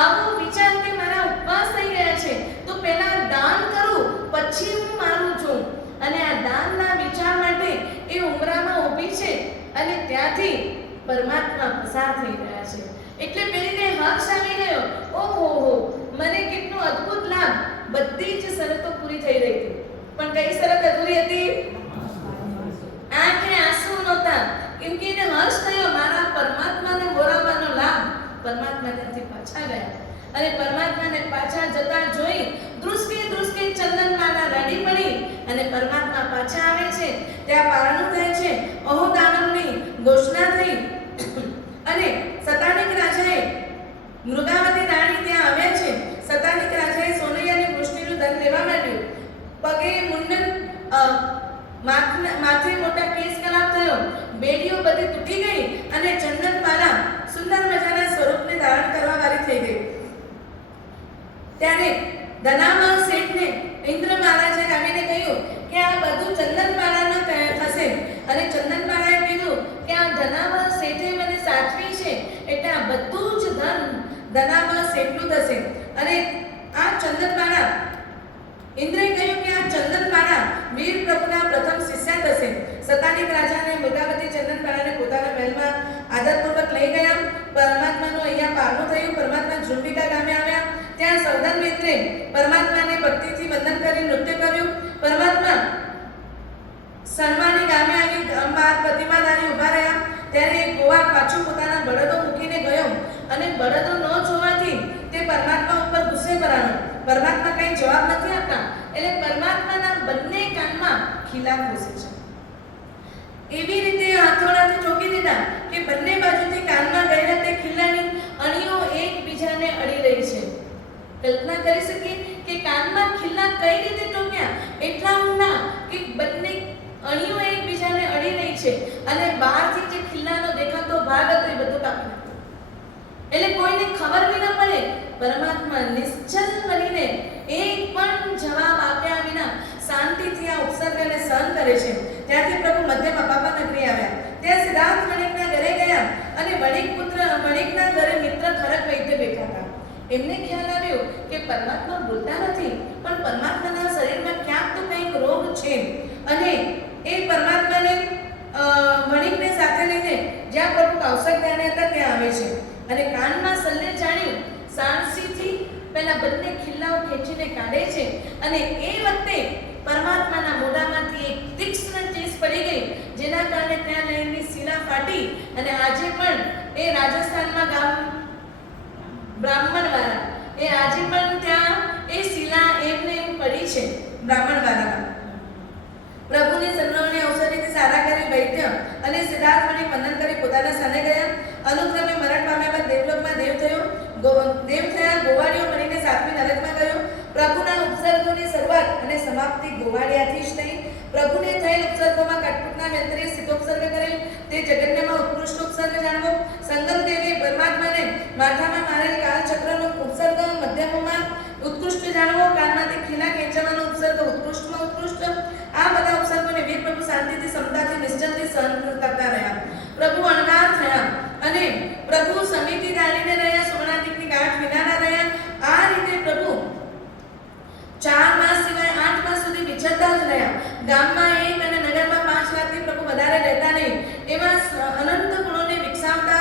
આવો વિચાર કે મારા ઉપવાસ થઈ ગયા છે તો પહેલા દાન કરું પછી હું મારું છું. અને આ દાનના વિચાર માટે એ ઉમરામાં ઊભી છે અને ત્યાંથી પરમાત્મા પસાર થઈ રહ્યા છે. એટલે પેલીને હર્ષ આવી ગયો. ઓહો, મને કેટલો અદ્ભુત લાભ! બધી જ શરતો પૂરી થઈ રહી હતી. પણ કઈ શરત અધૂરી હતી? આંખે આંસુ નહોતા, કેમ કે એને હર્ષ થયો મારા પરમાત્માને બોલાવવાનો લાભ. પરમાત્મા ત્યાંથી પાછા ગયા અને પરમાત્માને પાછા જતા જોઈ ધ્રુસકે ચંદનમાળા રાડી પડી અને પરમાત્મા પાછા આવે છે. ત્યાં પારણું થાય છે, અહોદાનવની ઘોષણા થઈ અને સતાનિક રાજાએ મૃગાવતી રાણી ત્યાં આવ્યા છે. સતાનિક રાજાએ સોનૈયાની વૃષ્ટિનું ધન લેવા માંડ્યું. પગે મુંડન, માથે મોટા કેસ કલાપ થયો, બેડીઓ બધી તૂટી ગઈ અને ચંદનમાળા સુંદર મજાના સ્વરૂપને ધારણ કરવા વાળી થઈ ગઈ. ત્યારે ધનામાં શેઠને ઇન્દ્ર મહારાજે આવીને કહ્યું કે આ બધું ચંદનમાળાનું થશે અને ચંદનમાળાએ કીધું કે આ ધનામાં શેઠે મને સાચવી છે એટલે આ બધું જ ધન ધનામાં શેઠનું થશે. અને આ ચંદનમાળા ઇન્દ્રએ કહ્યું કે આ ચંદનમાળા વીર પ્રભુના પ્રથમ શિષ્ય થશે. સતાનિક રાજાને મૃગાવતી ચંદનમાળાને પોતાના મહેલમાં આદરપૂર્વક લઈ ગયા. પરમાત્માનું અહીંયા પારણું થયું. પરમાત્મા ઝુંબિકા ગામે આવ્યા. ત્યાં સૌદન મિત્રે પરમાત્માને ભક્તિથી વંદન કરી નૃત્ય કર્યું. પરમાત્મા સન્માની ગામે આવી બહાર પ્રતિમાધારી ઊભા રહ્યા. ત્યારે ગોવા પાછું પોતાના બળદો મૂકીને ગયો અને બળદો ન જોવાથી તે પરમાત્મા ઉપર ગુસ્સે ભરાયો. પરમાત્મા કંઈ જવાબ નથી આપતા એટલે પરમાત્માના બંને કાનમાં ખીલા ખોસે છે. એવી રીતે હાથોડાથી ઠોકી દીધા કે બંને બાજુથી કાનમાં ગયેલા તે ખીલાની અણીઓ એકબીજાને અડી રહી છે. કલ્પના કરી શકીએ કે કાનમાં ખીલા કઈ રીતે ઠોક્યા? એટલા ઊંડા કે બંને અણીઓ એકબીજાને અડી રહી છે અને બહારથી જે ખીલાનો દેખાતો ભાગ હતો એ બધું કાપી નાખ્યો. એટલે કોઈને ખબર બી ન પડે. પરમાત્મા નિશ્ચલ બનીને એક પણ જવાબ આપ્યા વિના શાંતિથી આ ઉપસર્ગને સહન કરે છે. ત્યાંથી પ્રભુ મધ્યમાં પાપા નગરી આવ્યા. ત્યાં સિદ્ધાર્થ વણિકના ઘરે ગયા અને વણિકના ઘરે મિત્ર ખરક વૈદ્ય બેઠા હતા. એમને ખ્યાલ આવ્યો કે પરમાત્મા બોલતા નથી પણ પરમાત્માના શરીરમાં ક્યાંક તો કંઈક રોગ છે અને એ પરમાત્માને વણિકને સાથે લઈને જ્યાં પ્રભુ કૌશક ધ્યાને હતા ત્યાં આવે છે અને કાનમાં સલ્લે જાણ્યું સાણસીથી પેલા બંને ખિલ્લાઓ ખેંચીને કાઢે છે અને એ વખતે પરમાત્માના મોઢામાંથી એક તીક્ષ્ણ ચીસ પડી ગઈ જેના કારણે ત્યાં રહેલી શિલા ફાટી અને આજે પણ એ રાજસ્થાનમાં ગામ બ્રાહ્મણવાળા એ આજે પણ ત્યાં એ શિલા એમને પડી છે બ્રાહ્મણવાળામાં. પ્રભુની સંભળાવણી ઔષધિથી સારા કરી વૈદ્ય અને સિદ્ધાર્થ વણિક વંદન કરી પોતાના સ્થાને ગયા. અનુક્રમે મરણ પામ્યા બાદ દેવલોકમાં દેવ થયો. દેવ થયા, ગોવાળીઓ બનીને સાતમી નરકમાં ગયો. પ્રભુના ઉપસર્ગોની શરૂઆત અને સમાપ્તિ ગોવાળિયાથી જ થઈ. પ્રભુને થયેલ ઉપસર્ગોમાં કટપુટના મંત્રીએ સિદ્ધોપસર્ગ કરેલ તે જગન્યમાં ઉત્કૃષ્ટ ઉપસર્ગ જાણવો. સંગમ દેવીએ પરમાત્માને માથામાં મારેલ કાલચક્રનો ઉપસર્ગ મધ્યમમાં ઉત્કૃષ્ટ જાણવો. કાનમાંથી ખીલા ખેંચવાનો ઉપસર્ગ ઉત્કૃષ્ટમાં ઉત્કૃષ્ટ. આ બધા ઉપસર્ગોને વીર પ્રભુ શાંતિથી, સમતાથી, નિશ્ચલથી સહન કરતા રહ્યા. પ્રભુ અણગાર થયા અને પ્રભુ સમિતિ ડાલીને રહ્યા, સોનાદીપની ગાંઠ વિનાના રહ્યા. આ રીતે પ્રભુ 4 માસ સિવાય 8 માસ સુધી વિચરતા જ રહ્યા. ગામમાં 1 અને નગરમાં 5 લાખથી પ્રભુ વધારે રહેતા નહીં. એમાં અનંત ગુણોને વિકસાવતા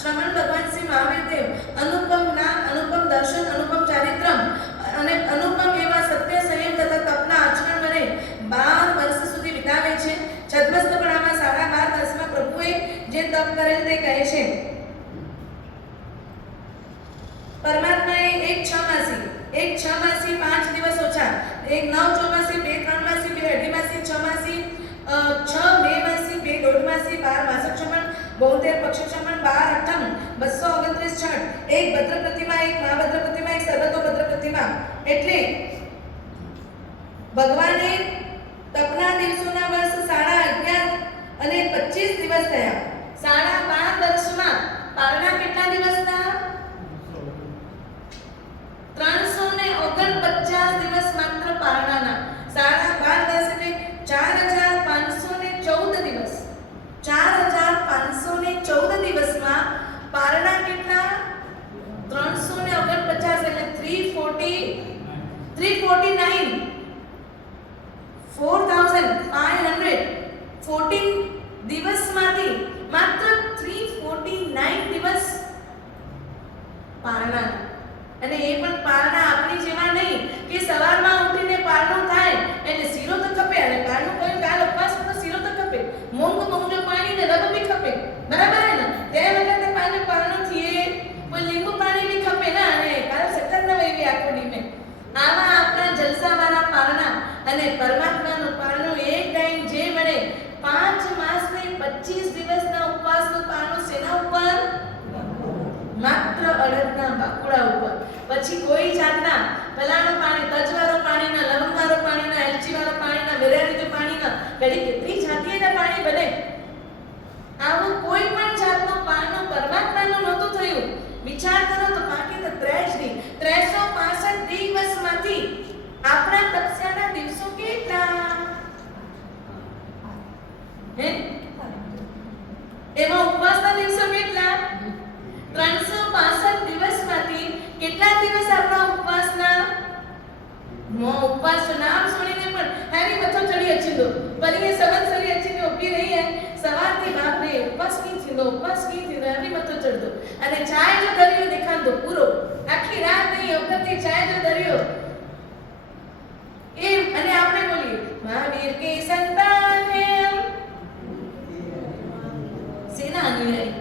શ્રમણ ભગવાન શ્રી મહાવીર દેવ અનુપમ નામ, અનુપમ દર્શન, અનુપમ ચારિત્રમ અને અનુપમ એવા સત્ય, સંયમ તથા તપના આચરણ વડે 12 વર્ષ સુધી વિતાવે છે. છદ્મસ્તપણામાં 12.5 વર્ષમાં પ્રભુએ જે તપ કરેલ તે કહે છે. પરમાત્માએ એક 6 માસી 5 દિવસ ઓછા, એક 9 ચોમાસી, 2 3 માસી, 2 અઢી માસી, 6 માસી, 6 2 માસી, 2 દોઢ માસી, 12 માસક છમણ, 72 પક્ષ છમણ, 12 અઠમ, 229 છઠ, એક ભદ્ર પ્રતિમા, એક મહાભદ્ર પ્રતિમા, એક સર્વતોભદ્ર પ્રતિમા. એટલે ભગવાને તપના દિવસોના વર્ષ 11.5 અને 25 દિવસ થયા. 12.5 વર્ષમાં પારણા કેટલા દિવસના? 349 દિવસ માત્ર પારણાના. 12.5 વર્ષ એટલે 4514 દિવસ. 4514 દિવસમાં પારણા કેટલા? 349 એટલે 349 4514 દિવસમાંથી માત્ર 349 દિવસ પારણા. અને એ પણ પારણા આપણી જેવા નહીં કે સવારમાં ઉઠીને પારણું થાય એટલે શીરો તો ખપે, અને પારણું કોઈ કાલ ઉપવાસ તો શીરો તો ખપે, મોંઘું પાણી ને રબ બી ખપે, બરાબર હે ને? તે વખતે પારણું થઈએ કોઈ લીંબુ પાણી બી ખપે ને, અને કાલ સકર ન વેવી આખો ડીમે. આવા આપણા જલસાવાળા પારણા અને પરમાત્માનું પારણું એક ટાઈમ જે મળે 5 માસ ને 25 દિવસના ઉપવાસનું પારણું શેના ઉપર? માત્ર અડદના બાકુડા ઉપર. પછી કોઈ જાતના ફલાણું પાણી, તજવાળું પાણીના, લવંગવાળું પાણીના, એલચીવાળું પાણીના, બેરાડીતું પાણીના, ઘડી કેટલી જાતિના પાણી બને. આવું કોઈ પણ જાતનું પારણું પરમાત્માનું નહોતું થયું. વિચાર કરો તો બાકી તો 365 દિવસમાંથી આપણા તપસ્યાના દિવસો કેટલા? હે? એમાં ઉપવાસના દિવસો કેટલા? 365 દિવસમાંથી કેટલા દિવસ આપણા ઉપવાસના? ઉપવાસ નામ સુણીને પણ હારી બચ્ચો ચડી અચીંદો પરીએ સંવત્સરી અચીને ઊભી રહી હે. સવારથી બાપરે ઉપવાસ કી થીંદો હારી બચ્ચો ચડતો, અને ચાય જો દરિયો દેખાંદો પૂરો, આખી રાત નહીં વખતથી ચાય જો દરિયો એમ. અને આપણે બોલીએ મહાવીર કે સંતાન હે. સેના અનુયાયી.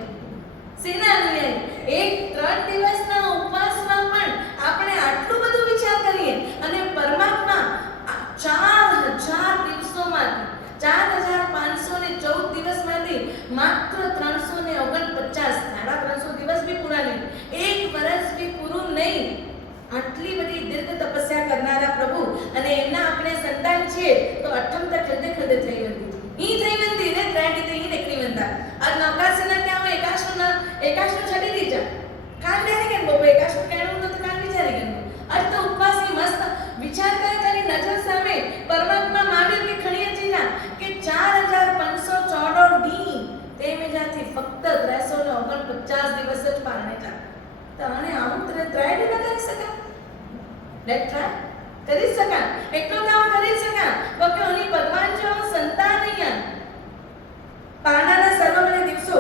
એક 3 દિવસના ઉપવાસમાં પણ આપણે આટલું બધું વિચાર કરીએ, અને પરમાત્મા 4000 દિવસોમાંથી 4514 દિવસમાંથી માત્ર 349, સાડા 300 દિવસ બી પૂરા નહીં, 1 વર્ષ બી પૂરું નહીં, આટલી બધી દીર્ઘ તપસ્યા કરનારા પ્રભુ, અને એમના આપણે સંતાન છીએ તો અઠમ તક ખડે થઈ હતી. ઈ થઈ વંતી ને ત્રાટી થઈ નીકળી વંતા. આ નવકાસના ક્યાં હોય? એકાશનો છડી દીજા કાલ લેરી કેમ બબો એકાશનો કેણું તો કાલ વિચારી કેમ. આજ તો ઉપવાસની મસ્ત વિચાર કરે તારી નજર સામે પરમાત્મા મહાવીર કે ખણી ચીના કે 4514 દી તેમે જાથી ફક્ત 349 દિવસ જ પારણે તા. તો આને આવું ત્રાટી ન કરી શકા? લેટ ટ્રાય કરી શકા, એટલો કામ કરી શકા કે ઓની ભગવાન જો સંતાન અહીંયા પારણાના સર્વમય દિવસો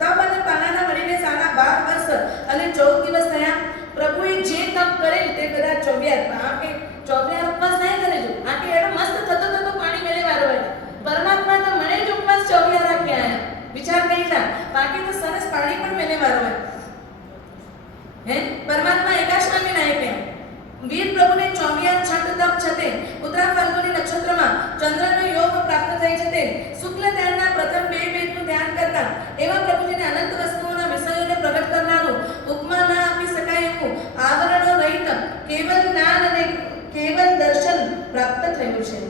તપ અને પારણાના મળીને 12 વર્ષ અને 14 દિવસ થયા. પ્રભુએ જે તપ કરેલ તે કદાચ 24 આકે 24 ઉપવાસ નહીં કરે જો આકે એડો મસ્ત થતો પાણી મેલે વારો હોય. પરમાત્મા તો મને જ ઉપવાસ 24 રાખે આયા. વિચાર કરી જા, બાકી તો સરસ પાણી પણ મેલે વારો હોય. હે પરમાત્મા એકાશના મે નાય કે વીર પ્રભુને 24 છઠ તપ છતે ઉત્તરા ફાલ્ગુની નક્ષત્રમાં ચંદ્રનો યોગ પ્રાપ્ત થઈ જતે શુક્લ ધ્યાનના પ્રથમ 2 વેદનું ધ્યાન કરતા એવા પ્રભુજીને અનંત વસ્તુઓના વિષયોને પ્રગટ કરનારું થયું છે.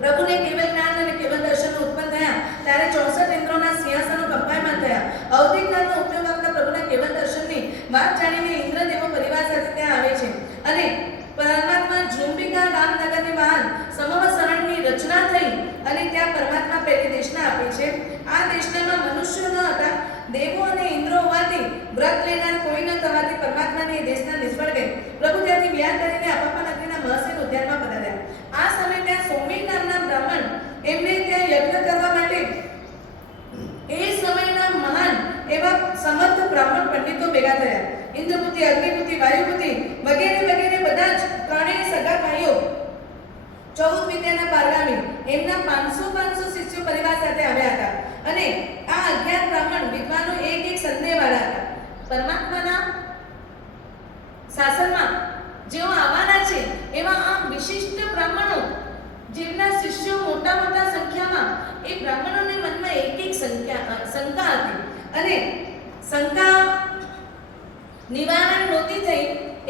પ્રભુને કેવલ જ્ઞાન અને કેવલ દર્શન ઉત્પન્ન થયા ત્યારે 64 ઇન્દ્રોના સિંહાસનો કંપાયમાન થયા. અવધિકાળનો ઉપયોગ આપતા પ્રભુના કેવલ દર્શનની વાત જાણીને ઇન્દ્રદેવો પરિવાર સાથે ત્યાં આવે છે અને પરમાત્મા ઝુંબિકા રામનગરની બહાર સમવ શરણની રચના થઈ અને ત્યાં પરમાત્મા પહેલી દેશના આપે છે. આ દેશનામાં મનુષ્યો ન હતા, દેવો અને ઇન્દ્રો હોવાથી વ્રત લેનાર કોઈ ન થવાથી પરમાત્માની એ દેશના નિષ્ફળ ગઈ. પ્રભુ ત્યાંથી વિહાર કરીને અપાપા નગરીના મહર્ષિ ઉદ્યાનમાં પધાર્યા. આ સમયે ત્યાં સોમી નામના બ્રાહ્મણ એમને ત્યાં યજ્ઞ કરવા માટે એ સમયના મહાન એવા સમર્થ બ્રાહ્મણ પંડિતો ભેગા થયા. ઇન્દ્રપુતિ, અગ્નિપુતિ, વાયુપુતિ વગેરે વગેરે બધા જ ત્રણેય સગા ભાઈઓ 14 વિદ્યાના પારગામી એમના 500 શિષ્યો પરિવાર સાથે આવ્યા હતા અને આ 11 બ્રાહ્મણ વિદ્વાનો એક સંદેહવાળા હતા. પરમાત્માના શાસનમાં જેઓ આવવાના છે એવા આ વિશિષ્ટ બ્રાહ્મણો જેમના શિષ્યો મોટા સંખ્યામાં, એ બ્રાહ્મણોને મનમાં એક શંકા હતી અને શંકા નિવારણ નહોતી થઈ.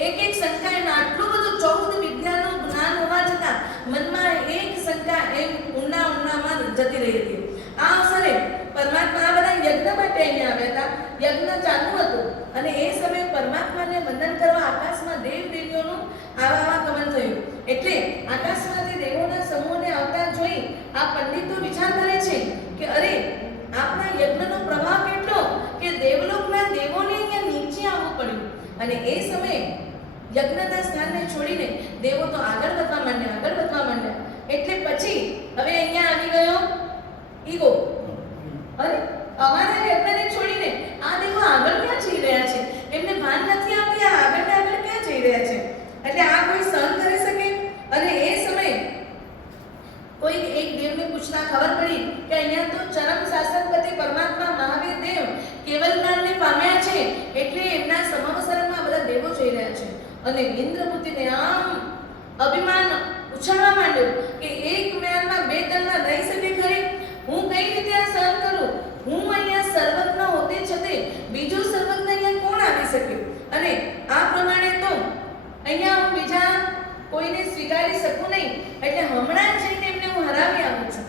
એક શંકા એમાં આટલું બધું 14 વિદ્યાનું જ્ઞાન હોવા છતાં મનમાં એક શંકા એમ ઊંડામાં જતી રહી હતી. આ અવસરે પરમાત્મા આ બધા યજ્ઞ માટે અહીંયા આવ્યા હતા. યજ્ઞ ચાલુ હતું અને એ સમયે પરમાત્માને વંદન કરવા આકાશમાં દેવ દેવીઓનું આવાગમન થયું. એટલે આકાશમાંથી દેવોના સમૂહને આવતા જોઈ આ પંડિતો વિચાર કરે છે કે અરે, આપના યજ્ઞનો પ્રભાવ કેટલો કે દેવલોકના દેવોને અહીંયા નીચે આવવું પડ્યું. અને એ સમયે યજ્ઞના સ્થાનને છોડીને દેવો તો આગળ વધવા માંડ્યા. એટલે પછી હવે અહીંયા આવી ગયો ઈગો. અરે, અમારા યજ્ઞને છોડીને આ દેવો આગળ ક્યાં જઈ રહ્યા છે? એમને ભાન નથી આવતી આ આગળ ક્યાં જઈ રહ્યા છે. એટલે આ કોઈ સહન કરી શકે? અને એ સમયે કોઈ એક દેવને પૂછતા ખબર પડી કે અહીંયા તો ચરમ શાસનપતિ પરમાત્મા મહાવીર દેવ કેવલ જ્ઞાનને પામ્યા છે, એટલે એમના સમવસરમાં બધા દેવો જઈ રહ્યા છે. અને ઇન્દ્રપુતિને આમ અભિમાન ઉછળવા માંડ્યું કે એક મહેલમાં 2 તલવાર રહી શકે ખરી? હું કઈ રીતે આ સહન કરું? હું અહીંયા સર્વજ્ઞ હોતે છતે બીજો સર્વજ્ઞ અહીંયા કોણ આવી શકે? અને આ પ્રમાણે તો અહીંયા હું બીજા કોઈને સ્વીકારી શકું નહીં, એટલે હમણાં જઈને એમને હું હરાવી આવું છું.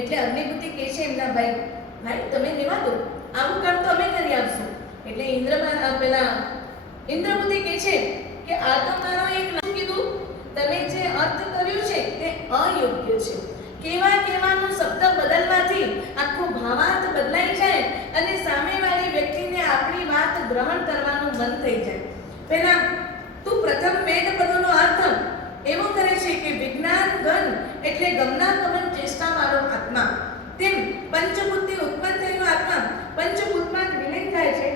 એટલે અગ્નિપુતિ કહે છે એમના ભાઈ તમે રહેવા દો, આવું કામ તો અમે કરી આપશું. એટલે ઇન્દ્રપુતિ કહે છે કે આ તો મારો એક નામ કીધું, તમે જે અર્થ કર્યું છે તે અયોગ્ય છે. કહેવાનું શબ્દ બદલવાથી આખો ભાવાર્થ બદલાઈ જાય અને સામેવાળી વ્યક્તિને આપણી વાત ગ્રહણ કરવાનું મન થઈ જાય. પહેલા તું પ્રથમ વેદ પદોનો અર્થ એવો કરે છે કે વિજ્ઞાન ઘન એટલે ગમનાગમન ચેષ્ટાવાળો આત્મા. તેમ પંચભૂતથી ઉત્પન્ન થયેલો આત્મા પંચભૂતમાં જ વિલીન થાય છે,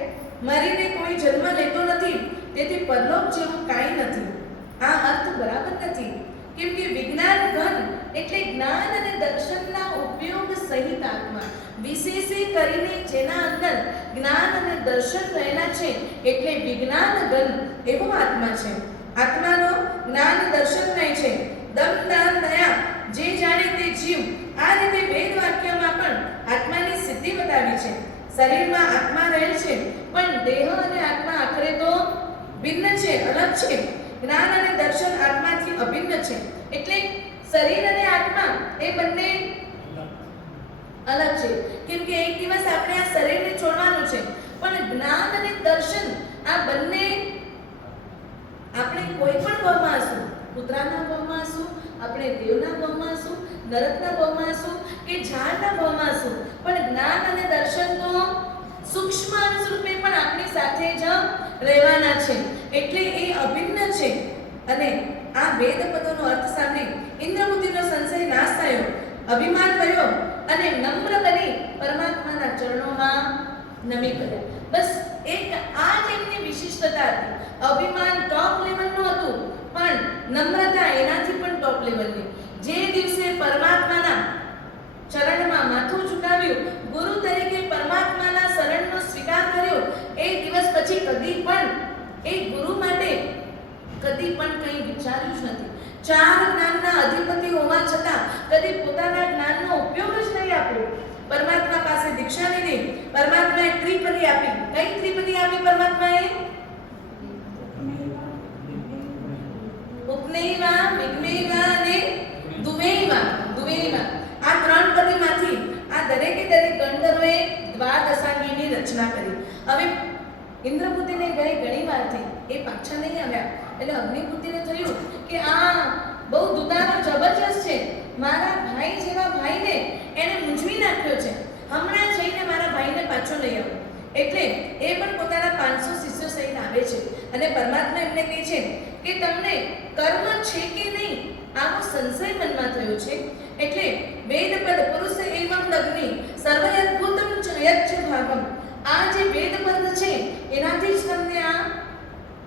મરીને કોઈ જન્મ લેતો નથી, તેથી પરલોક જેવું કાંઈ નથી. આ અર્થ બરાબર નથી, કેમ કે વિજ્ઞાન ઘન એટલે જ્ઞાન અને દર્શનના ઉપયોગ સહિત આત્મા, વિશેષી કરીને જેના અંદર જ્ઞાન અને દર્શન રહેલા છે એટલે વિજ્ઞાન ઘન એવો આત્મા છે. આત્માનો જ્ઞાન દર્શન રહે છે. દમ દાન દયા જે જાણે તે જીવ, આ રીતે વેદ વાક્યમાં પણ આત્માની સિદ્ધિ બતાવી છે. શરીરમાં આત્મા રહે છે, પણ દેહ અને આત્મા આખરે તો ભિન્ન છે, અલગ છે. જ્ઞાન અને દર્શન આત્માથી અભિન્ન છે. એટલે શરીર અને આત્મા એ બંને અલગ છે, કેમ કે એક દિવસ આપણે આ શરીરને છોડવાનું છે. પણ જ્ઞાન અને દર્શન આ બંને આપણે કોઈ પણ ભાવમાં હશું, કૂતરાના ભાવમાં હશું, આપણે દેવના ભાવમાં હશું, નરકના ભાવમાં હશું કે ઝાડના ભાવમાં હશું, પણ જ્ઞાન અને દર્શન તો સૂક્ષ્મ અંશ રૂપે પણ આપણી સાથે જ રહેવાના છે. એટલે એ અભિન્ન છે. અને આ વેદ પદોનો અર્થ સાંભળી ઇન્દ્રપુતિનો સંશય નાશ થયો, અભિમાન થયો અને નમ્ર બની પરમાત્માના ચરણોમાં નમી પડ્યા. બસ એક આ જ એમની વિશિષ્ટતા હતી. અભિમાન ટોપ લેવલનું હતું, પણ નમ્રતા એનાથી પણ ટોપ લેવલની. જે દિવસે પરમાત્માના ચરણમાં માથું ઝુકાવ્યું, ગુરુ તરીકે પરમાત્માના શરણનો સ્વીકાર કર્યો, એ દિવસ પછી કદી પણ એ ગુરુ માટે કદી પણ કંઈ વિચાર્યું જ નથી. 4 જ્ઞાનના અધિપતિ હોવા છતાં કદી પોતાના જ્ઞાનનો ઉપયોગ જ નહીં આપ્યો. પરમાત્મા પાસે દીક્ષા લીધી, પરમાત્માએ ત્રિપદી આપી. કઈ ત્રિપદી આપી પરમાત્માએ? ઉપનયવા, વિજ્ઞેયવા અને રચના કરી. હવે ઇન્દ્રપુત્રીને ગઈ ઘણી વારથી એ પાછા નહીં આવ્યા એટલે અગ્નિપુત્રીને થયું કે આ બહુ દુદારો જબરજસ્ત છે, મારા ભાઈ જેવા ભાઈને એને મૂંઝવી નાખ્યો છે, હમણાં જઈને મારા ભાઈને પાછો લઈ આવો. એટલે એ પણ પોતાના 500 શિષ્યો સહિત આવે છે અને પરમાત્મા એમને કહે છે કે તમને કર્મ છે કે નહીં આવો સંશય મનમાં થયો છે, એટલે વેદપદ પુરુષ એવમ લગ્ની સર્વયદ્ભુતમ યચ્છ ભાગમ, આ જે વેદપદ છે એનાથી જ તમને આ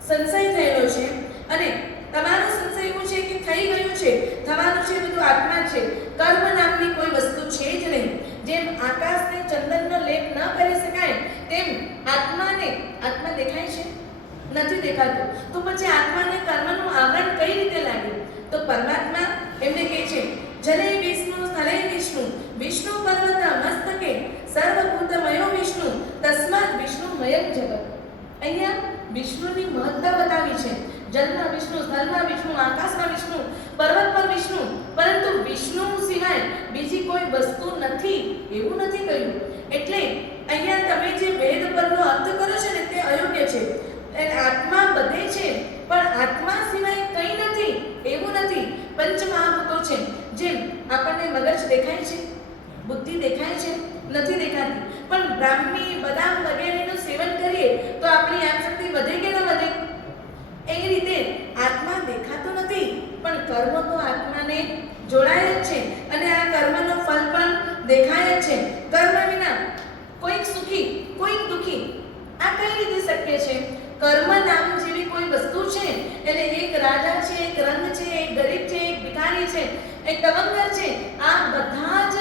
સંશય થયેલો છે અને તમારો સંશય એવું છે કે થઈ ગયું છે, થવાનું છે બધું આત્મા છે, કર્મ નામની કોઈ વસ્તુ છે જ નહીં. જેમ આકાશને ચંદનનો લેપ ન કરી શકાય તેમ આત્મા દેખાય છે? નથી દેખાતું. તો પછી આત્માને કર્મનું આવરણ કઈ રીતે લાગ્યું? તો પરમાત્મા એમને કહે છે જલે વિષ્ણુ સ્થલે વિષ્ણુ વિષ્ણુ પર્વત મસ્તકે સર્વભૂતમયો વિષ્ણુ તસ્માત વિષ્ણુમયમ જગત. અહીંયા વિષ્ણુની મહત્તા બતાવી છે. જલમાં વિષ્ણુ, સ્થળમાં વિષ્ણુ, આકાશમાં વિષ્ણુ, પર્વત પર વિષ્ણુ, પરંતુ વિષ્ણુ સિવાય બીજી કોઈ વસ્તુ નથી એવું નથી કહ્યું. એટલે અહીંયા તમે જે વેદ પરનો અર્થ કરો છો ને તે અયોગ્ય છે. આત્મા બધે છે પણ આત્મા સિવાય કંઈ નથી એવું નથી. પંચ મહાભૂતો છે. જેમ આપણને મગજ દેખાય છે, બુદ્ધિ દેખાય છે, નથી દેખાતી, પણ બ્રાહ્મી, બદામ વગેરેનું સેવન કરીએ તો આપણી યાદશક્તિ વધે કે ન વધે? એ રીતે આત્મા દેખાતો નથી પણ કર્મ તો આત્માને જોડાય જ છે અને આ કર્મનો ફળ પણ દેખાય જ છે. કર્મ વિના કોઈક સુખી કોઈક દુખી, આ કઈ રીતે શક્ય છે? કર્મ નામ જેવી કોઈ વસ્તુ છે એટલે એક રાજા છે, એક રંગ છે, એક ગરીબ છે, એક ભિખારી છે, એક તવંગર છે, આ બધા જ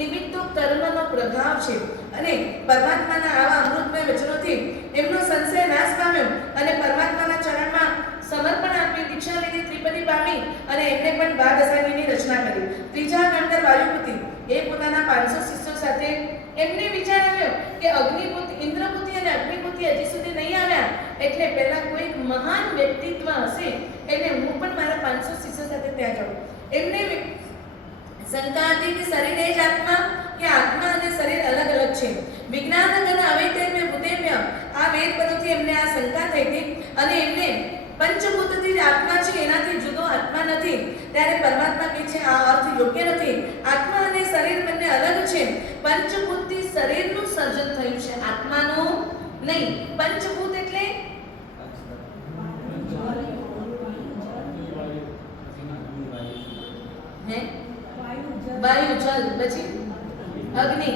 નિમિત્તો કર્મનો પ્રભાવ છે. અને પરમાત્માના આવા અમૃતમય વચનોથી એમનો સંશય નાશ પામ્યો અને પરમાત્માના ચરણમાં સમર્પણ આપી દીક્ષા લીધી, ત્રિપદી પામી અને એમને પણ 12 અષાઢીની રચના કરી. ત્રીજા ગણધર વાયુપતિ એ પોતાના 500 શિષ્યો સાથે એમને વિચાર આવ્યો કે ઇન્દ્રપુત્રી અને અગ્નિપુત્રી હજી સુધી નહીં આવ્યા એટલે પહેલા કોઈ મહાન વ્યક્તિત્વ હશે એટલે હું પણ મારા 500 શિષ્યો સાથે ત્યાં જાઉં. એમને શંકા હતી કે શરીર એ જ આત્મા કે આત્મા અને શરીર અલગ અલગ છે. વિજ્ઞાન અને અવૈતમ્ય ભૂતેમ્ય આ વેદ પદોથી એમને આ શંકા થઈ હતી અને એમને પંચભૂતથી જ આત્મા છે એનાથી જુદો આત્મા નથી. ત્યારે પરમાત્મા કહે છે આ અર્થ યોગ્ય નથી. આત્મા અને શરીર બંને અલગ છે. પંચભૂતથી શરીરનું સર્જન થયું છે, આત્માનું નહીં. પંચભૂત એટલે વાયુ, જલ, પછી અગ્નિ,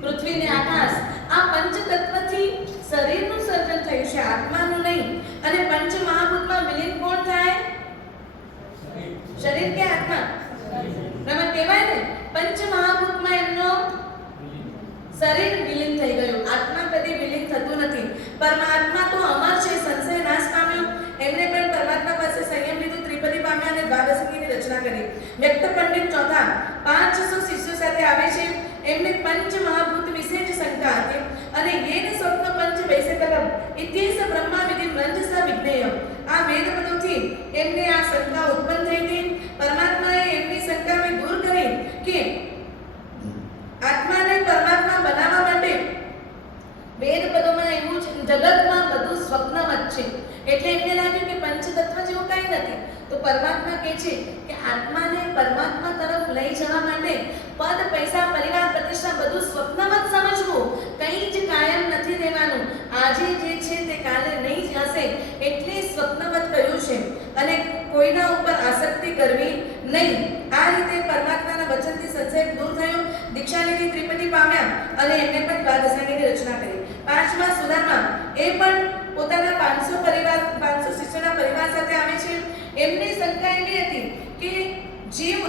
પૃથ્વી ને આકાશ. આ પંચ તત્વથી શરીરનું સર્જન થયું છે, આત્માનું નહીં. અને પંચ મહાભૂતમાં વિલીન કોણ થાય? શરીર કે આત્મા? એમાં કહેવાય ને પંચ મહાભૂતમાં એમનો શરીર વિલીન થઈ ગયું, આત્મા કદી વિલીન થતું નથી. પરમાત્મા તો અમર છે, સંશય નાશ પામ્યો. એમને પણ પરમાત્મા પાસે સંયમ લીધું, ત્રિપદી પામ્યા અને દ્વાદશીની રચના કરી. વ્યક્ત પંડિત ચોથા 500 શિષ્યો સાથે આવે છે. એમને પંચ મહાભૂત વિશે જ શંકા હતી અને યેન સ્વપ્ન પંચ વૈસેતરમ ઇત્યેસ બ્રહ્મા વિધિ મંજસ વિજ્ઞેય. આ વેદ પદોથી એમને આ શંકા ઉત્પન્ન થઈ હતી. પરમાત્માએ એમની શંકાને દૂર કરી કે આત્માને પરમાત્મા બનાવવા માટે વેદ પદોમાં એવું છે, જગતમાં બધું સ્વપ્નવત છે. એટલે એમને લાગ્યું કે પંચતત્વ જેવું કંઈ નથી. તો પરમાત્મા કહે છે કે આત્માને પરમાત્મા તરફ લઈ જવા માટે પદ, પૈસા, પરિવાર, પ્રતિષ્ઠા બધું સ્વપ્નવત સમજવું, કંઈ જ કાયમ નથી રહેવાનું. આજે જે છે તે કાલે નહીં જ હશે, એટલે સ્વપ્નવત કહ્યું છે અને કોઈના ઉપર આસક્તિ કરવી નહીં. આ રીતે પરમાત્માના વચનથી સંશય દૂર થયો. દીક્ષા લીધી, ત્રિપદી પામ્યા અને એમને પણ દ્વાદશાની રચના કરી. પાંચમા સુદામા એ પણ પોતાના 500 શિષ્યોના પરિવાર સાથે આવે છે. એમની શંકા એવી હતી કે જીવ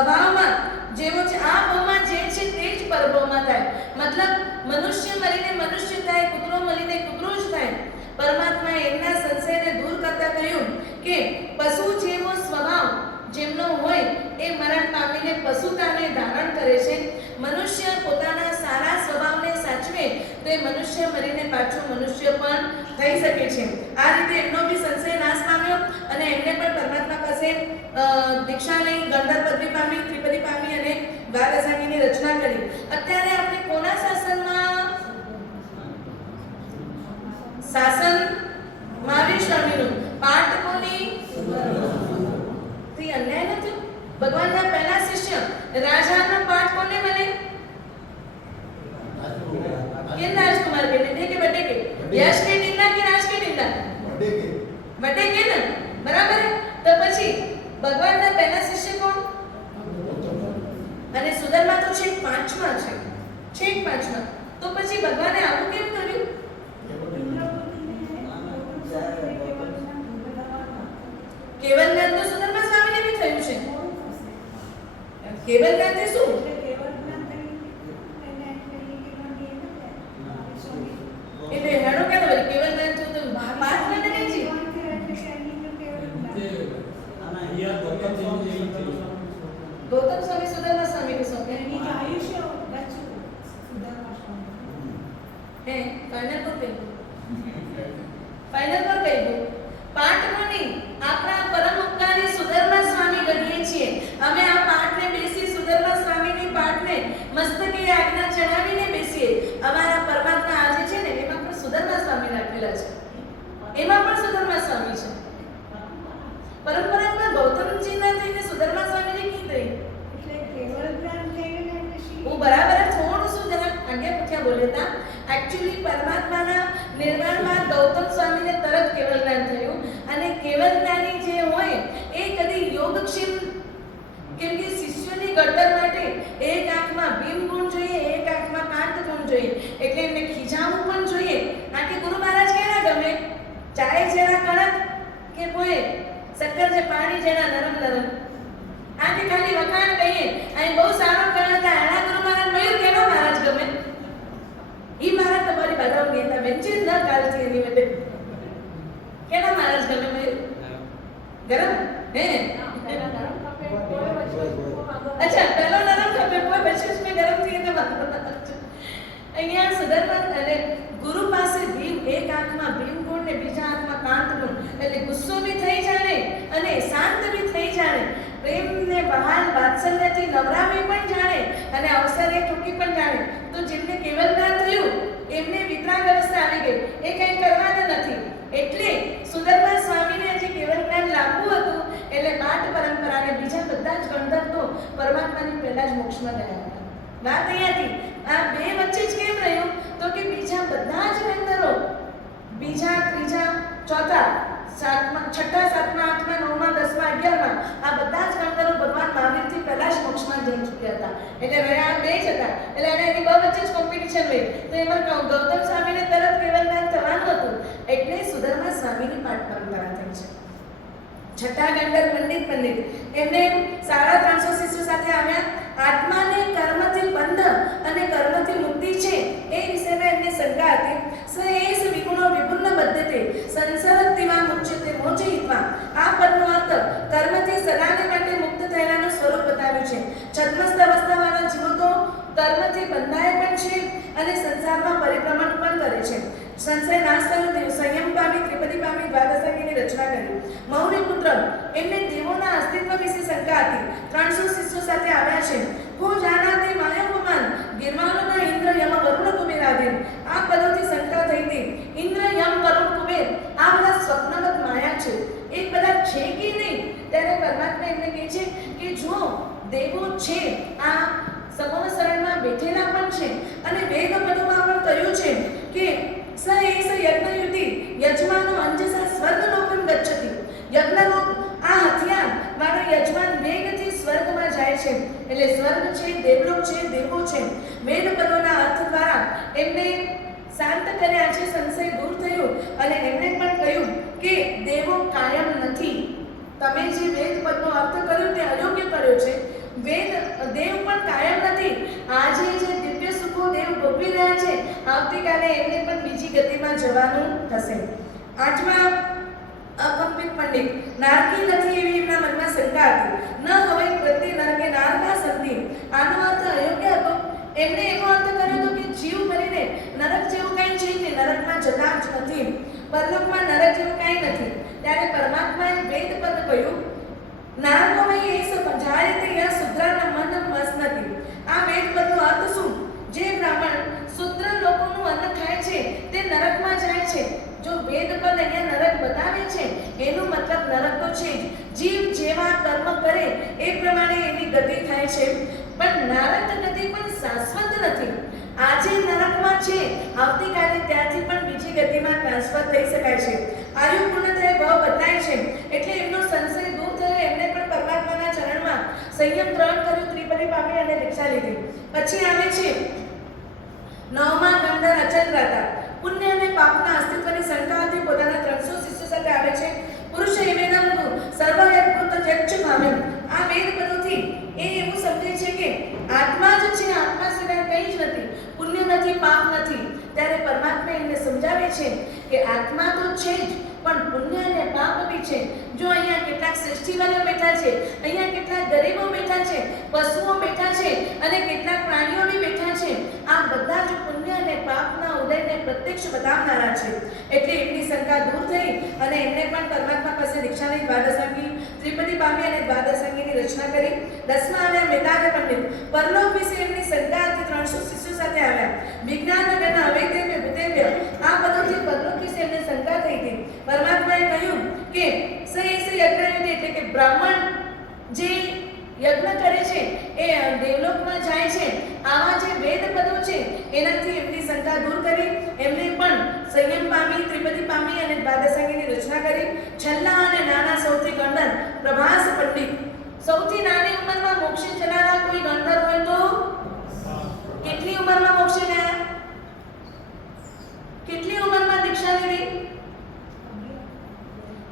અભાવમાં જેવો છે આ ભાવમાં જે છે તે જ પરભાવમાં થાય. મતલબ મનુષ્ય મરીને મનુષ્ય થાય, કૂતરો મળીને કૂતરો જ થાય. પરમાત્માએ એમના સંશયને દૂર કરતા કહ્યું કે પશુ જેવો સ્વભાવ જેમનો હોય એ મરણ પામીને પશુતાને ધારણ કરે છે. મનુષ્ય પોતાના સારા સ્વભાવને સાચવે તો એ મનુષ્ય મરીને પાછું મનુષ્ય પણ થઈ શકે છે. આ રીતે એમનો બી સંશય નાશ પામ્યો અને એમને પણ પરમાત્મા પાસે દીક્ષા લઈ ગંધર્વ પદવી પામી, ત્રિપદી પામી અને દ્વાદશાંગીની રચના કરી. અત્યારે આપણે કોના શાસનમાં? શાસન મહાવીર સ્વામીનું. પાઠ કોની? તે અન્યાય નથી. ભગવાનના પહેલા શિષ્ય રાજાનો પાઠ કોને મળે? किन राजकुमार के निंदे के बटे के? यश के निंदा कि राज के निंदा? बटे के ना, बराबर है. तो પછી ભગવાનના પહેલા શિષ્ય કોણ? અને સુદામા તો છેક પાંચમા છે, છેક પાંચમા. તો પછી ભગવાને આવું કેમ કર્યું? કેવલ જ્ઞાન તો સુદામા સ્વામીને બી થયું છે. કેવલ જ્ઞાન તે શું? એટલે હેડો કે વળી કેવલ જ્ઞાન તો પાઠ માટે નહીં છે. ગૌતમ સ્વામી સુદામા સ્વામી કે સોંપે હે ફાઇનલ પર કહી ફાઇનલ પર કહી પાઠ કોની? આપણા પરમ ઉપકારી સુદામા સ્વામી ગણીએ છીએ અમે. આ પાઠને બેસી સુદામા સ્વામીની પાઠને મસ્તકે આજ્ઞા ચડાવીને બેસીએ. અમારા પરમાત્મા આજે છે ને એમાં પણ સુદામા સ્વામી રાખેલા છે, એમાં પણ સુદામા સ્વામી છે. પરંપરામાં ગૌતમજીના થઈને સુદામા સ્વામીને કી થઈ એટલે કેવળ જ્ઞાન થઈને એટલે શી? હું બરાબર થોડું શું જરા આગળ પૂછ્યા બોલે તા. એકચ્યુઅલી પરમાત્માના નિર્માણમાં ગૌતમ સ્વામીને તરત કેવળ જ્ઞાન થયું. અને કેવળ જ્ઞાની જે હોય એ કદી યોગક્ષેમ, કેમ કે શિષ્યોની ઘડતર માટે એક આંખમાં ભીમ ગુણ જોઈએ, એક આંખમાં કાંત ગુણ જોઈએ. એટલે એમને ખીજાવું પણ જોઈએ. આ કે ગુરુ મહારાજ કેના ગમે? ચાય જેના કડક કે પોએ શક્કર જે પાણી જેના નરમ નરમ. આ કે ખાલી વખાણ કહીએ અહીં બહુ સારો કર્યો હતા આના ગુરુ મહારાજ મયુર કેનો મહારાજ ગમે? ઈ મહારાજ તમારી બાધાઓ ગેતા બેંચે ન કાલથી એની માટે કેના મહારાજ ગમે? મયુર ગરમ હે अच्छा पहला नरम खपे कोई बच्चे उसमें गरम थी तो અહીંયા સુદામા અને ગુરુ પાસે ભીમ, એક આંખમાં ભીમ ગુણ ને બીજા આંખમાં કાંત ગુણ. એટલે ગુસ્સો બી થઈ જાણે અને શાંત બી થઈ જાણે, પ્રેમ ને બહાર વાત્સલ્યથી નવરાવી પણ જાણે અને અવસરે ઠોકી પણ જાણે. તો જેમને કેવલ જ્ઞાન થયું એમને વિતરાગ અવસ્થા આવી ગઈ, એ કંઈ કરવાના નથી. એટલે સુદામા સ્વામીને જે કેવલ જ્ઞાન લાગવું હતું એટલે પાઠ પરંપરાને બીજા બધા જ ગણધર તો પરમાત્માની પહેલા જ મોક્ષમાં ગયા હતા. વાત અહીંયાથી આ બે વચ્ચે જ કેમ રહ્યું? તો કે બીજા બધા જ ગણધરો બીજા, ત્રીજા, ચોથા, સાતમા, છઠ્ઠા, સાતમા, આઠમા, નવમા, દસમા, 11મા આ બધા જ ગણધરો ભગવાન મહાવીરથી પહેલા જ મોક્ષમાં જઈ ચૂક્યા હતા. એટલે રહ્યા આ બે જ હતા. એટલે એને એની બે વચ્ચે જ કોમ્પિટિશન રહી. તો એમાં ગૌતમ સ્વામીને તરત કેવલ જ્ઞાન થવાનું હતું એટલે સુદામા સ્વામીની પાઠ પરંપરા થઈ છે. છઠ્ઠા ગંધર્વ પંડિત એમને 350 શિષ્યો સાથે આવ્યા. આત્માને કર્મથી બંધ અને કર્મથી મુક્તિ છે એ વિષયમાં એમને શંકા હતી. સ એસ વિગુણો વિભુન્ન બદ્ધતે સંસરતિમાં મુચ્યતે મોચયિત્વા. આ પદનો અર્થ કર્મથી સદાને માટે મુક્ત થયેલાનું સ્વરૂપ બતાવ્યું છે. છદ્મસ્ત અવસ્થાવાળા જીવો તો કર્મથી બંધાય પણ છે અને સંસારમાં પરિભ્રમણ પણ કરે છે. સંશય નાશ થયો, સંયમ પામી, ત્રિપદી પામી, દ્વાદશાંગીની રચના કરી. મૌરી પુત્ર એમને દેવોના અસ્તિત્વ વિશે શંકા હતી. 300 શિષ્યો સાથે આવ્યા છે. કો જાનાતે માયાપમાન ગિરવાણોના ઇન્દ્ર યમ વરુણ કુબેર આદિ. આ પદોથી શંકા થઈ હતી. ઇન્દ્ર યમ વરુણ કુબેર આ બધા સ્વપ્નવત માયા છે, એ બધા છે કે નહીં? ત્યારે પરમાત્મા એમને કહે છે કે જો દેવો છે, આ સમોહ શરણમાં બેઠેલા પણ છે અને વેદ પદોમાં પણ કહ્યું છે કે સ એસ યજ્ઞયુતિ યજમાનો અંજસા સ્વર્ગલોકમ ગચ્છતિ. યજ્ઞલોક આ હથિયાર મારો યજમાન વેગથી સ્વર્ગમાં જાય છે. એટલે સ્વર્ગ છે, દેવલોક છે, દેવો છે. વેદ પદોના અર્થ દ્વારા એમને શાંત કર્યા છે, સંશય દૂર થયો અને એમણે પણ કહ્યું કે દેવો કાયમ નથી. તમે જે વેદ પદનો અર્થ કર્યો તે અયોગ્ય કર્યો છે. વેદ દેવ પણ કાયમ નથી. આજે જે દિવ્ય સુખો દેવ ભોગવી રહ્યા છે આવતીકાલે એમને પણ બીજી ગતિમાં જવાનું થશે. આઠમા અકંપિત પંડિત નારકી નથી એવી એમના મનમાં શંકા હતી. ન હવે પ્રતિ નરકે નારકા સંતિ. આનો અર્થ અયોગ્ય હતો. એમને એવો અર્થ કર્યો હતો કે જીવ કરીને નરક જેવું કંઈ છે ને, નરકમાં જતા જ નથી. પરલોકમાં નરક જેવું કાંઈ નથી. ત્યારે પરમાત્માએ વેદ પદ કહ્યું, નારદો વહી એ સમજાય તે યહ શુદ્રના મન મસ્નતિ. આ વેદ પદનો અર્થ શું? જે બ્રાહ્મણ શુદ્ર લોકોનું અન્ન ખાય છે તે નરકમાં જાય છે. જો વેદ પદ અહીંયા નરક બતાવે છે એનું મતલબ નરક તો છે જ. જીવ જેવા કર્મ કરે એ પ્રમાણે એની ગતિ થાય છે. પણ નરક ગતિ પણ શાશ્વત નથી. આજે નરકમાં છે, આવતીકાલે ત્યાંથી પણ બીજી ગતિમાં ટ્રાન્સફર થઈ શકાય છે. આયુ પૂર્ણ થાય ભાવ બદલાય છે. એટલે એમનો સંશય દૂર થયો. એમને પણ પરમાત્માના ચરણમાં સંયમ ગ્રહણ કર્યું, ત્રિપદી પામી અને દીક્ષા લીધી. પછી આવે છે નવમા ગંધર અચલ રાતા. પુણ્ય અને પાપના અસ્તિત્વની શંકાથી પોતાના 300 શિષ્યો સાથે આવે છે. પુરુષ એવેનમ સર્વયત્કૃત જચ્ચ ભાવ્યમ. આ વેદ પદોથી એ એવું સમજે છે કે આત્મા જ છે, આત્મા સિવાય કંઈ જ નથી, પુણ્ય નથી, પાપ નથી. ત્યારે પરમાત્મા એમને સમજાવે છે કે આત્મા તો છે જ, પણ પુણ્ય અને પાપ બી છે. જો અહીંયા કેટલાક શ્રેષ્ઠીવાળા બેઠા છે, અહીંયા કેટલાક ગરીબો બેઠા છે, પશુઓ બેઠા છે અને કેટલાક પ્રાણીઓ બી બેઠા છે. આ બધા જ પુણ્ય અને પાપના ઉદયને પ્રત્યક્ષ બતાવનારા છે. એટલે એમની શંકા દૂર થઈ અને એમને પણ પરમાત્મા પાસે દીક્ષા લઈ દ્વાદશાંગી, ત્રિપદી પામી અને દ્વાદશાંગીની રચના કરી. 10મા આવ્યા મેધાવ્ય પંડિત. પરલોક વિશે એમની શંકા હતી. 300 શિષ્યો સાથે આવ્યા. વિજ્ઞાન ગણ અવૈધવ્ય ભૂતેવ્ય. આ પદોથી પરલોક વિશે એમને શંકા થઈ હતી. પરમાત્માએ કહ્યું કે યજ્ઞ એટલે કે બ્રાહ્મણ જે યજ્ઞ કરે છે એ દેવલોકમાં જાય છે. આવા જે વેદ પદો છે એનાથી એમની શંકા દૂર કરી. એમને પણ સંયમ પામી, ત્રિપદી પામી અને દ્વાદશાંગીની રચના કરી. છેલ્લા અને નાના સૌથી ગણધર પ્રભાસ પંડિત. સૌથી નાની ઉંમરમાં મોક્ષે જનારા કોઈ ગણધર હોય તો કેટલી ઉંમરમાં મોક્ષે ગયા? કેટલી ઉંમરમાં દીક્ષા લીધી?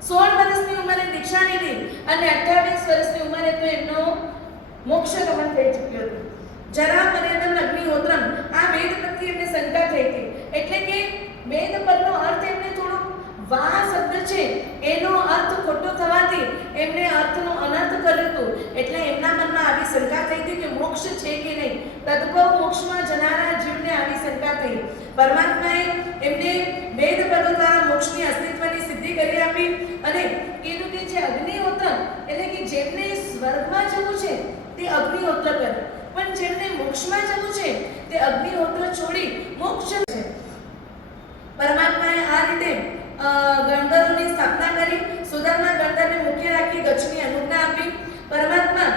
16 વર્ષની ઉંમરે દીક્ષા લીધી અને 28 વર્ષની ઉંમરે તો એમનો મોક્ષ ગમન થઈ ચૂક્યો હતો. જરા મર્યાદમ અગ્નિહોત્રમ. આ વેદ પરથી એમને શંકા થઈ હતી. એટલે કે વેદ પદનો અર્થ એમને થોડો વા શબ્દ છે એનો અર્થ ખોટો થવાથી એમને અર્થનો અનર્થ કર્યો હતો. એટલે એમના મનમાં આવી શંકા થઈ હતી કે મોક્ષ છે કે નહીં. તદ્ભવ મોક્ષમાં જનારા જીવને આવી શંકા થઈ. પરમાત્માએ એમને વેદ પદો દ્વારા મોક્ષની અસ્તિત્વની સિદ્ધિ કરી આપી અને કીધું કે જે અગ્નિહોત્ર એટલે કે જેમને સ્વર્ગમાં જવું છે તે અગ્નિહોત્ર કરે, પણ જેમને મોક્ષમાં જવું છે તે અગ્નિહોત્ર છોડી મોક્ષ છે. પરમાત્માએ આ રીતે ગણધરોની સ્થાપના કરી. સુદામા ગણધરને મુખ્ય રાખી ગચ્છની અનુજ્ઞા આપી. પરમાત્મા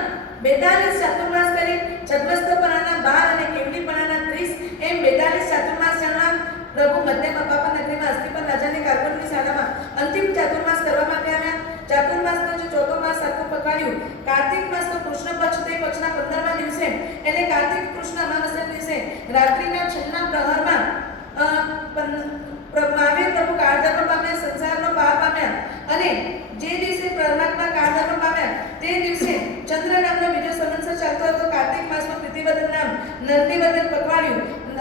42 ચાતુર્માસ કરી. છદ્મસ્તપણાના 12 અને કેવલીપણાના 30 એમ 42 ચાતુર્માસ જણા પ્રભુ મધ્યમાં પાપા નગરીમાં અસ્તિપર રાજાની કારકુનની શાળામાં અંતિમ ચાતુર્માસ કરવા માટે આવ્યા. ચાતુર્માસનો જે ચોથો માસ આખું પકડ્યું. કાર્તિક માસનો કૃષ્ણ પક્ષ તે પક્ષના 15મા દિવસે એટલે કાર્તિક કૃષ્ણ અમાવસ્યાના દિવસે રાત્રિના છેલ્લા પ્રહરમાં મહાવીર પ્રભુ કાળધર્મ પામ્યા, સંસારનો પાર પામ્યા અને જે દિવસે પરમાત્મા કાળધર્મ પામ્યા તે દિવસે ચંદ્ર નામનો બીજો સંવત્સર ચાલતો હતો. કાર્તિક માસમાં પ્રીતિવદન નામ નંદીવદન પકવાડ્યું.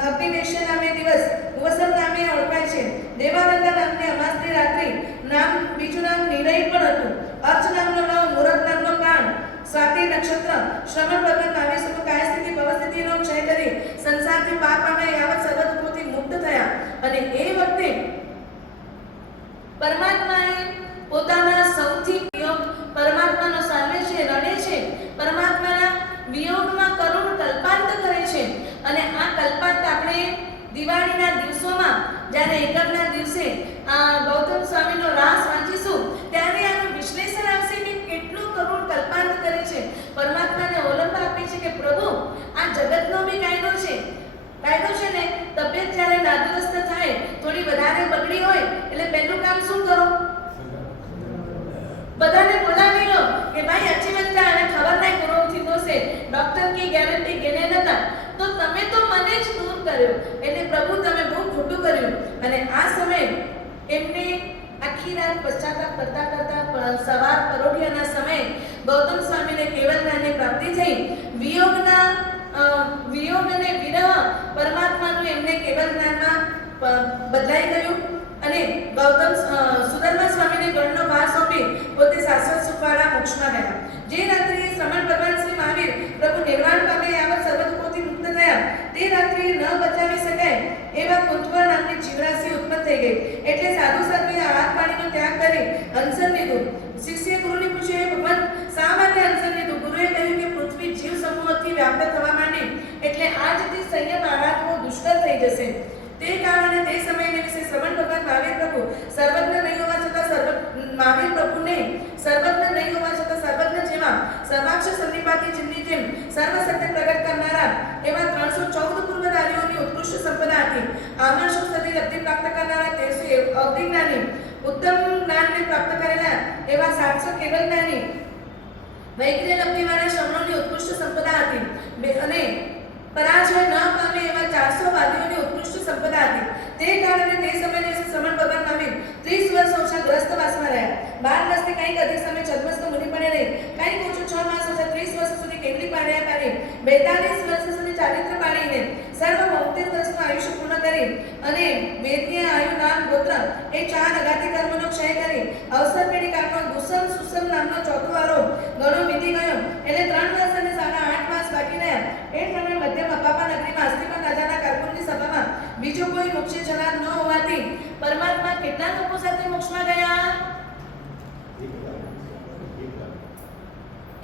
અગ્નિવેશ્ય નામે દિવસ વસંત નામે ઓળખાય છે. દેવાનંદા નામની અમાસની રાત્રિ નામ બીજું નામ નિરય પણ હતું. અર્ચ નામનો નવ, મુહૂર્ત નામનો કાળ, સ્વાતિ નક્ષત્ર, શ્રવણ પગન નામે સમ કાય સ્થિતિ ભવસ્થિતિનો ક્ષય કરી સંસારથી પાર પામ્યા. યાવત સર્વ દુઃખોથી મુક્ત થયા. અને એ વખતે પરમાત્માએ પોતાના સૌથી પ્રિય પરમાત્માનો સામે છે, રડે છે. પરમાત્માના વિયોગમાં કરુણ કલ્પાંત કરે છે. અને આ કલ્પાંત આપણે દિવાળીના દિવસોમાં જ્યારે એકમના દિવસે ગૌતમ સ્વામીનો રાસ વાંચીશું ત્યારે આનું વિશ્લેષણ આવશે કે કેટલું કરુણ કલ્પાંત કરે છે. પરમાત્માને ઓલંબ આપે છે કે પ્રભુ આ જગતનો બી કાયદો છે. કાયદો છે ને, તબિયત જ્યારે નાદુરસ્ત થાય, થોડી વધારે બગડી હોય એટલે પહેલું કામ શું કરો? બધાને બોલાવી લો કે ભાઈ अच्छी बच्चा અને ખબર નહીં કોનો થીધો છે, ડોક્ટર की ગેરંટી ગેને નતા, તો તમે તો મને જ દૂર કર્યો. એટલે પ્રભુ તમે બહુ ખોટું કર્યું. અને આ સમયે એમને આખી રાત પશ્ચાતાપ કરતા કરતા સવાર પરોઢિયાના સમયે ગૌતમ સ્વામીને કેવલ જ્ઞાનની પ્રાપ્તિ થઈ. વિયોગ અને વિરહ પરમાત્માનું એમને કેવલ જ્ઞાનમાં બદલાઈ ગયું. અને ગૌતમ સુદામા સ્વામીને ગણનો ભાર સોંપી પોતે શાશ્વત સુખવાળા મોક્ષમાં ગયા. જે રાત્રિએ શ્રમણ ભગવાન શ્રી મહાવીર પ્રભુ નિર્વાણ પામે આવત સર્વ દુઃખોથી મુક્ત થયા તે રાત્રિએ ન બચાવી શકાય એવા કુંતવા નામની જીવરાશિ ઉત્પન્ન થઈ ગઈ. એટલે સાધુ સાધ્વીએ હાથ પાણીનો ત્યાગ કરી અનશન લીધું. શિષ્યએ ગુરુને પૂછ્યું, હે ભગવાન, શા માટે અનશન લીધું? ગુરુએ કહ્યું કે પૃથ્વી જીવ સમૂહથી વ્યાપ્ત થવા માંડી, એટલે આજથી સંયમ આરાધવો દુષ્કર થઈ જશે. તે કારણે તે સમયને વિશે શ્રવણ ભગવાન મહાવીર પ્રભુ સર્વજ્ઞ નહીં હોવા છતાં મહાવીર પ્રભુને સર્વજ્ઞ નહીં હોવા છતાં સર્વજ્ઞ જેવા સર્વાક્ષ સન્નિપાતી ચિહ્નની જેમ સર્વ સત્ય પ્રગટ કરનારા એવા 314 પૂર્વધારીઓની ઉત્કૃષ્ટ સંપદા હતી. આમર્ષ સદી લબ્ધિ પ્રાપ્ત કરનારા 1300 અવધિજ્ઞાની, ઉત્તમ જ્ઞાનને પ્રાપ્ત કરેલા એવા 700 કેવલ જ્ઞાની, વૈજ્ઞાનિક લબ્ધિવાળા શ્રમણોની ઉત્કૃષ્ટ સંપદા હતી અને પરાજય ન પામે એવા 400 વાદીઓની ઉત્કૃષ્ટ સંપદા હતી. તે કારણે તે સમયે શ્રમણ ભગવાન મહાવીર 30 વર્ષ ઓછા ગ્રસ્તવાસમાં રહ્યા. 12 વર્ષથી કંઈક અધિક સમય છદ્મસ્ત મુનિપણે રહી, કંઈક ઓછું 6 માસ ઓછા 30 વર્ષ સુધી કેવલી પાડ્યા કરી, 42 વર્ષ સુધી ચારિત્ર પાડીને સર્વ 72 વર્ષનું આયુષ્ય પૂર્ણ કરી અને વેદનીય આયુ નામ ગોત્ર એ 4 અગાધી કર્મનો ક્ષય કરી અવસર પેઢી કાળનો દુસમ સુસમ નામનો ચોથો આરો ગણો વીતી ગયો. એટલે 3 વર્ષ અને સાડા 8 માસ બાકી રહ્યા. એ સમયે મધ્યમ અપાપા નગરીમાં અસ્તિપન રાજાના કારકુનની સભામાં બીજો કોઈ મોક્ષી જનાર ન હોવાથી પરમાત્મા કેટલા લોકો સાથે મોક્ષમાં ગયા?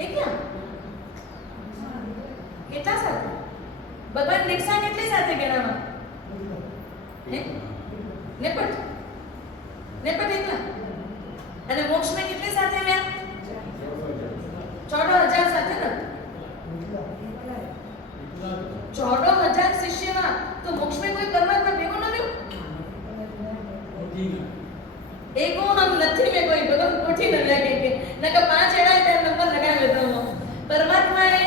એકલા. કેટલા સાથે? ભગવાન દીક્ષા કેટલી સાથે ગણાવા? નેપટ એકલા. અને મોક્ષમાં કેટલી સાથે ગયા? 14,000 સાથે ને? 14,000 શિષ્યમાં તો મોક્ષમાં કોઈ પરમાત્મા ભેગો ન થયો? એગો હમ નથી મેં કોઈ ભગવાન કોઠી ન લાગે કે નકા 5 એડા ત્યાં નંબર લગાવ્યો તો પરમાત્માએ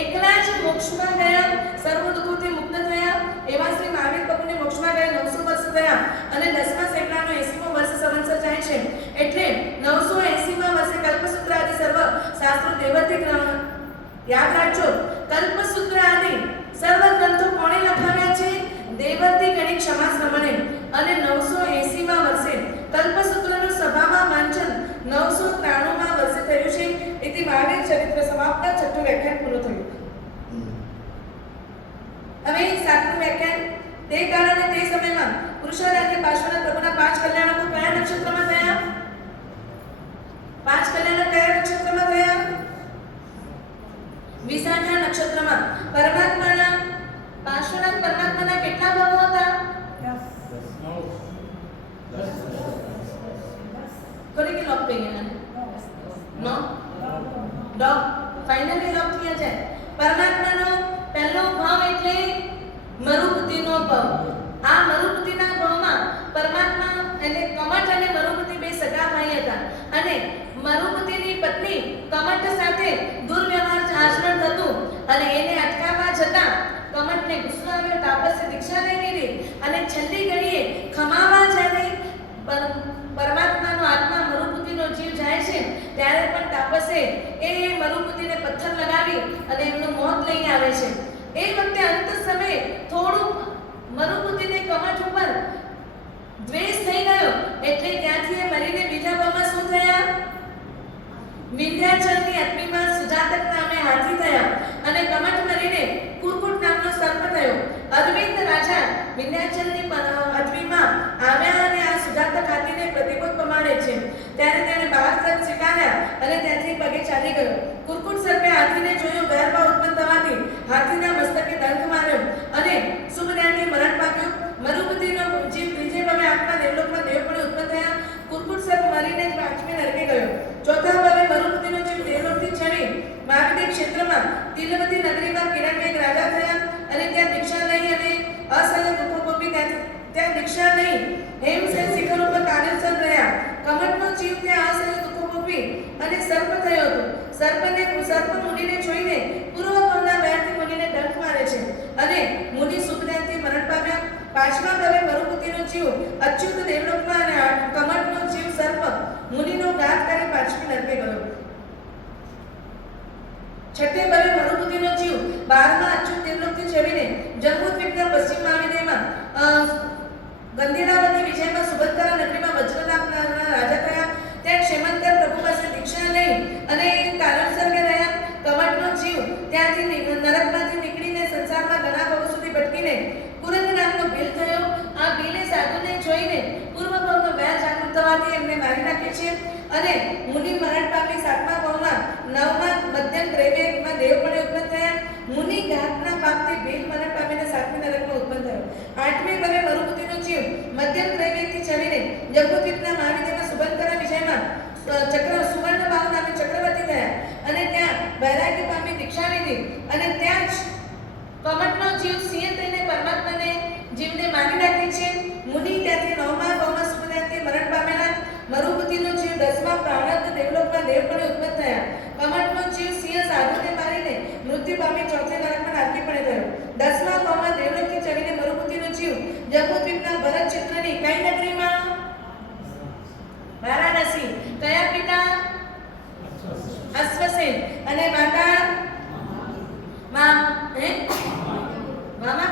એકલા જ મોક્ષમાં ગયા, સર્વ દુઃખોથી મુક્ત થયા. એવા શ્રી મહાવીર પ્રભુને મોક્ષમાં ગયા 900 વર્ષ થયા અને 10મા સેકડાનો 80મો વર્ષ સંવત્સર જાય છે. એટલે 980મા વર્ષે કલ્પસૂત્ર આદિ સર્વ શાસ્ત્રો દેવર્તિક યાદ રાખજો. કલ્પસૂત્ર આદિ સર્વ ગ્રંથો કોણે લખાવ્યા છે? દેવર્તી ગણિત ક્ષમા શ્રમણે. અને 980મા વર્ષે કલ્પસૂત્રનું સભામાં વાંચન 993મા વર્ષે થયું છે. એથી મહાવીર ચરિત્ર સમાપ્ત. છઠ્ઠું વ્યાખ્યાન પૂરું થયું. હવે 7મું વ્યાખ્યાન. તે કારણે તે સમયમાં પુરુષારાધ્ય પાર્શ્વનાથ પ્રભુના 5 કલ્યાણકો કયા નક્ષત્રમાં થયા? 5 કલ્યાણક કયા નક્ષત્રમાં થયા? વિશાખા નક્ષત્રમાં. પરમાત્માના પાર્શ્વનાથ પરમાત્માના કેટલા ભાવો હતા? થોડી કે લોક થઈ ગયા? નો ડોગ ફાઇનલી લોક થયા છે. પરમાત્માનો પહેલો ભાવ એટલે મરુપતિનો ભાવ. આ મરુપતિના ભાવમાં પરમાત્મા એટલે કમઠ અને મરુપતિ બે સગા ભાઈ હતા અને મરુપતિની પત્ની કમઠ સાથે દુર્વ્યવહાર આચરણ થતું અને એને અટકાવવા જતાં કમઠને ગુસ્સો આવ્યો. તાપસે દીક્ષા લઈ લીધી અને છેલ્લી ઘડીએ ખમાવા જ્યારે પરમાત્માનો આત્મા મરુપતિનો જીવ જાય છે ત્યારે પણ તાપસે એ મરુપતિને પથ્થર લગાવી અને એમનું મોત લઈને આવે છે. એ વખતે અંત સમયે થોડું મરુપતિને કમઠ ઉપર દ્વેષ થઈ ગયો એટલે ત્યાંથી એ મરીને બીજા ભાવમાં શું થયા? વિંધ્યાચલની અગ્નિમાં સુજાતક નામે હાથી થયા અને કમઠ મરીને કુરકુટ નામનો સર્પ થયો. અરવિંદ રાજા વિંધ્યાચલની અગ્નિમાં આવ્યા અને આ સુજાતક હાથીને પ્રતિબોધ પમાડે છે ત્યારે તેણે 12 સર્પ સ્વીકાર્યા અને ત્યાંથી પગે ચાલી ગયો. કુરકુટ સર્પે હાથીને જોયો, ગેરભાવ ઉત્પન્ન થવાથી હાથીના મસ્તકે ડંખ માર્યો અને શુભ ત્યાંથી મરણ પામ્યો. મરુપતિનો જીવ ત્રીજે ભાવે આત્મા દેવલોકમાં દેવપણે ઉત્પન્ન થયા. કુરકુટ સર્પ મરીને 5મી નરકે ગયો. ચોથા ભાવે મરુપતિનો જીવ દેવલોકથી છણી માગધી ક્ષેત્રમાં તિલવતી નગરીમાં કિરણમેઘ રાજા થયા અને ત્યાં દીક્ષા લઈ અને અસહ્ય દુઃખો ભોગવી ત્યાં દીક્ષા લઈ હેમસેન શિખર ઉપર કાર્યસર રહ્યા. કમઠનો જીવ ત્યાં અસહ્ય દુઃખો ભોગવી અને સર્પ થયો હતો. સર્પ મુનિને જોઈને પૂર્વ ભાવના વ્યાથી મુનિને ડંખ મારે છે અને મુનિ સુખદાનથી મરણ પામ્યા. 5મા ભાવે મરુપતિનો જીવ અચ્યુત દેવલોકમાં અને કમઠનો જીવ સર્પ મુનિનો ઘાત કરી 5મી નરકે ગયો. 6ઠે ભાવે મરુપતિનો જીવ 12મા અચ્યુત દેવલોકથી છેવીને જંબુદ્વીપના પશ્ચિમ માવિદેમાં ગંધીરાવતી વિજયમાં સુભદ્રા નગરીમાં વજ્રનાથના રાજા થયા. ત્યાં ક્ષેમંતર પ્રભુ પાસે દીક્ષા લઈ અને કારણસર્ગે રહ્યા. કમઠનો જીવ ત્યાંથી નરકમાંથી નીકળીને સંસારમાં ઘણા ભાવો સુધી ભટકીને કુરંગ નામનો ભીલ થયો. આ ભીલે સાધુને જોઈને રાખે છે અને મુનિ મરણ પામી 7મા ભાવમાં 9મા મધ્યમ દ્રવ્યમાં દેવપણે ઉત્પન્ન થયા. મુનિ ઘાતના પાપથી ભીલ મરણ પામીને 7મી નરકમાં ઉત્પન્ન થયો. 8મી ભવે મરુભૂતિનો જીવ મધ્યમ દ્રવ્યથી ચડીને જંબુદ્વીપના મહાવિદ્યમાં સુબંકરા વિજયમાં સુવર્ણ ભાવ નામે ચક્રવર્તી થયા અને ત્યાં વૈરાગ્ય પામી દીક્ષા લીધી અને ત્યાં જ કમટનો જીવ સિંહ થઈને પરમાત્માને જીવને મારી નાખે છે. મુનિ ત્યાંથી 9મા ભાવમાં સુખદાયથી મરણ પામેલા. મરુભૂતિનો જીવ 10મા પ્રાણાંત દેવલોકમાં દેવપણે ઉત્પન્ન થયા. કમટનો જીવ સિંહ સાધુને મારીને મૃત્યુ પામી 4થે નરકમાં નારકીપણે થયો. 10મા ભાવમાં દેવલોકથી ચડીને મરુભૂતિનો જીવ જંબુદ્વીપના ભરત ચિત્રની કઈ નગરીમાં? વારાણસી. કયા પિતા? અશ્વસેન. અને માતા મામા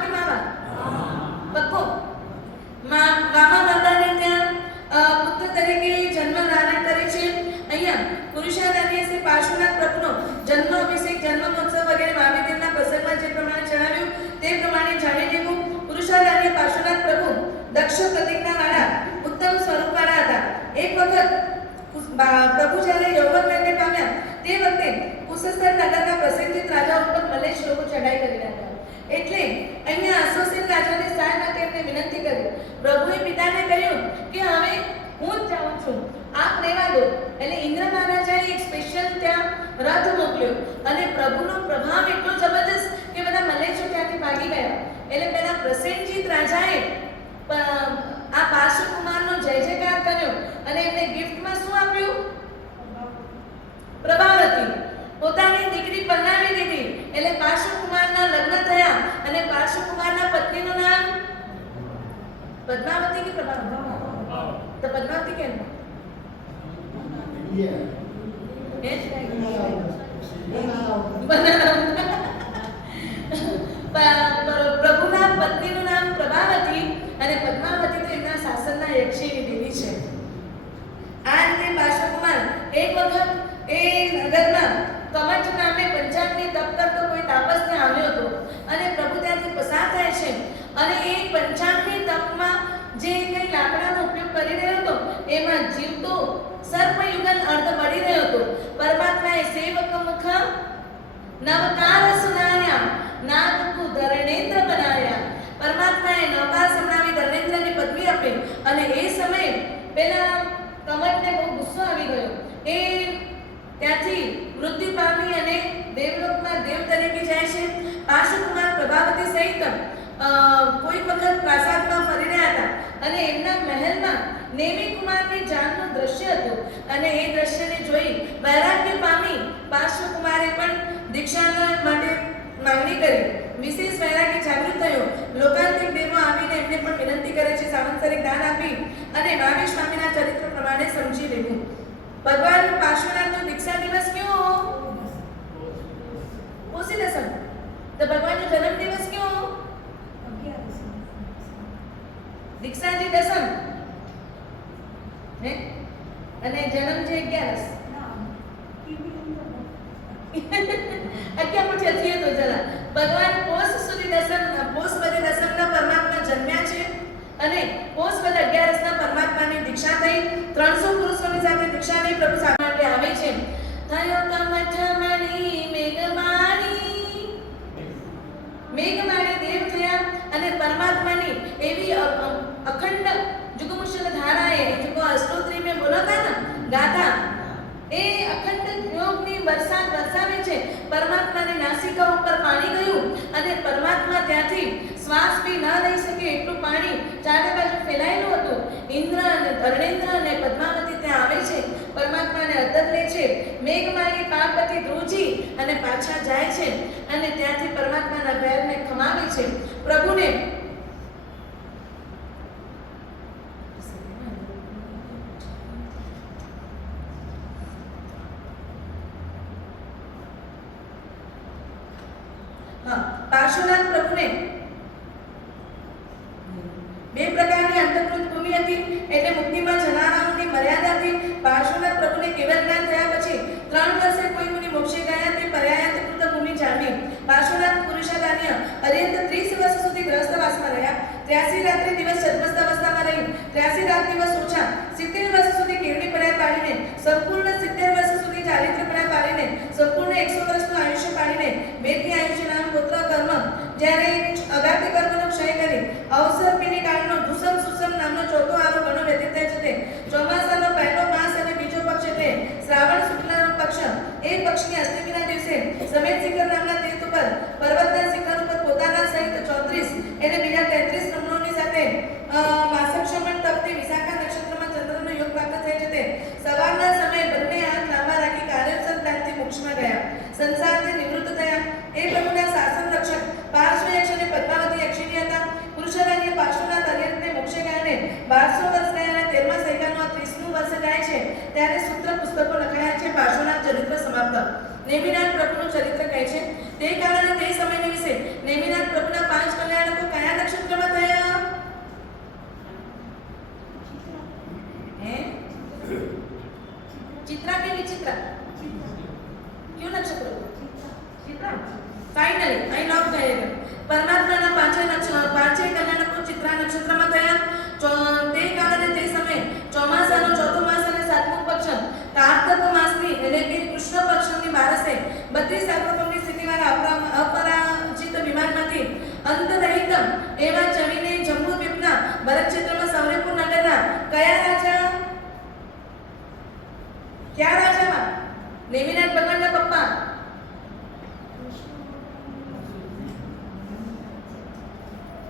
કે મામા? પક્કો. મામા દાદાને ત્યાં પુત્ર તરીકે જન્મ ધારણ કરે છે. અહીંયા પુરુષાદાનીએ શ્રી પાર્શ્વનાથ પ્રભુનો જન્મ અભિષેક જન્મ મહોત્સવ વગેરે મહાવિદ્યના પ્રસંગમાં જે પ્રમાણે જણાવ્યું તે પ્રમાણે જાણી લેવું. પુરુષાદાનીય પાર્શ્વનાથ પ્રભુ દક્ષ પ્રતિજ્ઞાવાળા ઉત્તમ સ્વરૂપવાળા હતા. એક વખત પ્રભુ જ્યારે યૌવન વયને પામ્યા તે વખતે કુશસ્તર નગરના પ્રસિદ્ધ રાજા ઉપર મલેશ લોકો ચડાઈ કરી રહ્યા હતા. એટલે અહીંયા અશ્વસેન રાજાને સહાય માટે એમને વિનંતી કરી. પ્રભુએ પિતાને કહ્યું કે હવે હું જ જાઉં છું, આપ રહેવા દો. એટલે ઇન્દ્ર મહારાજાએ એક સ્પેશિયલ ત્યાં રથ મોકલ્યો અને પ્રભુનો પ્રભાવ એટલો જબરદસ્ત કે બધા મલેશો ત્યાંથી ભાગી ગયા. એટલે પેલા પ્રસેનજીત રાજાએ આ પાર્શ્વકુમારનો જય જયકાર કર્યો અને એમને ગિફ્ટમાં શું આપ્યું? પ્રભાવતી. પોતાની દીકરી પરણાવી દીધી. એટલે પાર્શ્વકુમારના લગ્ન થયા અને પાર્શ્વકુમારના પત્નીનું નામ પદ્માવતી કે પ્રભાવતી? તો પદ્માવતી કેમ? પ્રભુના પત્નીનું નામ પ્રભાવતી અને પદ્માવતી તો એમના શાસનના યક્ષિણી દેવી છે. આ રીતે પાર્શ્વકુમાર એક વખત એ નગરમાં કમચ નામે પંચાગ્નિ તપ કરતો કોઈ તાપસને આવ્યો હતો અને પ્રભુ ત્યાંથી પસાર થાય છે અને એ પંચાગ્નિ તપમાં જે કંઈ લાકડાનો ઉપયોગ કરી રહ્યો હતો એમાં જીવતો સર્પયુગલ અર્ધ મળી રહ્યો હતો. પરમાત્માએ સેવક મુખ નવકાર સુનાન્યા નાગકુ ધરણેન્દ્ર બનાવ્યા. પરમાત્માએ નવકાર સંભળાવી ધર્મેન્દ્રને પદવી આપી અને એ સમયે પેલા કમટને બહુ ગુસ્સો આવી ગયો. એ ત્યાંથી મૃત્યુ પામી અને દેવલોકમાં દેવ તરીકે જાય છે. પાર્શ્વકુમાર પ્રભાવતી સહિત કોઈ વખત પ્રાસાદમાં ફરી રહ્યા હતા અને એમના મહેલમાં નેમી કુમારની જાનનું દ્રશ્ય હતું અને એ દ્રશ્યને જોઈ વૈરાગ્ય પામી પાર્શ્વકુમારે પણ દીક્ષા માટે માંગણી કરી. વિશેષ વૈરાગ્ય જાગૃત થયો. લોકાંતિક દેવો આવીને એમને પણ વિનંતી કરે છે સાવંતસરી દાન આપી અને મહાવીર સ્વામીના ચરિત્ર પ્રમાણે સમજી લેવું. ભગવાન પાર્શ્વનાથનો દીક્ષા દિવસ કયો? પોષી દસમ. તો ભગવાનનો જન્મ દિવસ કયો? દીક્ષાજી દસમ હે અને જન્મ જે 11. અત્યારે પછી હથીએ તો જરા ભગવાન પોષ સુધી પોષ વદે દસમના પરમાત્મા જન્મ્યા છે અને પોષ વદે 11ના પરમાત્માની દીક્ષા થઈ. 300 પુરુષોની સાથે દીક્ષા લઈ પ્રભુ સામે માટે આવે છે. થયો કમઠમણી મેઘમાળી દેવ થયા અને પરમાત્માની એવી અખંડ જુગમુશલ ધારાએ જો અષ્ટોત્રી में बोला था ना गाथा એ અખંડ યોગની વરસાદ વરસાવે છે. પરમાત્માની નાસિકા ઉપર પાણી ગયું અને પરમાત્મા ત્યાંથી શ્વાસ બી ન લઈ શકે એટલું પાણી ચારે બાજુ ફેલાયેલું હતું. ઇન્દ્ર અને ધર્ણેન્દ્ર અને પદ્માવતી ત્યાં આવે છે, પરમાત્માને અદ્દર લે છે. મેઘમાળી પાર્વતી ધ્રુજી અને પાછા જાય છે અને ત્યાંથી પરમાત્માના ભેરને ખમાવે છે. પ્રભુને પાર્શ્વનાથ પ્રભુને બે પ્રકારની અંતર્કૃત ભૂમિ હતી. એટલે મુક્તિમાં જનારાઓની મર્યાદાથી પાર્શ્વનાથ પ્રભુને કેવલ જ્ઞાન થયા પછી 3 વર્ષે કોઈ મુનિ મોક્ષે ગયા તે પર્યાયંતકૃત ભૂમિ જાણવી. પાર્શ્વનાથ પુરુષાદાન્ય અર્યંત 30 વર્ષ સુધી ગ્રસ્તવાસમાં રહ્યા. 83 રાત્રિ દિવસ છદ્મસ્થ અવસ્થામાં રહી. 83 રાત દિવસ ઓછા 70 વર્ષ સુધી કેળવી પડ્યા જ્યારે અગાતી કર્મનો ક્ષય કરી અવસર પીની કાળનો દુસમ સુસમ નામનો ચોથો આરો ગણો વ્યતીત થાય છે તે ચોમાસાનો પહેલો માસ અને બીજો પક્ષ એટલે શ્રાવણ શુક્લનો પક્ષ એ પક્ષની અષ્ટમીના દિવસે સમેત શિખર નામના તીર્થ ઉપર પર્વતના શિખર ઉપર પોતાના સહિત 34 એટલે બીજા 33 રમણોની સાથે માસક શમણ તપતી વિશાખા નક્ષત્રમાં ચંદ્રનો યોગ પ્રાપ્ત થાય છે તે સવારના સમયે બંને હાથ લાંબા રાખી કાર્યસર પ્રાપ્તિ મોક્ષમાં ગયા સંસારથી નિવૃત્ત થયા એ પ્રભુના શાસન રક્ષક પાર્શ્વ યક્ષ અને પદ્માવતી યક્ષિણી હતા પુરુષરાજ્ય પાર્શ્વનાથ અર્યંતને મોક્ષે ગયા ને 1200 વર્ષ ગયા અને 13મા સૈકાનો 30મું વર્ષ જાય છે ત્યારે સૂત્ર પુસ્તકો લખાયા છે પાર્શ્વનાથ ચરિત્ર સમાપ્ત નેમિનાથ પ્રભુનું ચરિત્ર કહે છે તે કારણે તે સમયના વિશે નેમિનાથ પ્રભુના 5 કલ્યાણકો કયા નક્ષત્રમાં થયા હે ચિત્રા કે વિચિત્રા क्यों नक्षत्र चित्रा फाइनली आई नॉट कहेगा परमात्माના પાંચે કલ્યાણકો ચિત્રા નક્ષત્રમાં થયા તે કારણે તે સમયે ચોમાસાનો ચોથો માસ અને સાતમો પક્ષ કાર્તક માસની એટલે કે કૃષ્ણ પક્ષની 32 સાર્વભૌમની સ્થિતિવાળા અપરાજિત વિમાનમાંથી અંતરહિત એવા ચવીને જંબુદ્વીપના ભરત ક્ષેત્રમાં સૌરેપુર નગરના કયા રાજામાં નેમિનાથ ભગવાનના પપ્પા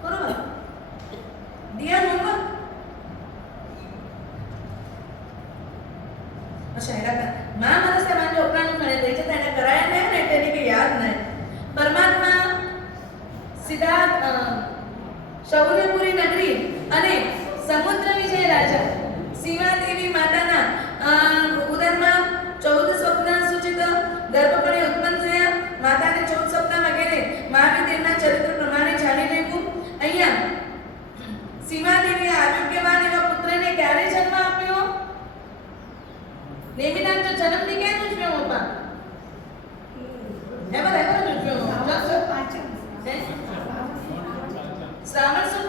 બરોબર દિયા મોહમ્મદ अच्छा एडा मां मनसे मांजो उपराणु खणे दे છે તેને કરાયા ને ને તેને કે યાદ નહીં પરમાત્મા સીધા શૌર્યપુરી નગરી અને સમુદ્ર વિજય રાજા સીમાદેવી માતાના ઉદરમાં 14 સ્વપ્ન સૂચિત ગર્ભપણે ઉત્પન્ન થયા માતાને 14 સ્વપ્ન વગેરે મહાવીરદેવના ચરિત્ર પ્રમાણે જાણી લેવું અહીંયા સીમાદેવી આરોગ્યવાન એવા પુત્રને ક્યારે જન્મ આપ્યો નેમિનાથ તો જન્મની ક્યાં ઉજવ્યો બાપા એમાં રહેવાનો ઉજવ્યો શ્રાવણ સુદ